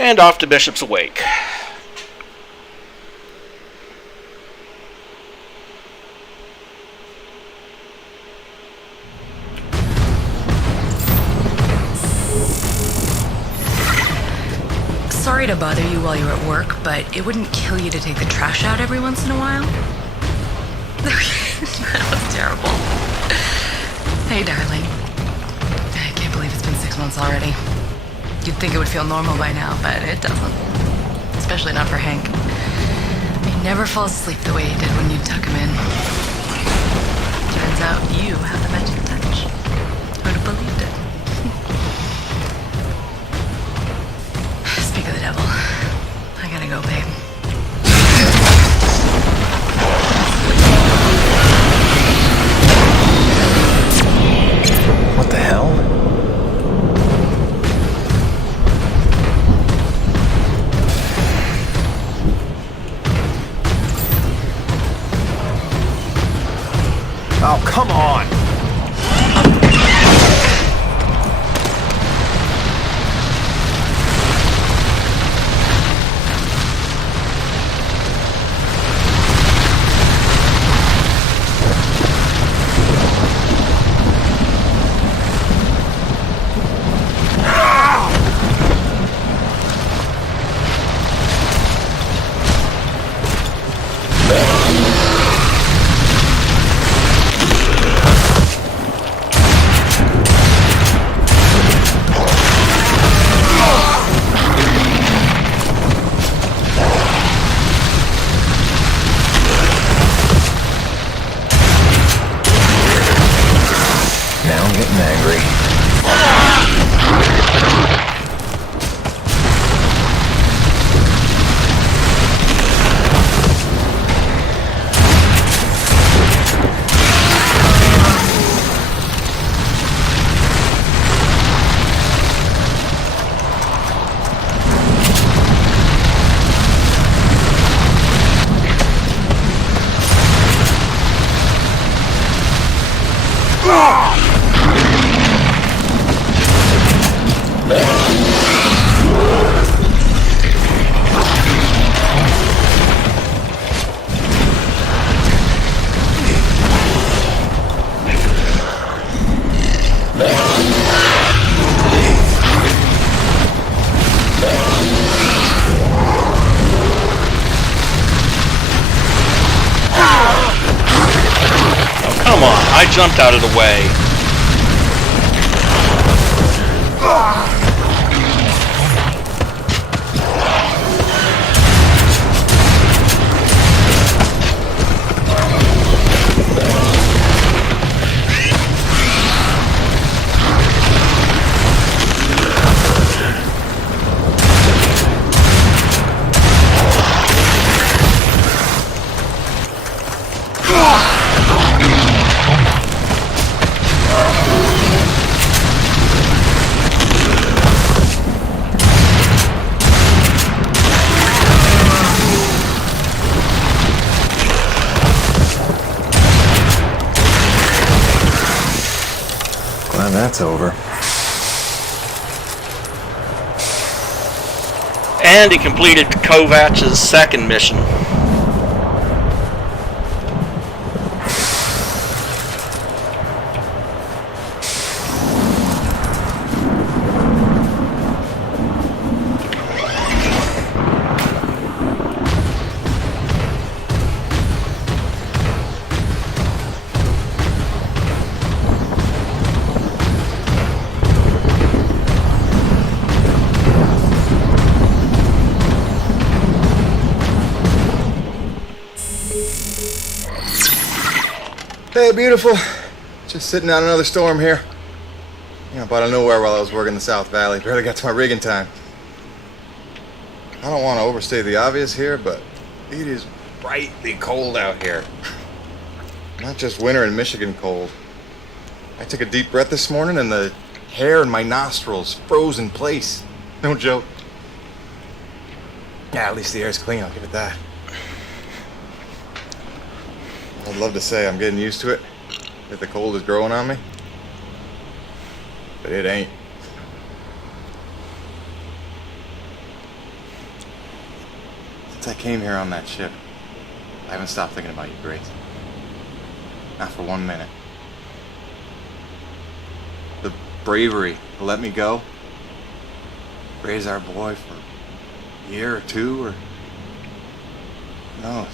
And off to Bishop's Wake. Sorry to bother you while you're at work, but it wouldn't kill you to take the trash out every once in a while? That was terrible. Hey, darling. I can't believe it's been 6 months already. You'd think it would feel normal by now, but it doesn't. Especially not for Hank. He never falls asleep the way he did when you tuck him in. Turns out you have the magic touch. Who'd have believed it? Speak of the devil. I gotta go, babe. What the hell? Oh, come on! I jumped out of the way. That's over. And he completed Kovach's second mission. Hey, beautiful. Just sitting out another storm here. You know, up out of nowhere while I was working the South Valley. Barely got to my rig in time. I don't want to overstate the obvious here, but it is frightfully cold out here. Not just winter in Michigan cold. I took a deep breath this morning and the hair in my nostrils froze in place. No joke. Yeah, at least the air's clean, I'll give it that. I'd love to say I'm getting used to it, that the cold is growing on me, but it ain't. Since I came here on that ship, I haven't stopped thinking about you, Grace. Not for 1 minute. The bravery to let me go, raise our boy for a year or two, or who knows.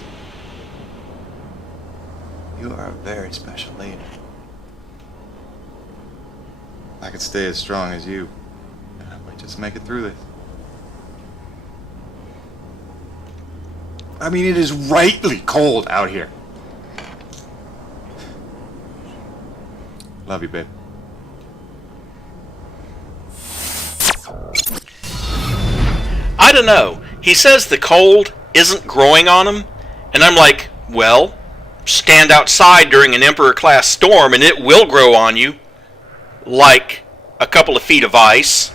You are a very special lady. If I could stay as strong as you, I might just make it through this. I mean, it is rightly cold out here. Love you, babe. I don't know. He says the cold isn't growing on him, and I'm like, well, stand outside during an Emperor-class storm and it will grow on you, like a couple of feet of ice.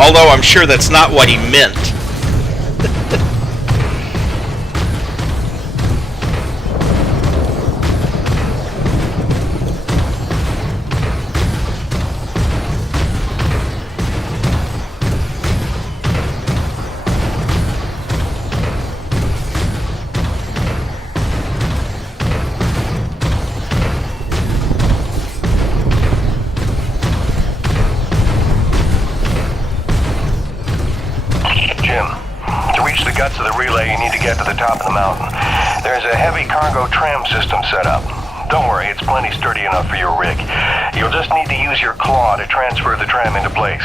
Although I'm sure that's not what he meant. To the relay, you need to get to the top of the mountain. There's a heavy cargo tram system set up. Don't worry, it's plenty sturdy enough for your rig. You'll just need to use your claw to transfer the tram into place.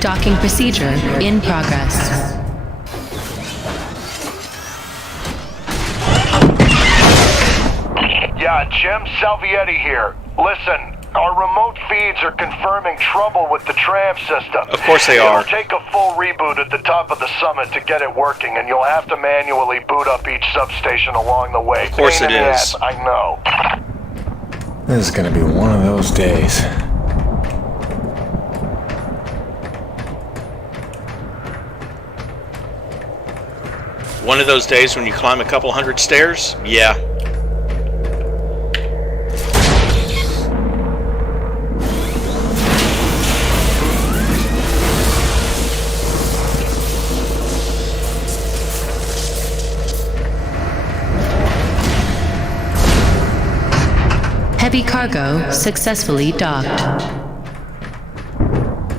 Docking procedure in progress. Yeah, Jim Salvietti here. Listen, our remote feeds are confirming trouble with the tram system. Of course they are. It'll take a full reboot at the top of the summit to get it working, and you'll have to manually boot up each substation along the way. Of course it is. I know. This is gonna be one of those days. One of those days when you climb a couple hundred stairs? Yeah. Heavy cargo successfully docked.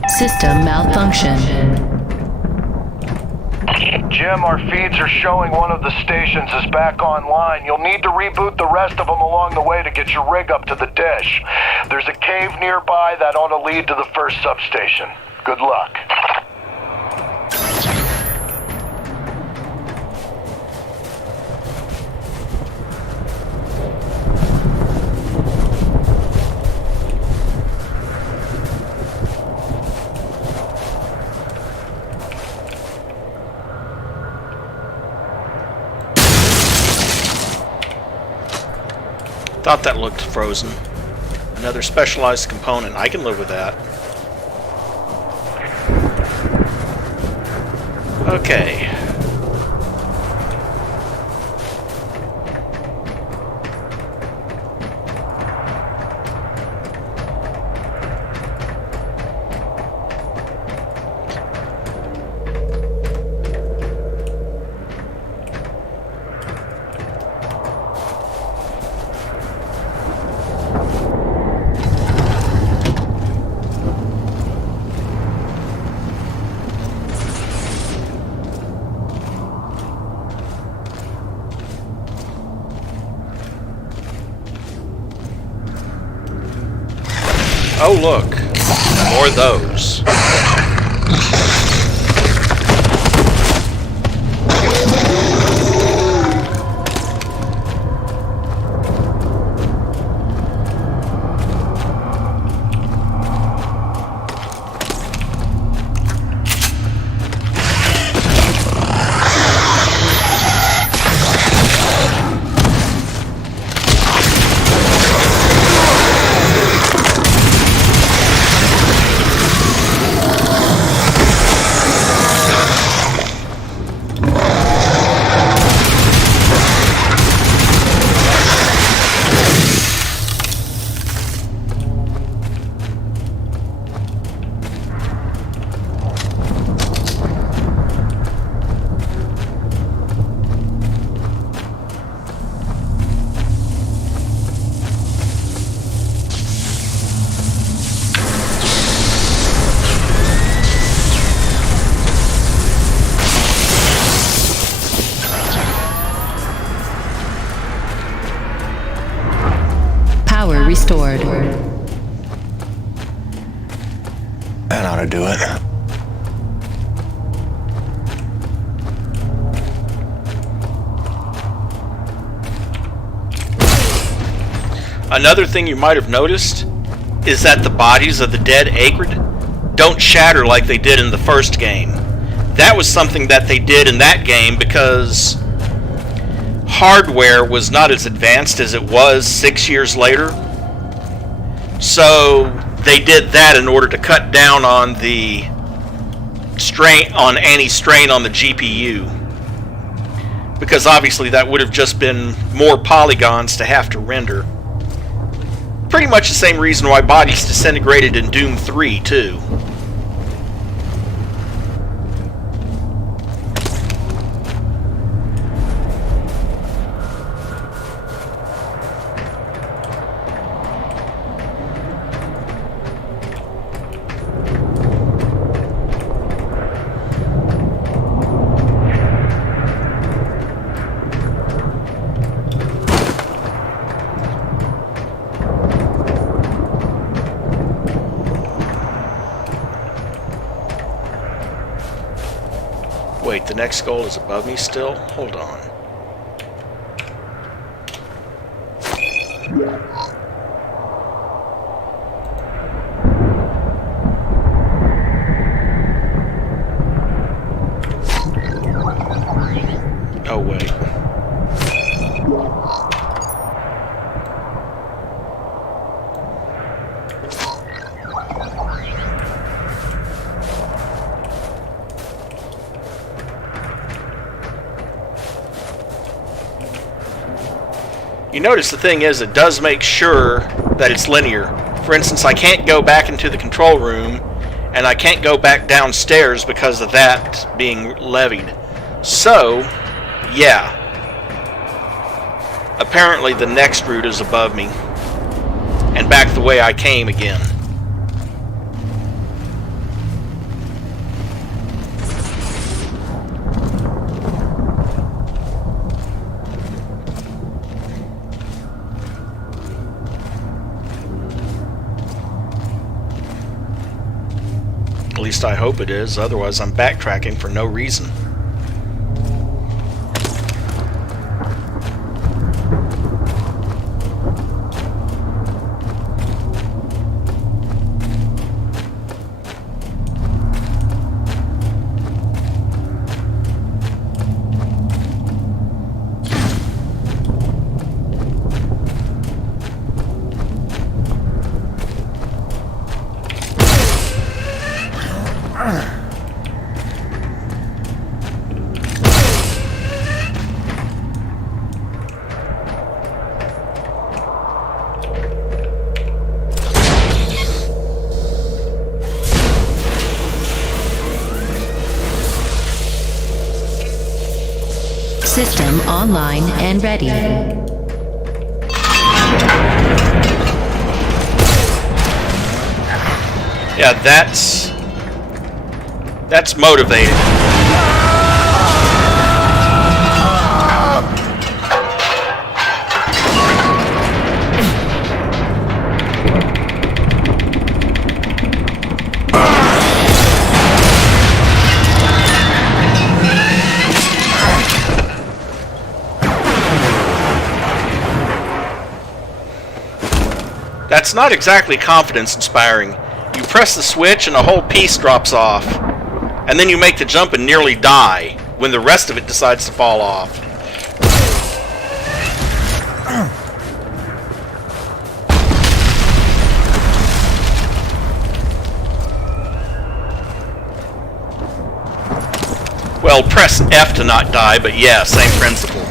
System malfunction. Jim, our feeds are showing one of the stations is back online. You'll need to reboot the rest of them along the way to get your rig up to the dish. There's a cave nearby that ought to lead to the first substation. Good luck. Thought that looked frozen. Another specialized component. I can live with that. Okay. Oh look, more of those. Power restored. That ought to do it. Another thing you might have noticed is that the bodies of the dead Akrid don't shatter like they did in the first game. That was something that they did in that game because hardware was not as advanced as it was 6 years later. So they did that in order to cut down on the strain, on any strain on the GPU. Because obviously that would have just been more polygons to have to render. Pretty much the same reason why bodies disintegrated in Doom 3, too. Wait, the next goal is above me still? Hold on. Oh, wait. You notice the thing is, it does make sure that it's linear. For instance, I can't go back into the control room, and I can't go back downstairs because of that being levied. So, yeah. Apparently the next route is above me, and back the way I came again. At least I hope it is, otherwise I'm backtracking for no reason. System online and ready. Yeah, that's motivated. That's not exactly confidence-inspiring. You press the switch and a whole piece drops off. And then you make the jump and nearly die, when the rest of it decides to fall off. Well, press F to not die, but yeah, same principle.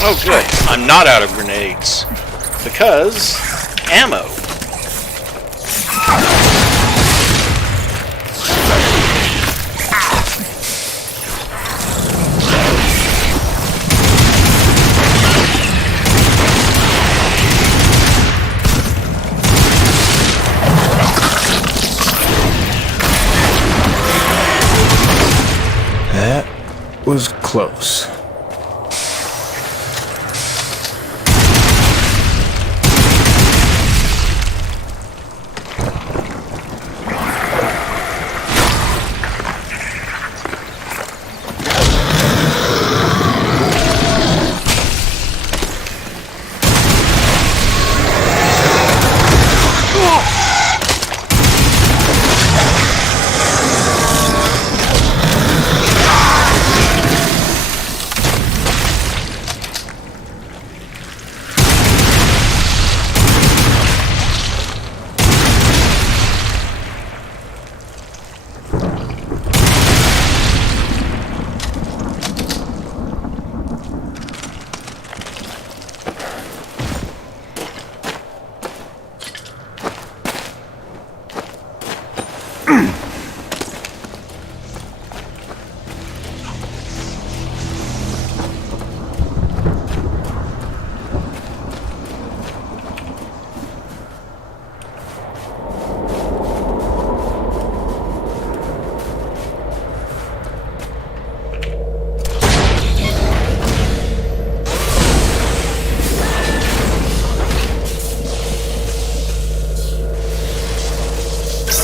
Oh, good. I'm not out of grenades. Because... ammo. That was close.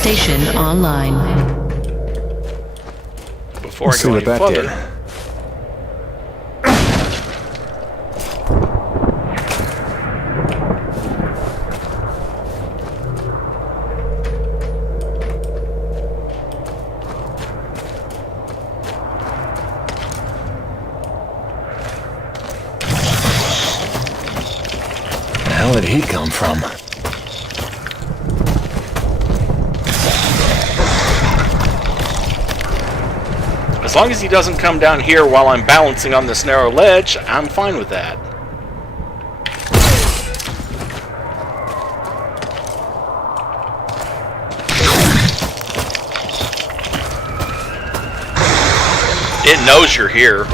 Station online. Before I go any further... The hell did he come from? As long as he doesn't come down here while I'm balancing on this narrow ledge, I'm fine with that. It knows you're here.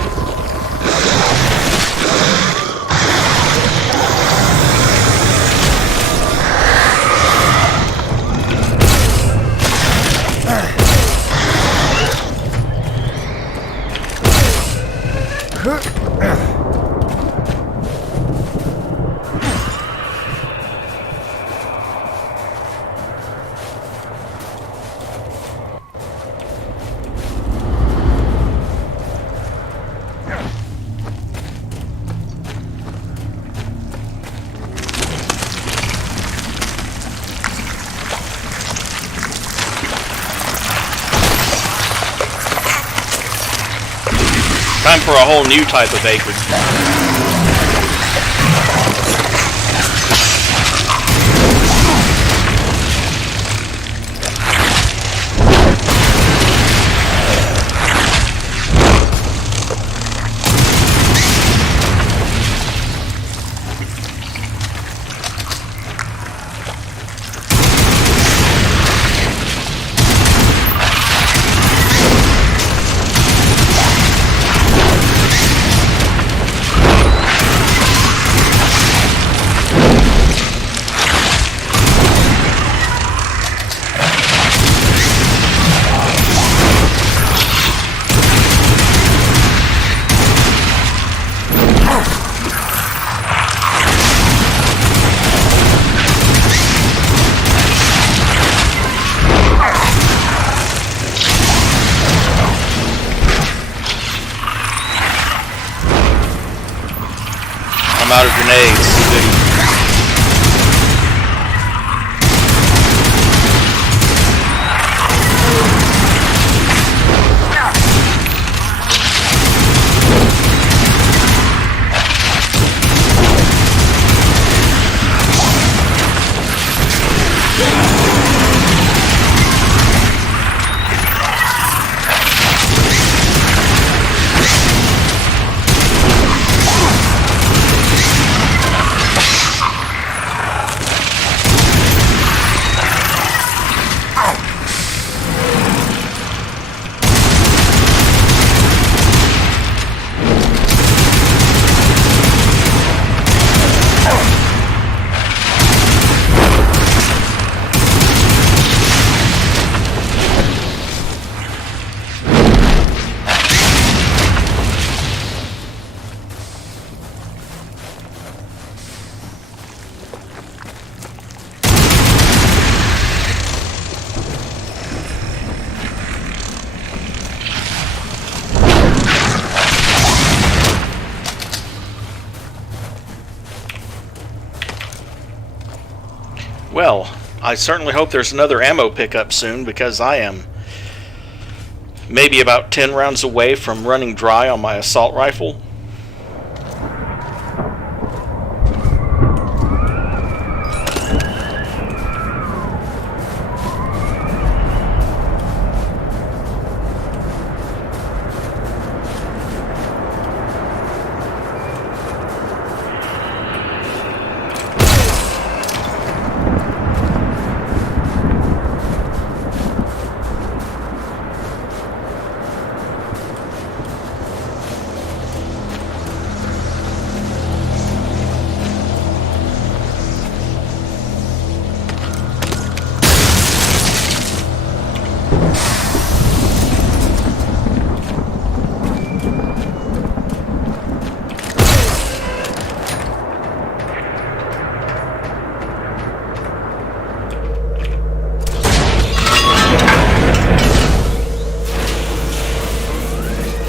Time for a whole new type of acreage. I'm out of grenades. Well, I certainly hope there's another ammo pickup soon, because I am maybe about 10 rounds away from running dry on my assault rifle.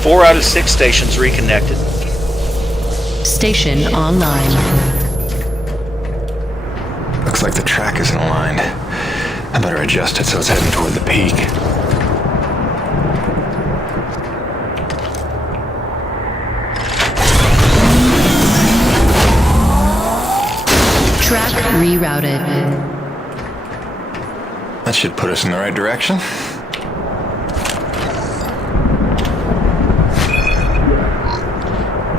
Four out of 6 stations reconnected. Station online. Looks like the track isn't aligned. I better adjust it so it's heading toward the peak. Track rerouted. That should put us in the right direction.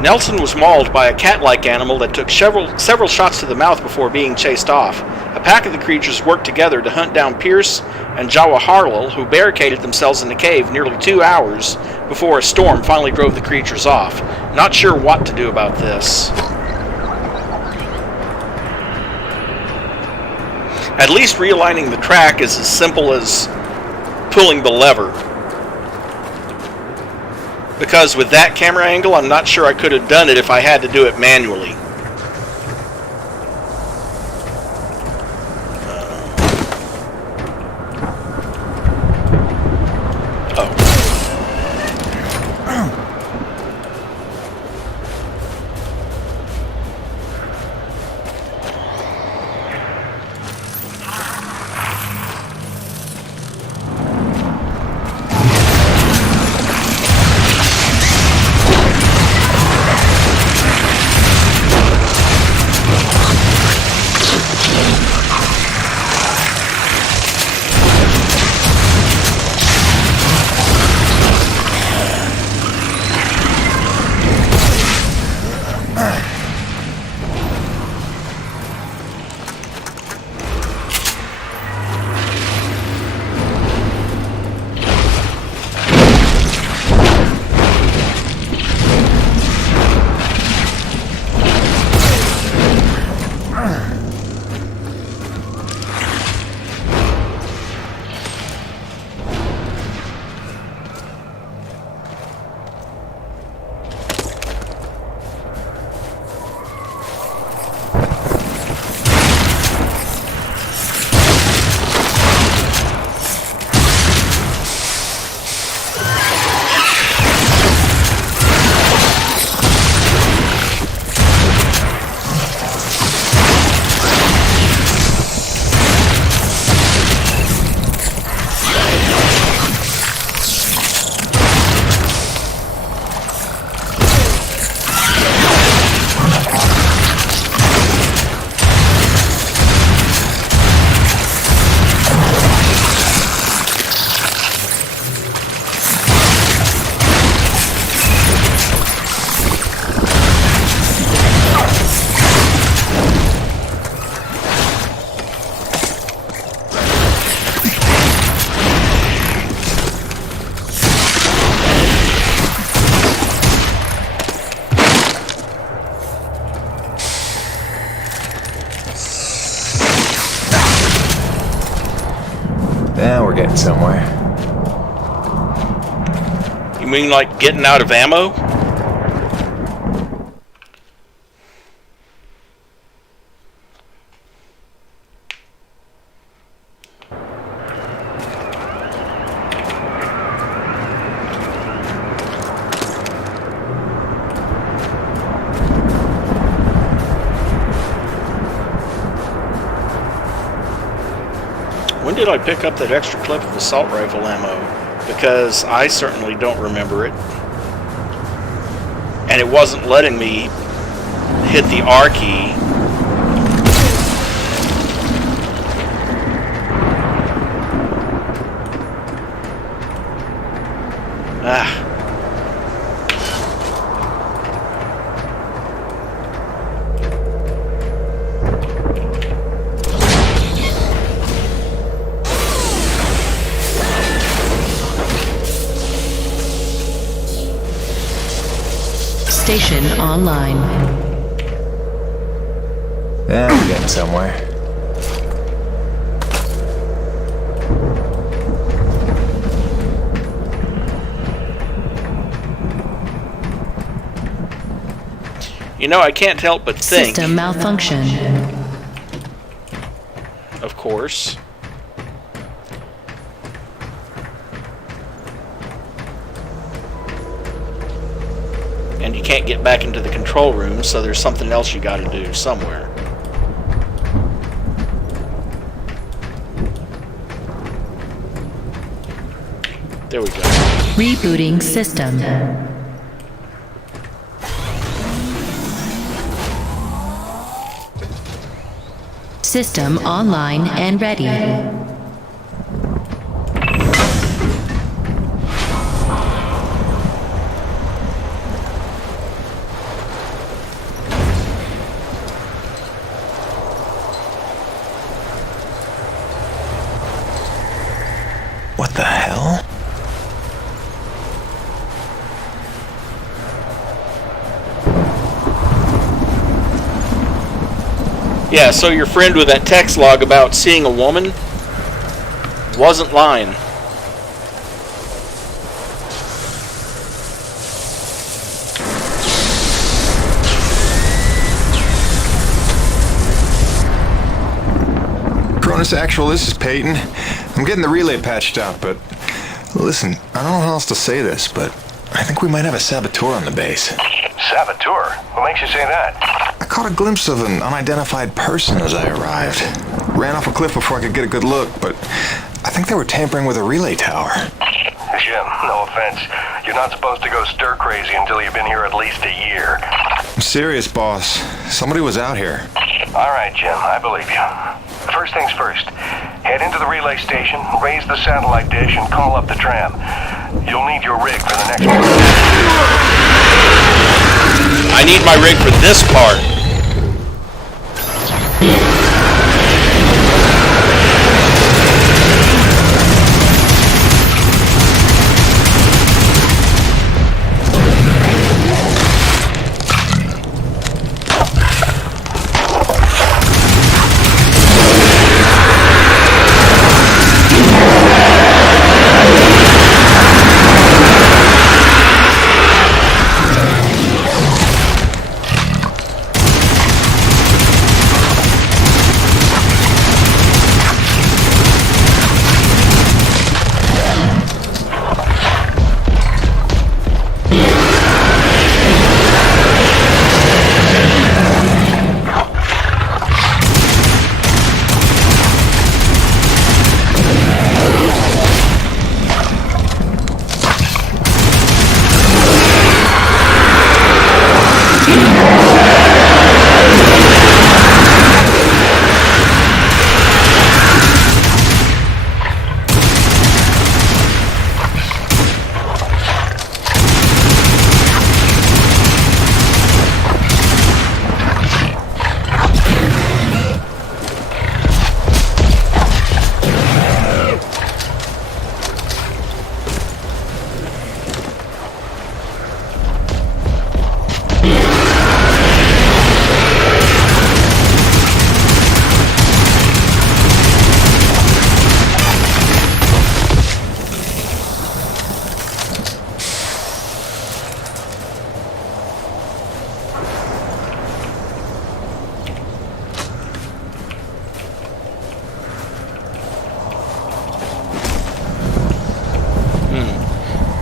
Nelson was mauled by a cat-like animal that took several shots to the mouth before being chased off. A pack of the creatures worked together to hunt down Pierce and Jawa Harlil, who barricaded themselves in the cave nearly 2 hours before a storm finally drove the creatures off. Not sure what to do about this. At least realigning the track is as simple as pulling the lever. Because with that camera angle, I'm not sure I could have done it if I had to do it manually. Yeah, we're getting somewhere. You mean like getting out of ammo? did I pick up that extra clip of assault rifle ammo? Because I certainly don't remember it. And it wasn't letting me hit the R key. Station online. Yeah, we're getting somewhere. You know, I can't help but think... System malfunction. Of course. And you can't get back into the control room, so there's something else you gotta do somewhere. There we go. Rebooting system. System online and ready. What the hell? Yeah, so your friend with that text log about seeing a woman wasn't lying. Cronus Actual, this is Peyton. I'm getting the relay patched up, but listen, I don't know how else to say this, but I think we might have a saboteur on the base. Saboteur? What makes you say that? I caught a glimpse of an unidentified person as I arrived. Ran off a cliff before I could get a good look, but I think they were tampering with a relay tower. Jim, no offense. You're not supposed to go stir crazy until you've been here at least a year. I'm serious, boss. Somebody was out here. All right, Jim, I believe you. First things first. Head into the relay station, raise the satellite dish, and call up the tram. You'll need your rig for the next part. I need my rig for this part.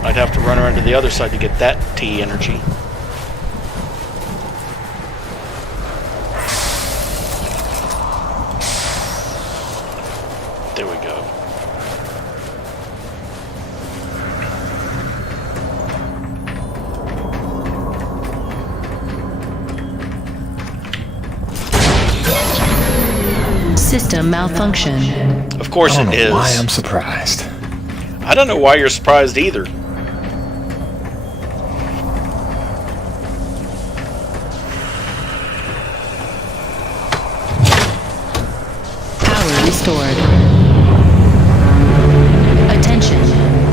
I'd have to run around to the other side to get that T energy. There we go. System malfunction. Of course it is. I don't know why I'm surprised. I don't know why you're surprised either. Power restored. Attention.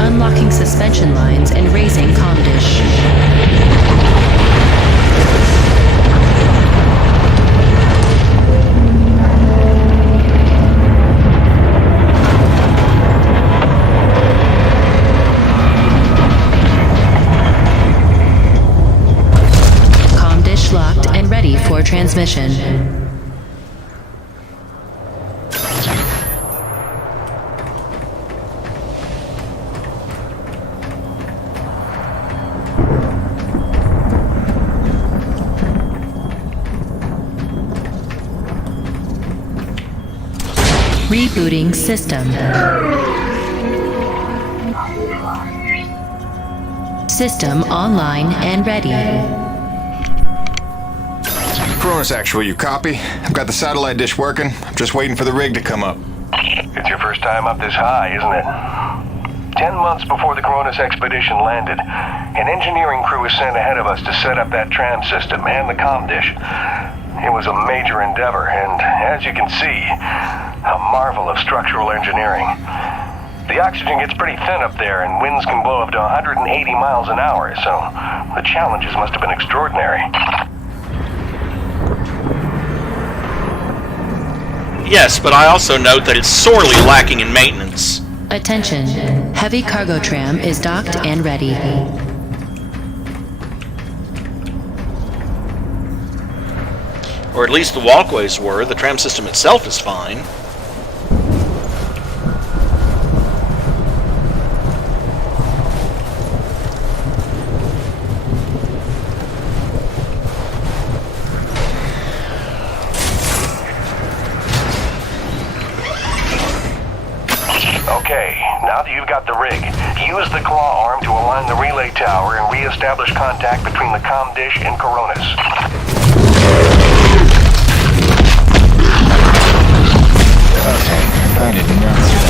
Unlocking suspension lines and raising comm dish. Comm dish locked and ready for transmission. Rebooting system. System online and ready. Cronus Actual, you copy? I've got the satellite dish working. I'm just waiting for the rig to come up. It's your first time up this high, isn't it? 10 months before the Cronus expedition landed, an engineering crew was sent ahead of us to set up that tram system and the comm dish. It was a major endeavor, and as you can see, a marvel of structural engineering. The oxygen gets pretty thin up there, and winds can blow up to 180 miles an hour, so the challenges must have been extraordinary. Yes, but I also note that it's sorely lacking in maintenance. Attention. Heavy cargo tram is docked and ready. Or at least the walkways were. The tram system itself is fine. Okay, now that you've got the rig, use the claw arm to align the relay tower and re-establish contact between the comm dish and Coronis. Okay, I did not see that.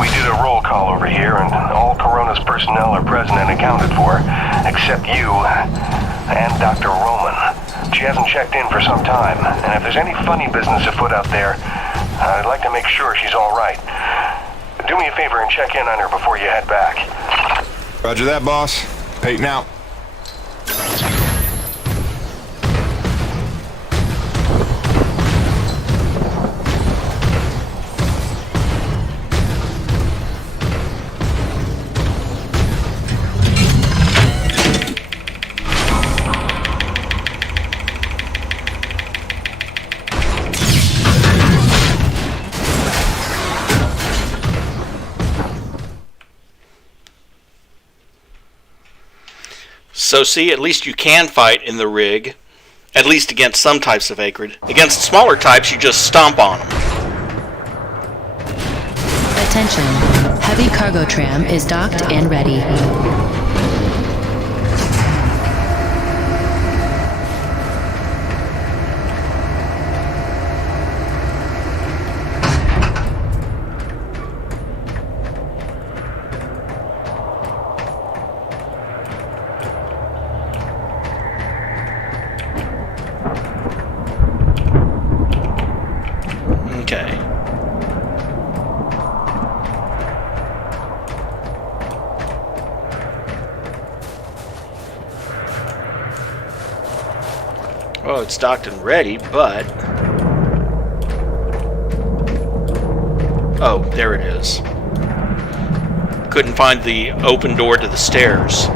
We did a roll call over here, and all Corona's personnel are present and accounted for, except you and Dr. Roman. She hasn't checked in for some time, and if there's any funny business afoot out there, I'd like to make sure she's all right. Do me a favor and check in on her before you head back. Roger that, boss. Peyton out. So see, at least you can fight in the rig. At least against some types of acrid. Against smaller types, you just stomp on them. Attention. Heavy cargo tram is docked and ready. Okay. Well, it's docked and ready, but... Oh, there it is. Couldn't find the open door to the stairs.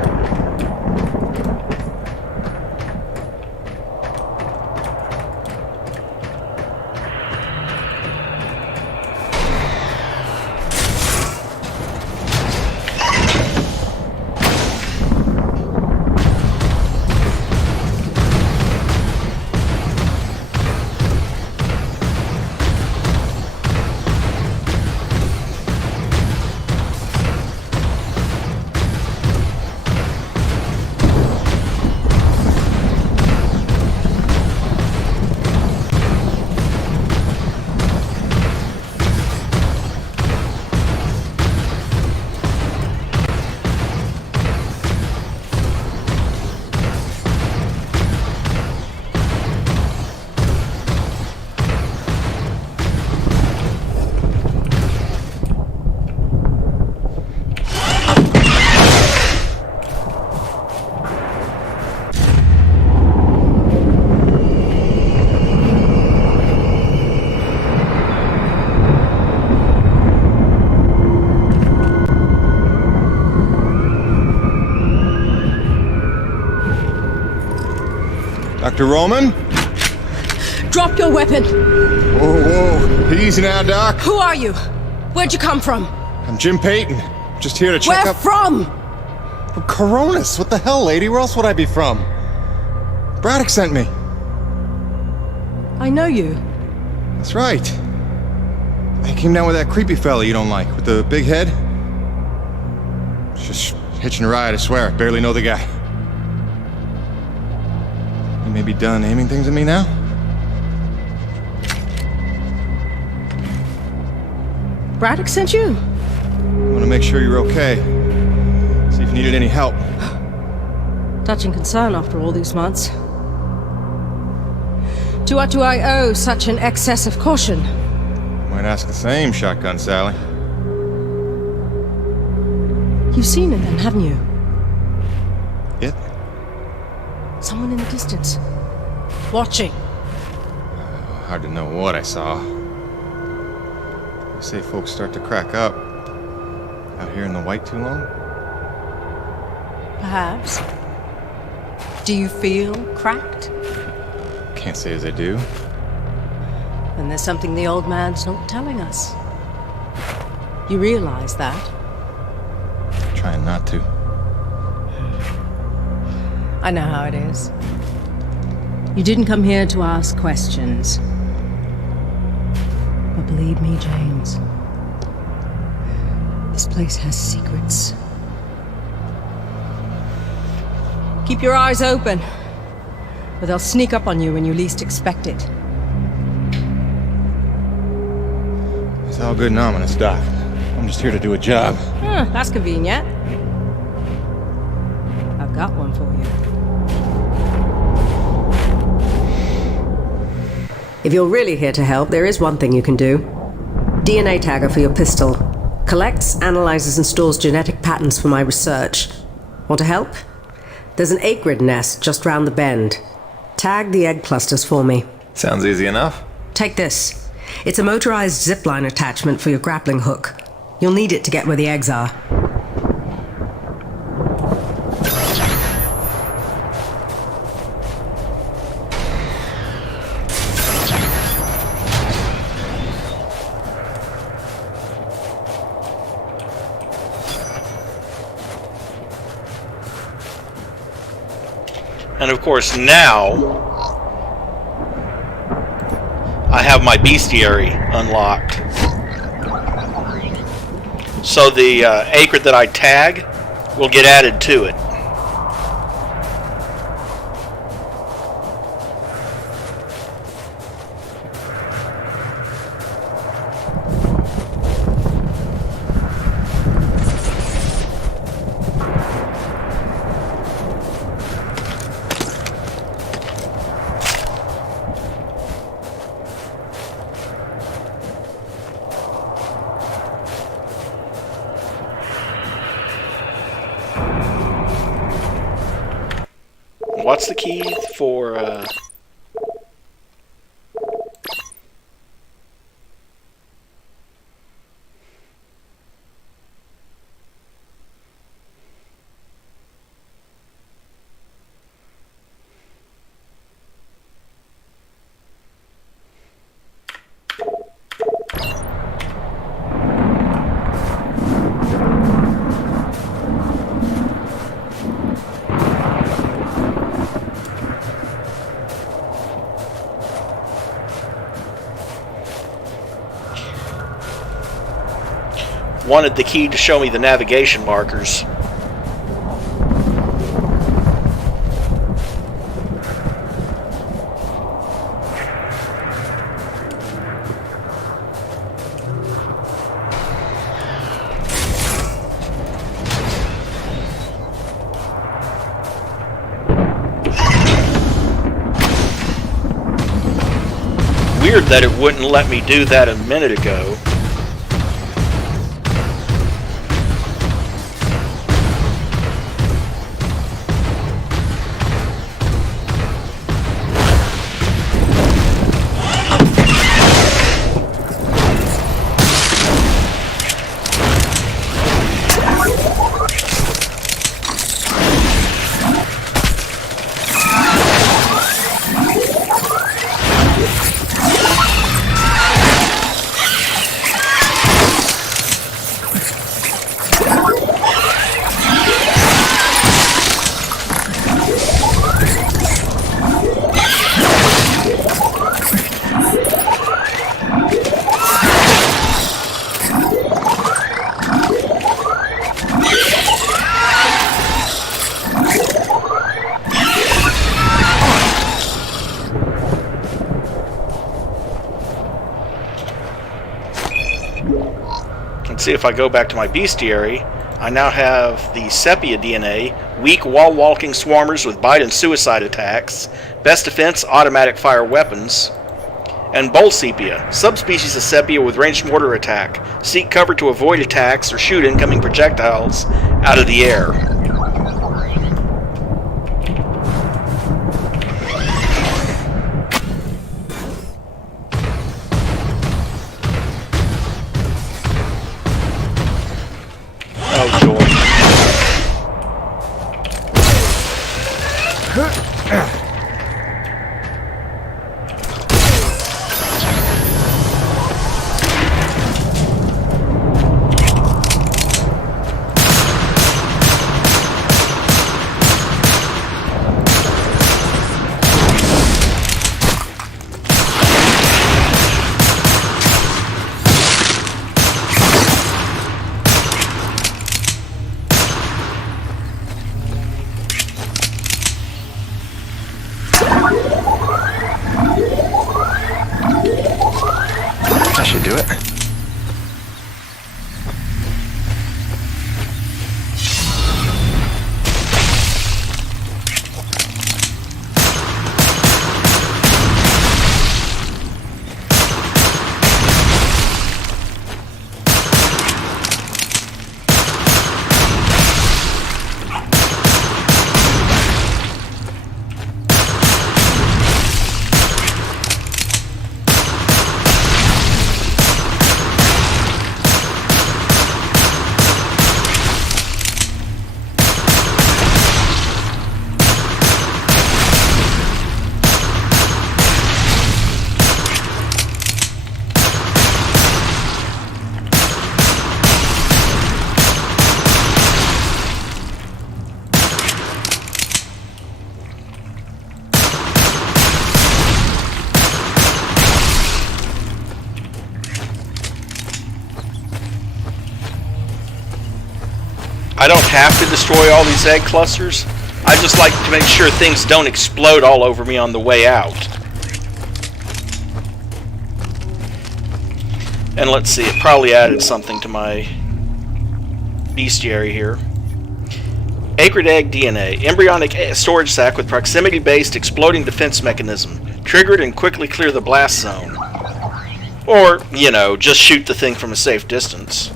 Dr. Roman? Drop your weapon! Whoa, whoa. Easy now, Doc. Who are you? Where'd you come from? I'm Jim Peyton. Just here to check Where up... from? From Coronis. What the hell, lady? Where else would I be from? Braddock sent me. I know you. That's right. I came down with that creepy fella you don't like, with the big head. Just hitching a ride, I swear. Barely know the guy. You may be done aiming things at me now? Braddock sent you? I want to make sure you're okay. See if you needed any help. Touching concern after all these months. To what do I owe such an excess of caution? Might ask the same, Shotgun Sally. You've seen it then, haven't you? It? Someone in the distance. Watching. Hard to know what I saw. They say folks start to crack up. Out here in the white too long? Perhaps. Do you feel cracked? Can't say as I do. Then there's something the old man's not telling us. You realize that? Trying not to. I know how it is. You didn't come here to ask questions. But believe me, James, this place has secrets. Keep your eyes open, or they'll sneak up on you when you least expect it. It's all good and ominous, Doc. I'm just here to do a job. That's convenient. I've got one for you. If you're really here to help, there is one thing you can do. DNA tagger for your pistol. Collects, analyzes, and stores genetic patterns for my research. Want to help? There's an acrid nest just round the bend. Tag the egg clusters for me. Sounds easy enough. Take this. It's a motorized zipline attachment for your grappling hook. You'll need it to get where the eggs are. And of course now I have my bestiary unlocked. So the acrid that I tag will get added to it. What's the key for, wanted the key to show me the navigation markers. Weird that it wouldn't let me do that a minute ago. See, if I go back to my bestiary, I now have the sepia DNA, weak wall-walking swarmers with bite and suicide attacks, best defense automatic fire weapons, and bull sepia, subspecies of sepia with ranged mortar attack. Seek cover to avoid attacks or shoot incoming projectiles out of the air. Oh, joy. That should do it. I don't have to destroy all these egg clusters. I just like to make sure things don't explode all over me on the way out. And let's see, it probably added something to my bestiary here. Acrid egg DNA. Embryonic storage sac with proximity-based exploding defense mechanism. Triggered and quickly clear the blast zone. Or, you know, just shoot the thing from a safe distance.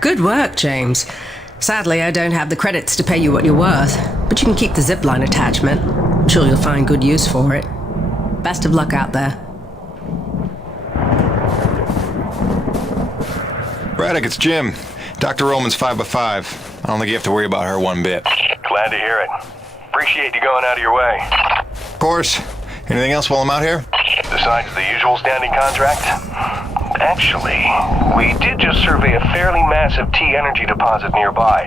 Good work, James. Sadly, I don't have the credits to pay you what you're worth, but you can keep the zipline attachment. I'm sure you'll find good use for it. Best of luck out there. Braddock, it's Jim. Dr. Roman's 5x5. I don't think you have to worry about her one bit. Glad to hear it. Appreciate you going out of your way. Of course. Anything else while I'm out here? Besides the usual standing contract? Actually, we did just survey a fairly massive T-energy deposit nearby,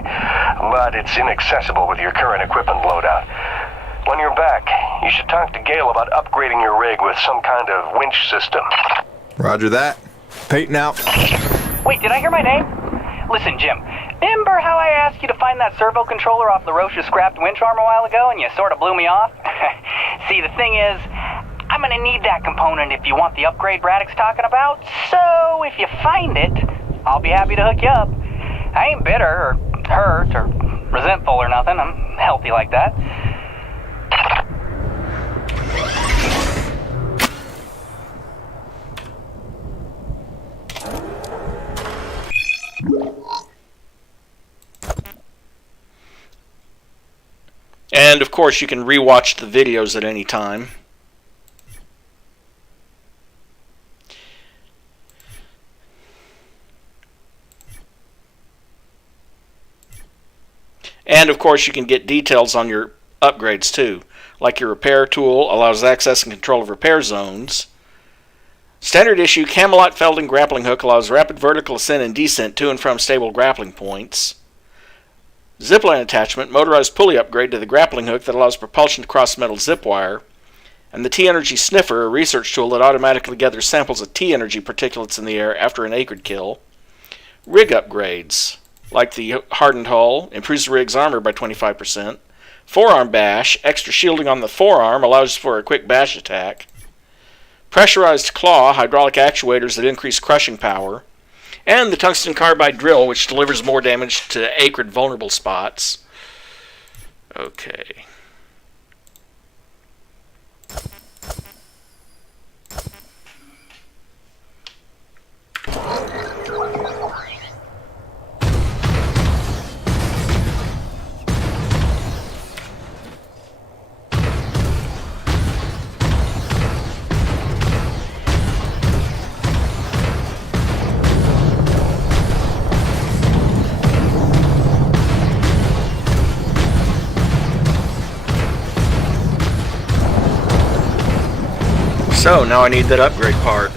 but it's inaccessible with your current equipment loadout. When you're back, you should talk to Gale about upgrading your rig with some kind of winch system. Roger that. Peyton out. Wait, did I hear my name? Listen, Jim, remember how I asked you to find that servo controller off LaRoche's scrapped winch arm a while ago and you sort of blew me off? See, the thing is, I'm gonna need that component if you want the upgrade Braddock's talking about, so if you find it, I'll be happy to hook you up. I ain't bitter or hurt or resentful or nothing. I'm healthy like that. And of course you can rewatch the videos at any time. And of course you can get details on your upgrades too, like your repair tool allows access and control of repair zones. Standard issue Camelot Felding grappling hook allows rapid vertical ascent and descent to and from stable grappling points. Zipline attachment, motorized pulley upgrade to the grappling hook that allows propulsion across metal zip wire. And the T-Energy Sniffer, a research tool that automatically gathers samples of T-Energy particulates in the air after an acrid kill. Rig upgrades, like the hardened hull, improves the rig's armor by 25%. Forearm bash, extra shielding on the forearm allows for a quick bash attack. Pressurized claw, hydraulic actuators that increase crushing power. And the tungsten carbide drill, which delivers more damage to acrid vulnerable spots. Okay. So, now I need that upgrade part.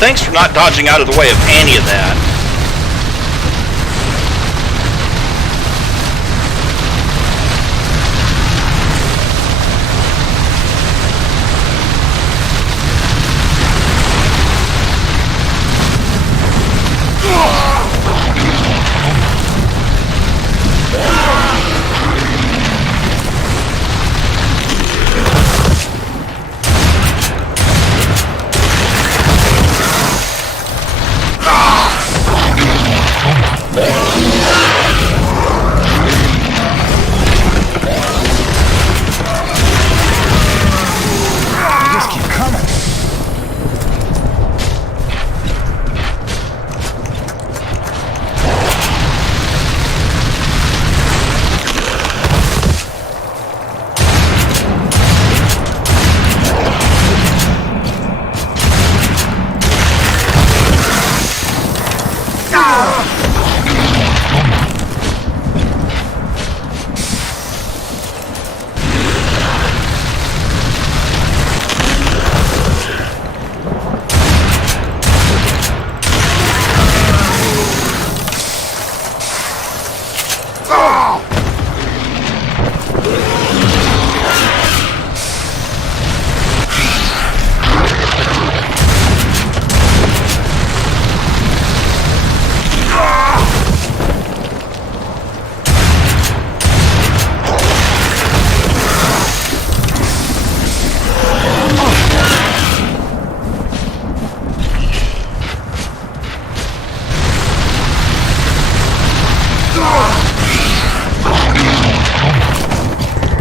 Thanks for not dodging out of the way of any of that.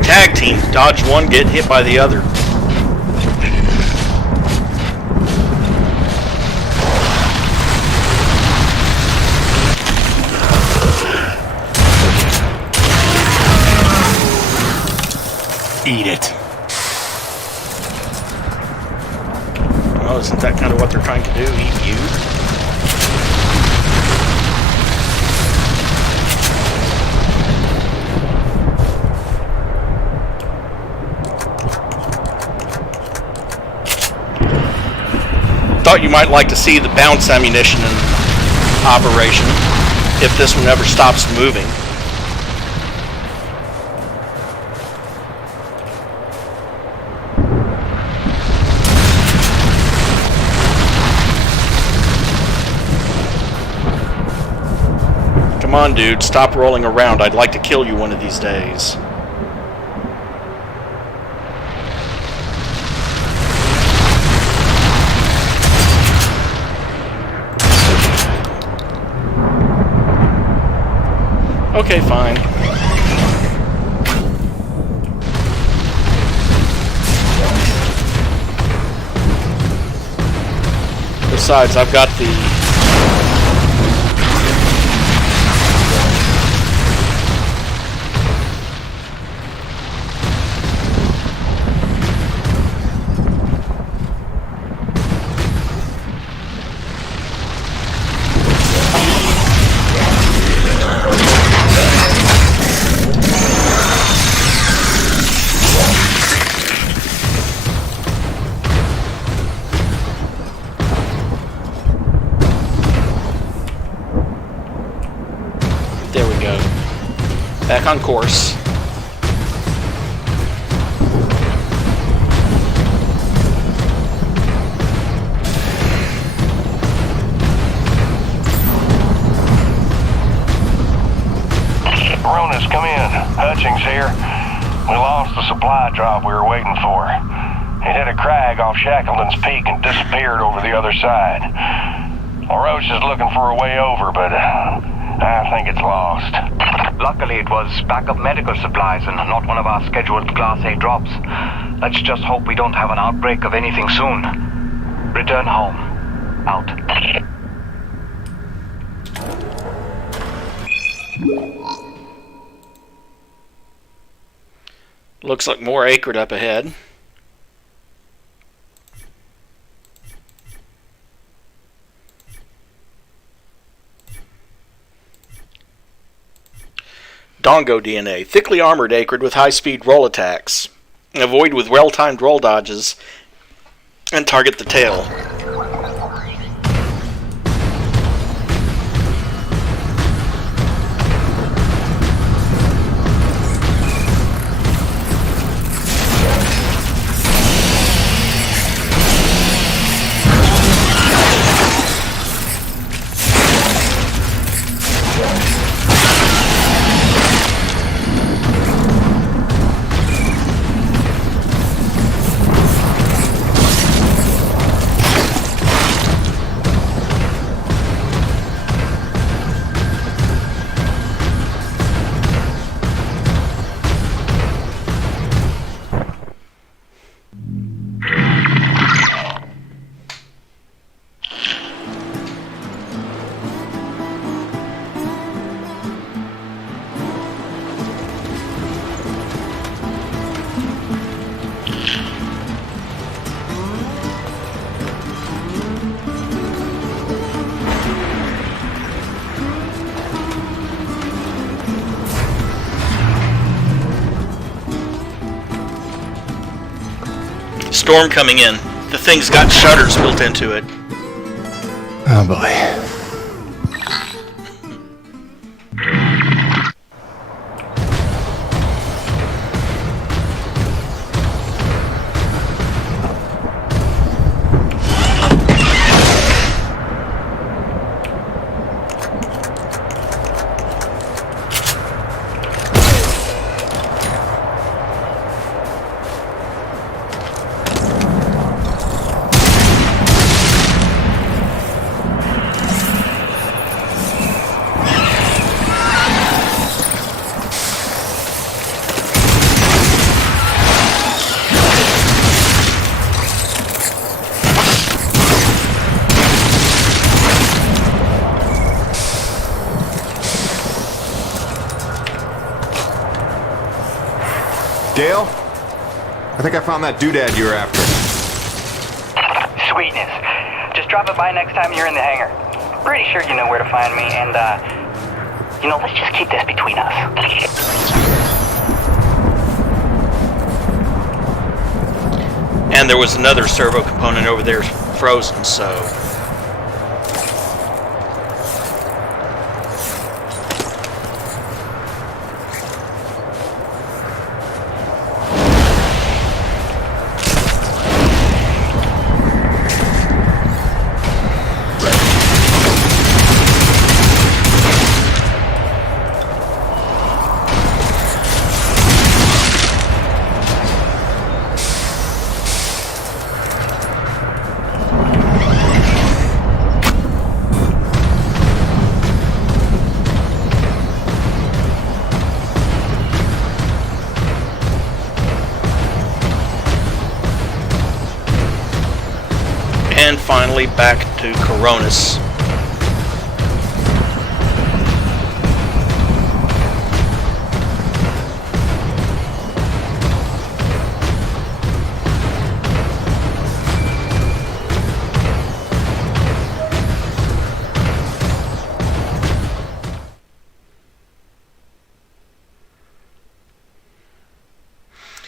Tag team, dodge one, get hit by the other. Eat it. Oh, isn't that kind of what they're trying to do? Eat you? Thought you might like to see the bounce ammunition in operation if this one ever stops moving. Come on, dude, stop rolling around. I'd like to kill you one of these days. Okay, fine. Besides, I've got the... Back on course. Ronas, come in. Hutchings here. We lost the supply drop we were waiting for. It hit a crag off Shackleton's Peak and disappeared over the other side. LaRoche is looking for a way over, but I think it's lost. Luckily, it was backup medical supplies and not one of our scheduled Class A drops. Let's just hope we don't have an outbreak of anything soon. Return home. Out. Looks like more Acrid up ahead. Dongo DNA. Thickly armored Acrid with high-speed roll attacks. Avoid with well-timed roll dodges and target the tail. Storm coming in. The thing's got shutters built into it. Oh boy. Gale? I think I found that doodad you were after. Sweetness. Just drop it by next time you're in the hangar. Pretty sure you know where to find me, and, let's just keep this between us. And there was another servo component over there frozen, so... And finally back to Coronis.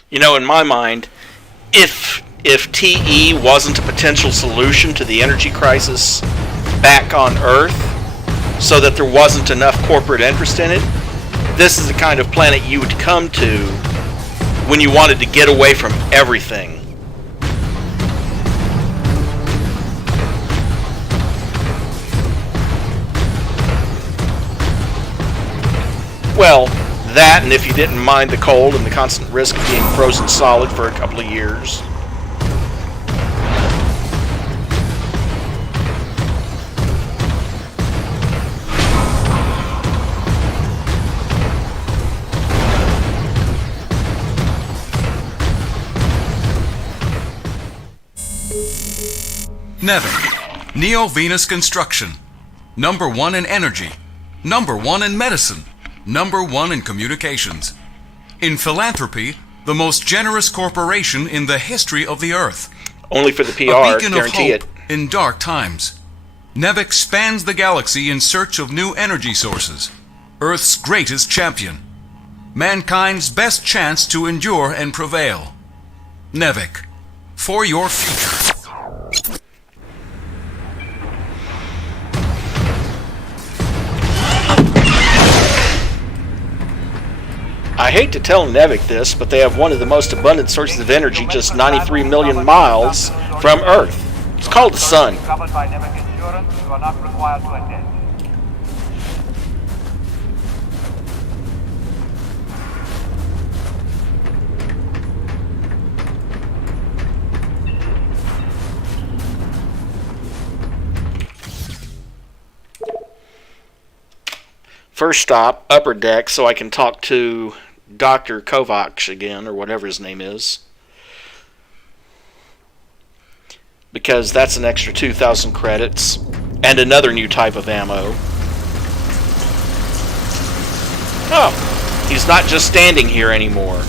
You know, in my mind, if TE wasn't a potential solution to the energy crisis back on Earth, so that there wasn't enough corporate interest in it, this is the kind of planet you would come to when you wanted to get away from everything. Well, that, and if you didn't mind the cold and the constant risk of being frozen solid for a couple of years. Nevik, Neo-Venus Construction. #1 in energy. #1 in medicine. #1 in communications. In philanthropy, the most generous corporation in the history of the Earth. Only for the PR, a beacon guarantee of hope in dark times. Nevik spans the galaxy in search of new energy sources. Earth's greatest champion. Mankind's best chance to endure and prevail. Nevik, for your future. I hate to tell Nevik this, but they have one of the most abundant sources of energy just 93 million miles from Earth. It's called the Sun. Covered by Nevik insurance, you are not required to attend. First stop, upper deck, so I can talk to Dr. Kovacs again, or whatever his name is. Because that's an extra 2,000 credits, and another new type of ammo. Oh, he's not just standing here anymore.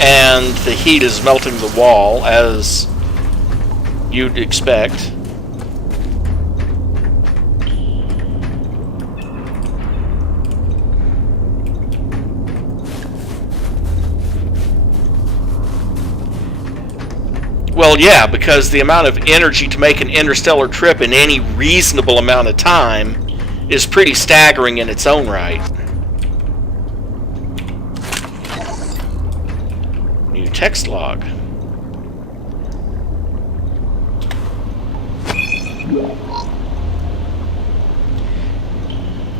And the heat is melting the wall, as you'd expect. Well, yeah, because the amount of energy to make an interstellar trip in any reasonable amount of time is pretty staggering in its own right. New text log.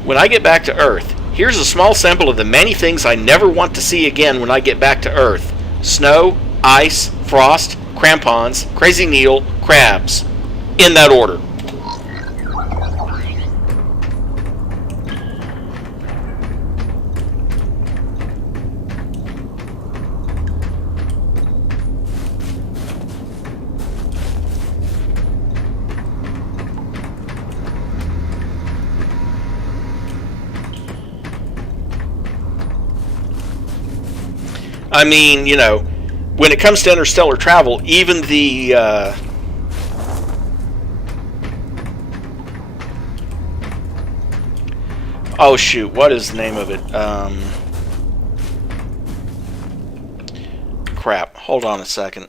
When I get back to Earth, here's a small sample of the many things I never want to see again when I get back to Earth. Snow, ice, frost, crampons, crazy Neil, crabs. In that order. I mean, you know, when it comes to interstellar travel, even the oh shoot, what is the name of it? Crap, hold on a second.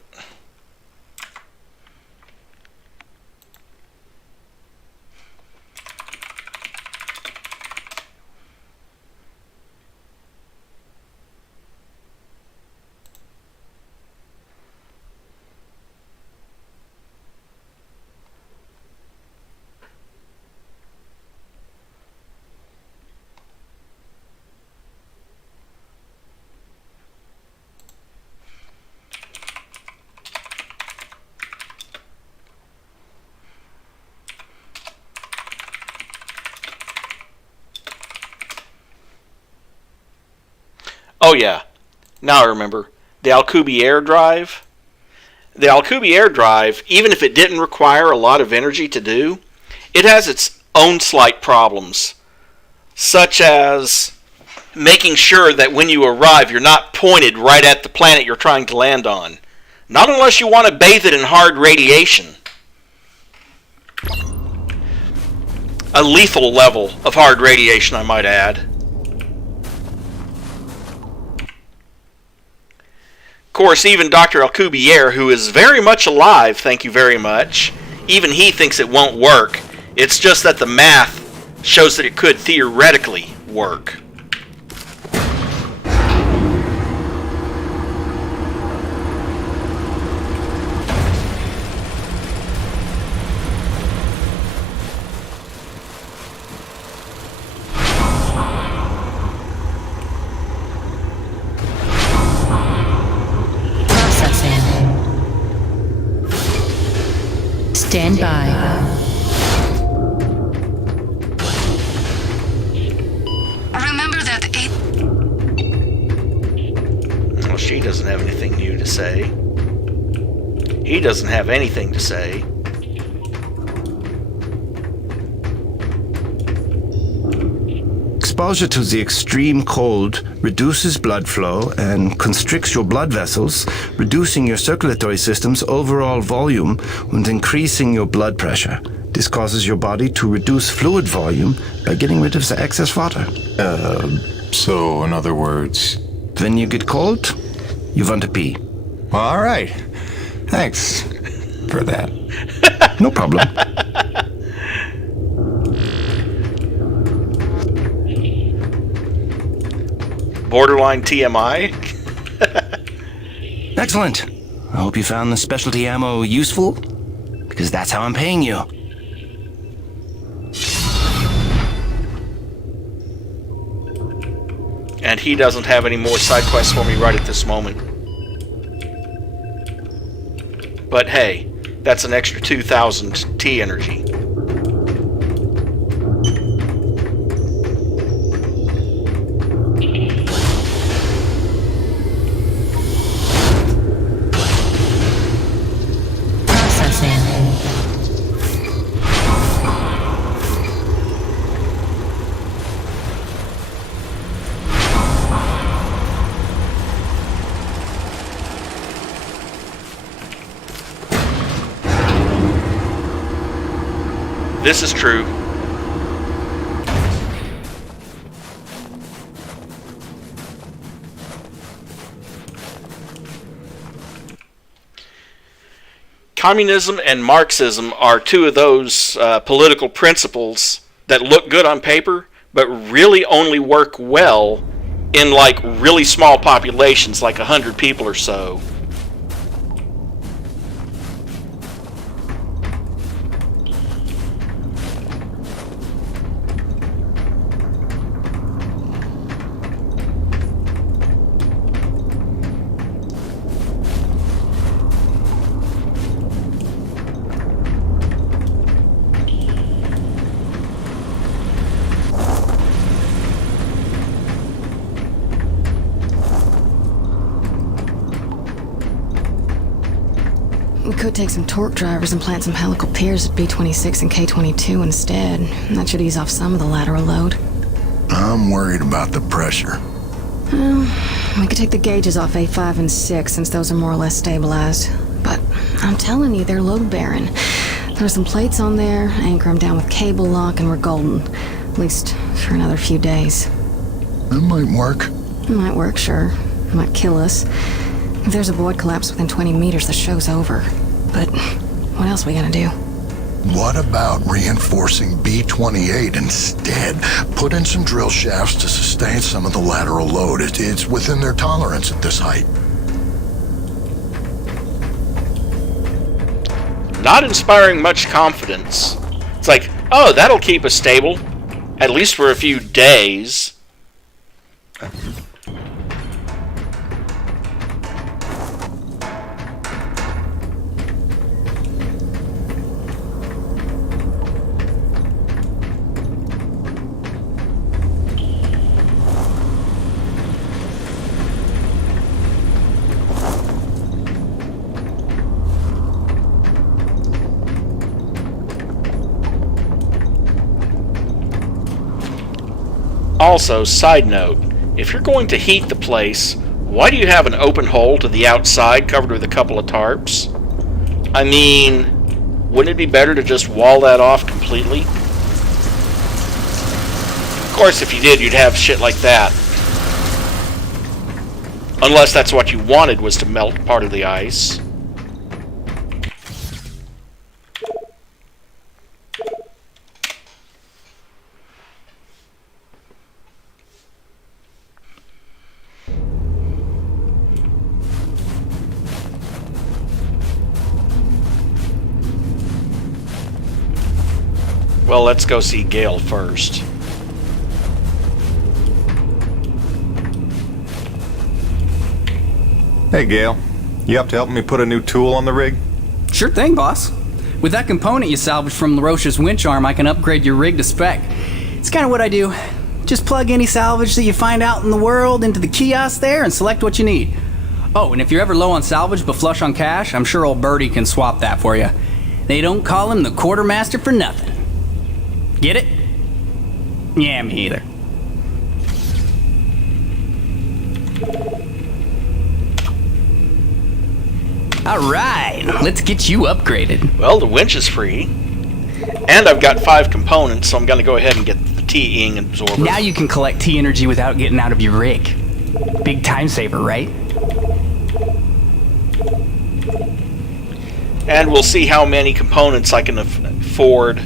Oh yeah, now I remember. The Alcubierre drive. The Alcubierre drive, even if it didn't require a lot of energy to do, it has its own slight problems, such as making sure that when you arrive you're not pointed right at the planet you're trying to land on. Not unless you want to bathe it in hard radiation. A lethal level of hard radiation, I might add. Of course, even Dr. Alcubierre, who is very much alive, thank you very much, even he thinks it won't work. It's just that the math shows that it could theoretically work. Stand by. Remember that Well, she doesn't have anything new to say. He doesn't have anything to say. Exposure to the extreme cold reduces blood flow and constricts your blood vessels, reducing your circulatory system's overall volume and increasing your blood pressure. This causes your body to reduce fluid volume by getting rid of the excess water. So in other words... When you get cold, you want to pee. Well, all right. Thanks for that. No problem. Borderline TMI. Excellent. I hope you found the specialty ammo useful, because that's how I'm paying you. And he doesn't have any more side quests for me right at this moment. But hey, that's an extra 2,000 T energy. This is true. communism and Marxism are two of those political principles that look good on paper, but really only work well in like really small populations, like 100 people or so. We could take some torque drivers and plant some helical piers at B-26 and K-22 instead. That should ease off some of the lateral load. I'm worried about the pressure. Well, we could take the gauges off A5 and 6 since those are more or less stabilized. But I'm telling you, they're load-bearing. There are some plates on there, anchor them down with cable lock, and we're golden. At least for another few days. It might work. It might work, sure. It might kill us. If there's a void collapse within 20 meters, the show's over. But what else are we gonna do? What about reinforcing B-28 instead? Put in some drill shafts to sustain some of the lateral load. It's within their tolerance at this height. Not inspiring much confidence. It's like, oh, that'll keep us stable, at least for a few days. Also, side note, if you're going to heat the place, why do you have an open hole to the outside covered with a couple of tarps? I mean, wouldn't it be better to just wall that off completely? Of course, if you did, you'd have shit like that. Unless that's what you wanted, was to melt part of the ice. Well, let's go see Gale first. Hey, Gale. You up to helping me put a new tool on the rig? Sure thing, boss. With that component you salvaged from LaRoche's winch arm, I can upgrade your rig to spec. It's kind of what I do. Just plug any salvage that you find out in the world into the kiosk there and select what you need. Oh, and if you're ever low on salvage but flush on cash, I'm sure old Birdie can swap that for you. They don't call him the quartermaster for nothing. Get it? Yeah, me either. Alright, let's get you upgraded. Well, the winch is free. And I've got 5 components, so I'm going to go ahead and get the T-ing absorber. Now you can collect T-energy without getting out of your rig. Big time saver, right? And we'll see how many components I can afford.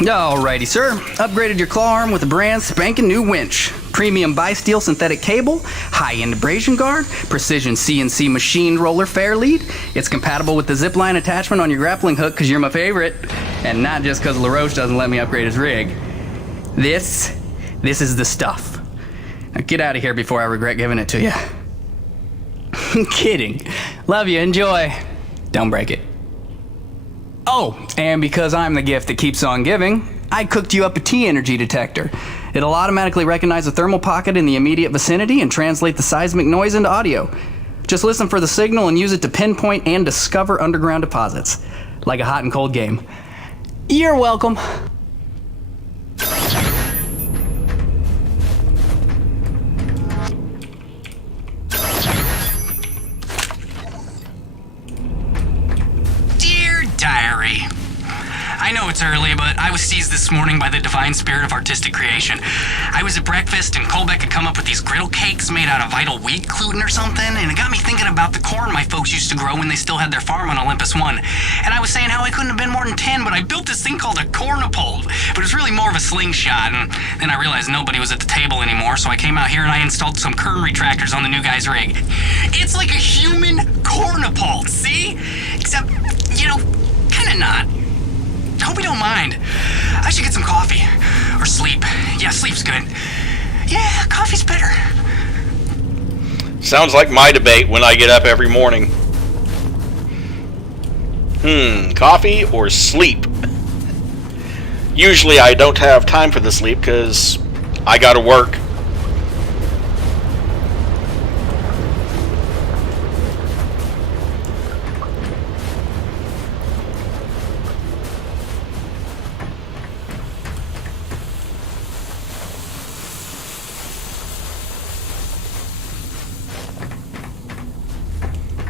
Alrighty, sir. Upgraded your claw arm with a brand spanking new winch. Premium bi-steel synthetic cable, high-end abrasion guard, precision CNC machined roller fair lead. It's compatible with the zipline attachment on your grappling hook because you're my favorite. And not just because LaRoche doesn't let me upgrade his rig. This is the stuff. Now get out of here before I regret giving it to you. Kidding. Love you, enjoy. Don't break it. Oh, and because I'm the gift that keeps on giving, I cooked you up a T-energy detector. It'll automatically recognize a thermal pocket in the immediate vicinity and translate the seismic noise into audio. Just listen for the signal and use it to pinpoint and discover underground deposits. Like a hot and cold game. You're welcome. Dear Diary, I know it's early, but I was seized this morning by the divine spirit of artistic creation. I was at breakfast and Colbeck had come up with these griddle cakes made out of vital wheat gluten or something, and it got me thinking about the corn my folks used to grow when they still had their farm on Olympus 1. And I was saying how I couldn't have been more than 10, but I built this thing called a cornipole, but it was really more of a slingshot, and then I realized nobody was at the table anymore, so I came out here and I installed some kern retractors on the new guy's rig. It's like a human cornipole, see? Except, you know, kinda not. Hope you don't mind. I should get some coffee. Or sleep. Yeah, sleep's good. Yeah, coffee's better. Sounds like my debate when I get up every morning. Coffee or sleep? Usually I don't have time for the sleep because I gotta work.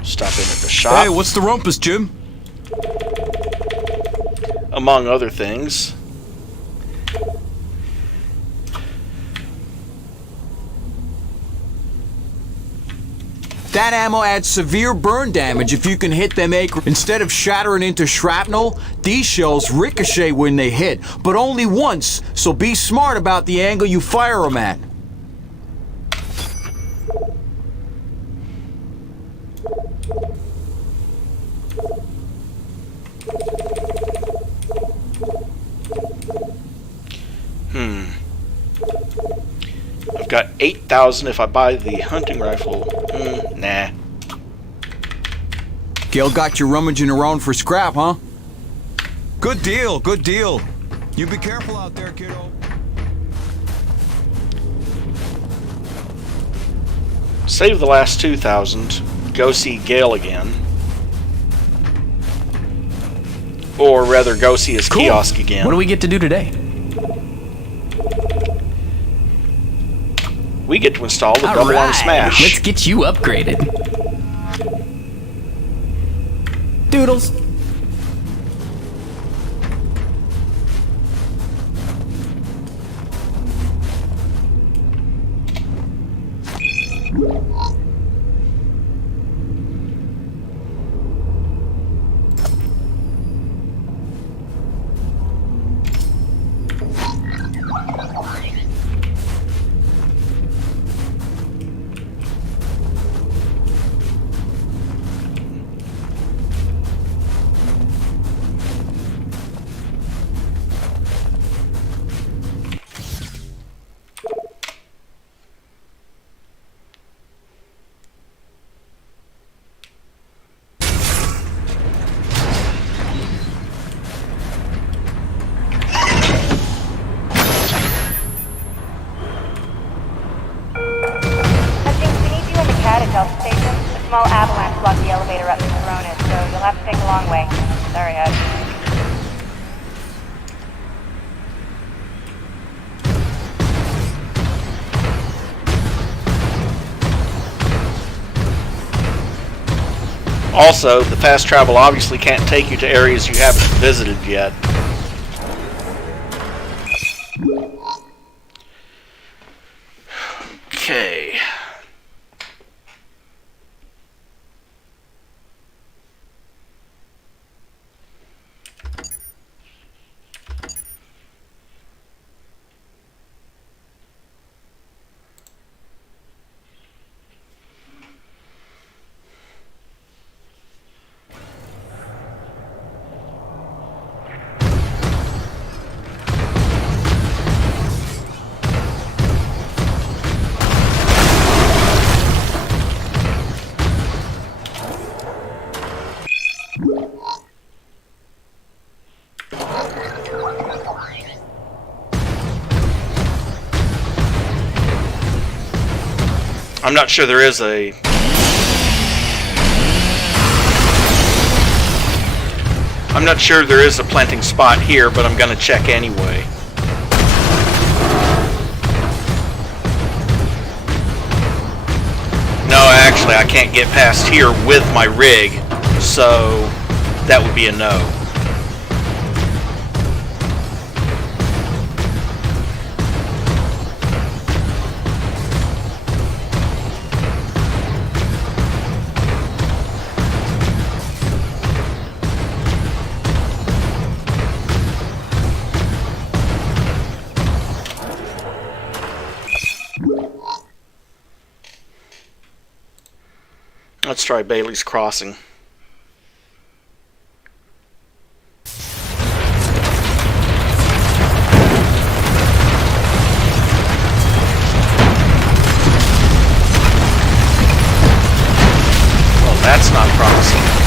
Stop in at the shop. Hey, what's the rumpus, Jim? Among other things. That ammo adds severe burn damage if you can hit them acres. Instead of shattering into shrapnel, these shells ricochet when they hit, but only once, so be smart about the angle you fire them at. I've got 8,000 if I buy the hunting rifle. Nah. Gil got you rummaging around for scrap, huh? Good deal, good deal. You be careful out there, kiddo. Save the last 2,000. Go see Gale again. Or rather, go see his kiosk again. What do we get to do today? We get to install the double arm smash. Let's get you upgraded. Doodles. A small avalanche blocked the elevator up to Corona, so you'll have to take a long way. Sorry, Hud. Also, the fast travel obviously can't take you to areas you haven't visited yet. Okay. I'm not sure there is a... I'm not sure there is a planting spot here, but I'm gonna check anyway. No, actually, I can't get past here with my rig, so that would be a no. Let's try Bailey's Crossing. Well, that's not promising.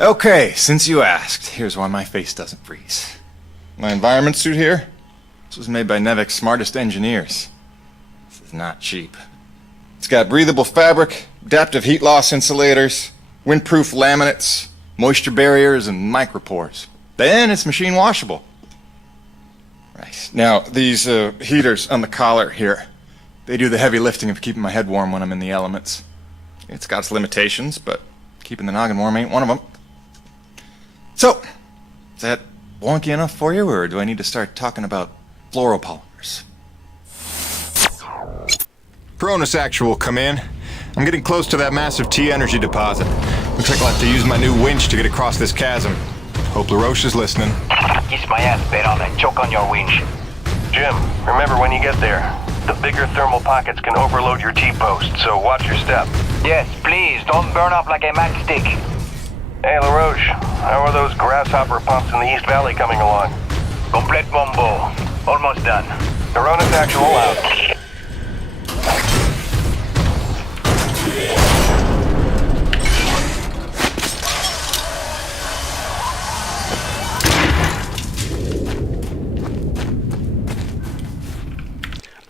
Okay, since you asked, here's why my face doesn't freeze. My environment suit here, this was made by Nevik's smartest engineers. This is not cheap. It's got breathable fabric, adaptive heat loss insulators, windproof laminates, moisture barriers, and micropores. Then it's machine washable. Right. Now, these heaters on the collar here, they do the heavy lifting of keeping my head warm when I'm in the elements. It's got its limitations, but keeping the noggin warm ain't one of them. So, is that wonky enough for you, or do I need to start talking about fluoropolymers? Cronus Actual, come in. I'm getting close to that massive T-energy deposit. Looks like I'll have to use my new winch to get across this chasm. Hope LaRoche is listening. Kiss my ass, Peyton, and choke on your winch. Jim, remember when you get there, the bigger thermal pockets can overload your T-post, so watch your step. Yes, please, don't burn up like a matchstick. Hey, LaRoche, how are those grasshopper pumps in the East Valley coming along? Complete bombo. Almost done. Cronus Actual out.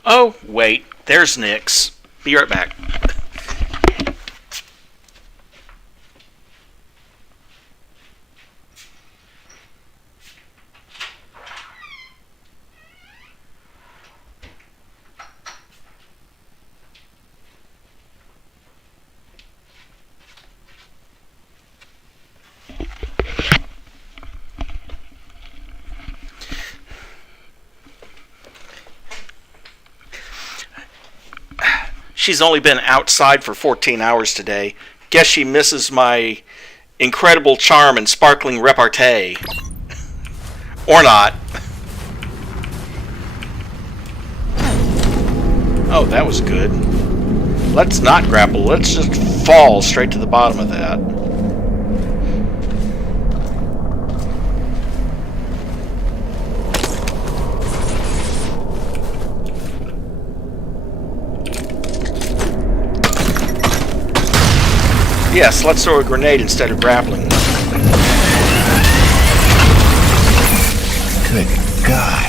Oh, wait, there's Nix. Be right back. She's only been outside for 14 hours today. Guess she misses my incredible charm and sparkling repartee. Or not. Oh, that was good. Let's not grapple. Let's just fall straight to the bottom of that. Yes, let's throw a grenade instead of grappling. Good God.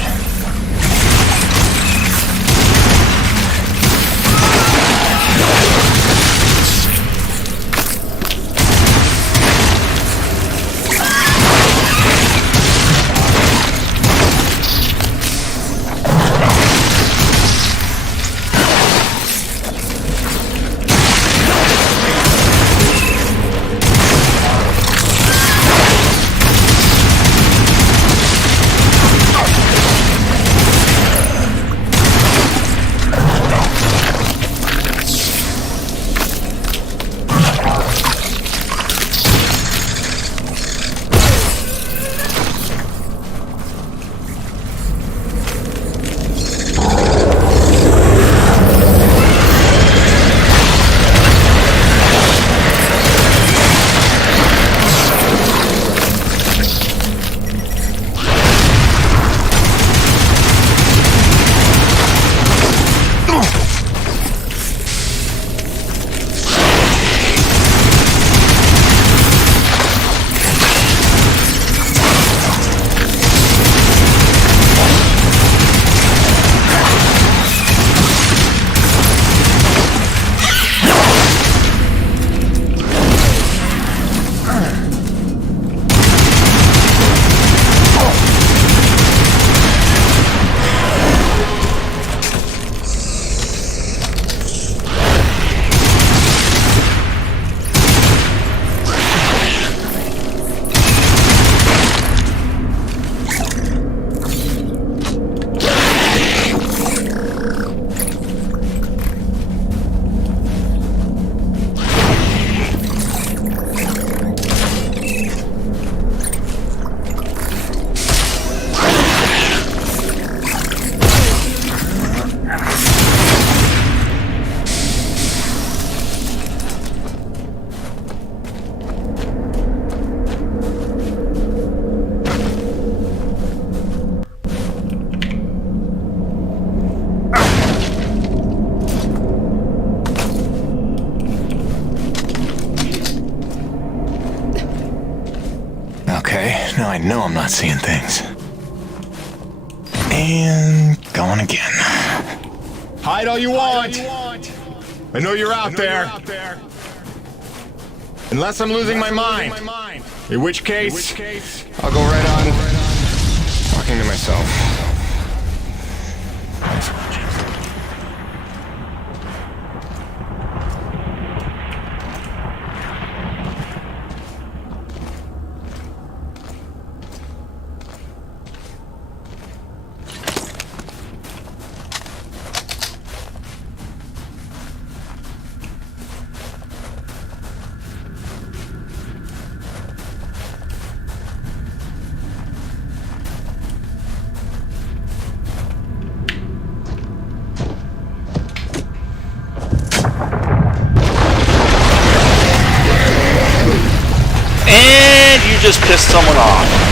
Okay, now I know I'm not seeing things. And going again. Hide all you want! I know you're out there. Unless I'm losing my mind. In which case, I'll go right on talking to myself. And you just pissed someone off.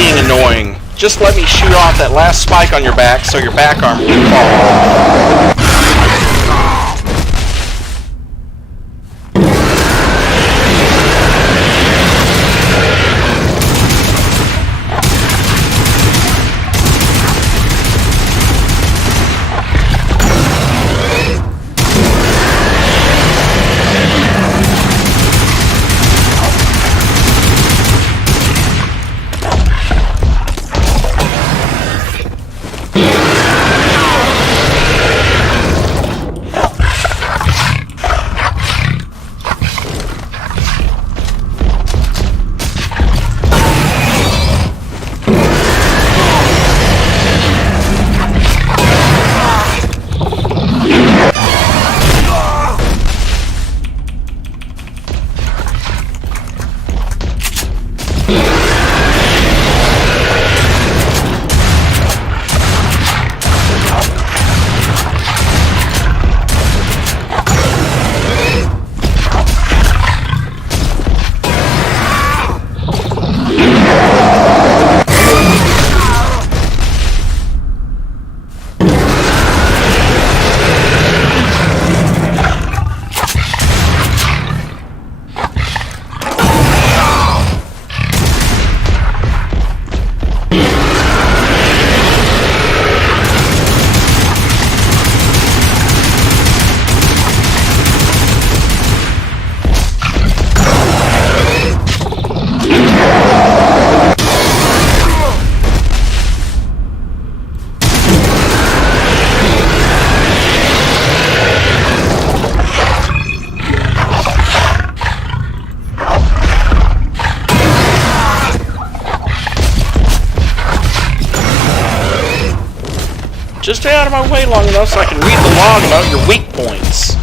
being annoying. Just let me shoot off that last spike on your back so your back armor will fall off. Just stay out of my way long enough so I can read the log about your weak points.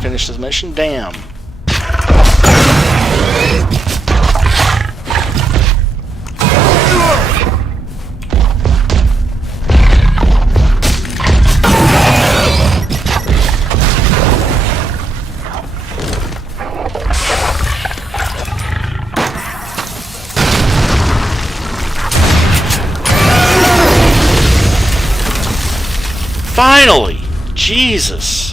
Finish this mission. Damn. Finally! Jesus!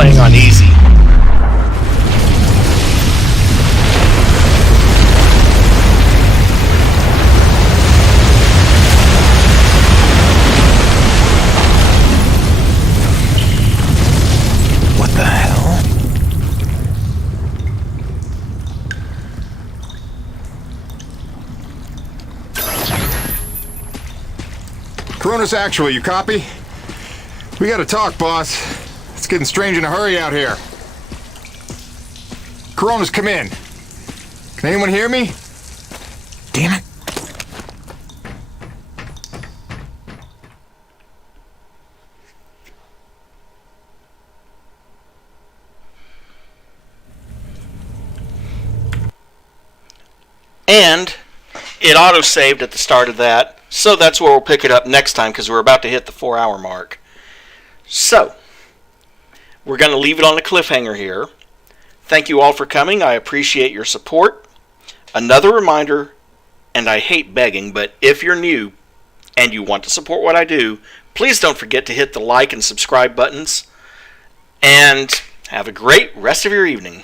playing on easy. What the hell? Cronus Actual, you copy? We gotta talk, boss. It's getting strange in a hurry out here. Cronus, come in. Can anyone hear me? Damn it. And it auto-saved at the start of that, so that's where we'll pick it up next time, because we're about to hit the 4-hour mark. So, we're going to leave it on a cliffhanger here. Thank you all for coming. I appreciate your support. Another reminder, and I hate begging, but if you're new and you want to support what I do, please don't forget to hit the like and subscribe buttons. And have a great rest of your evening.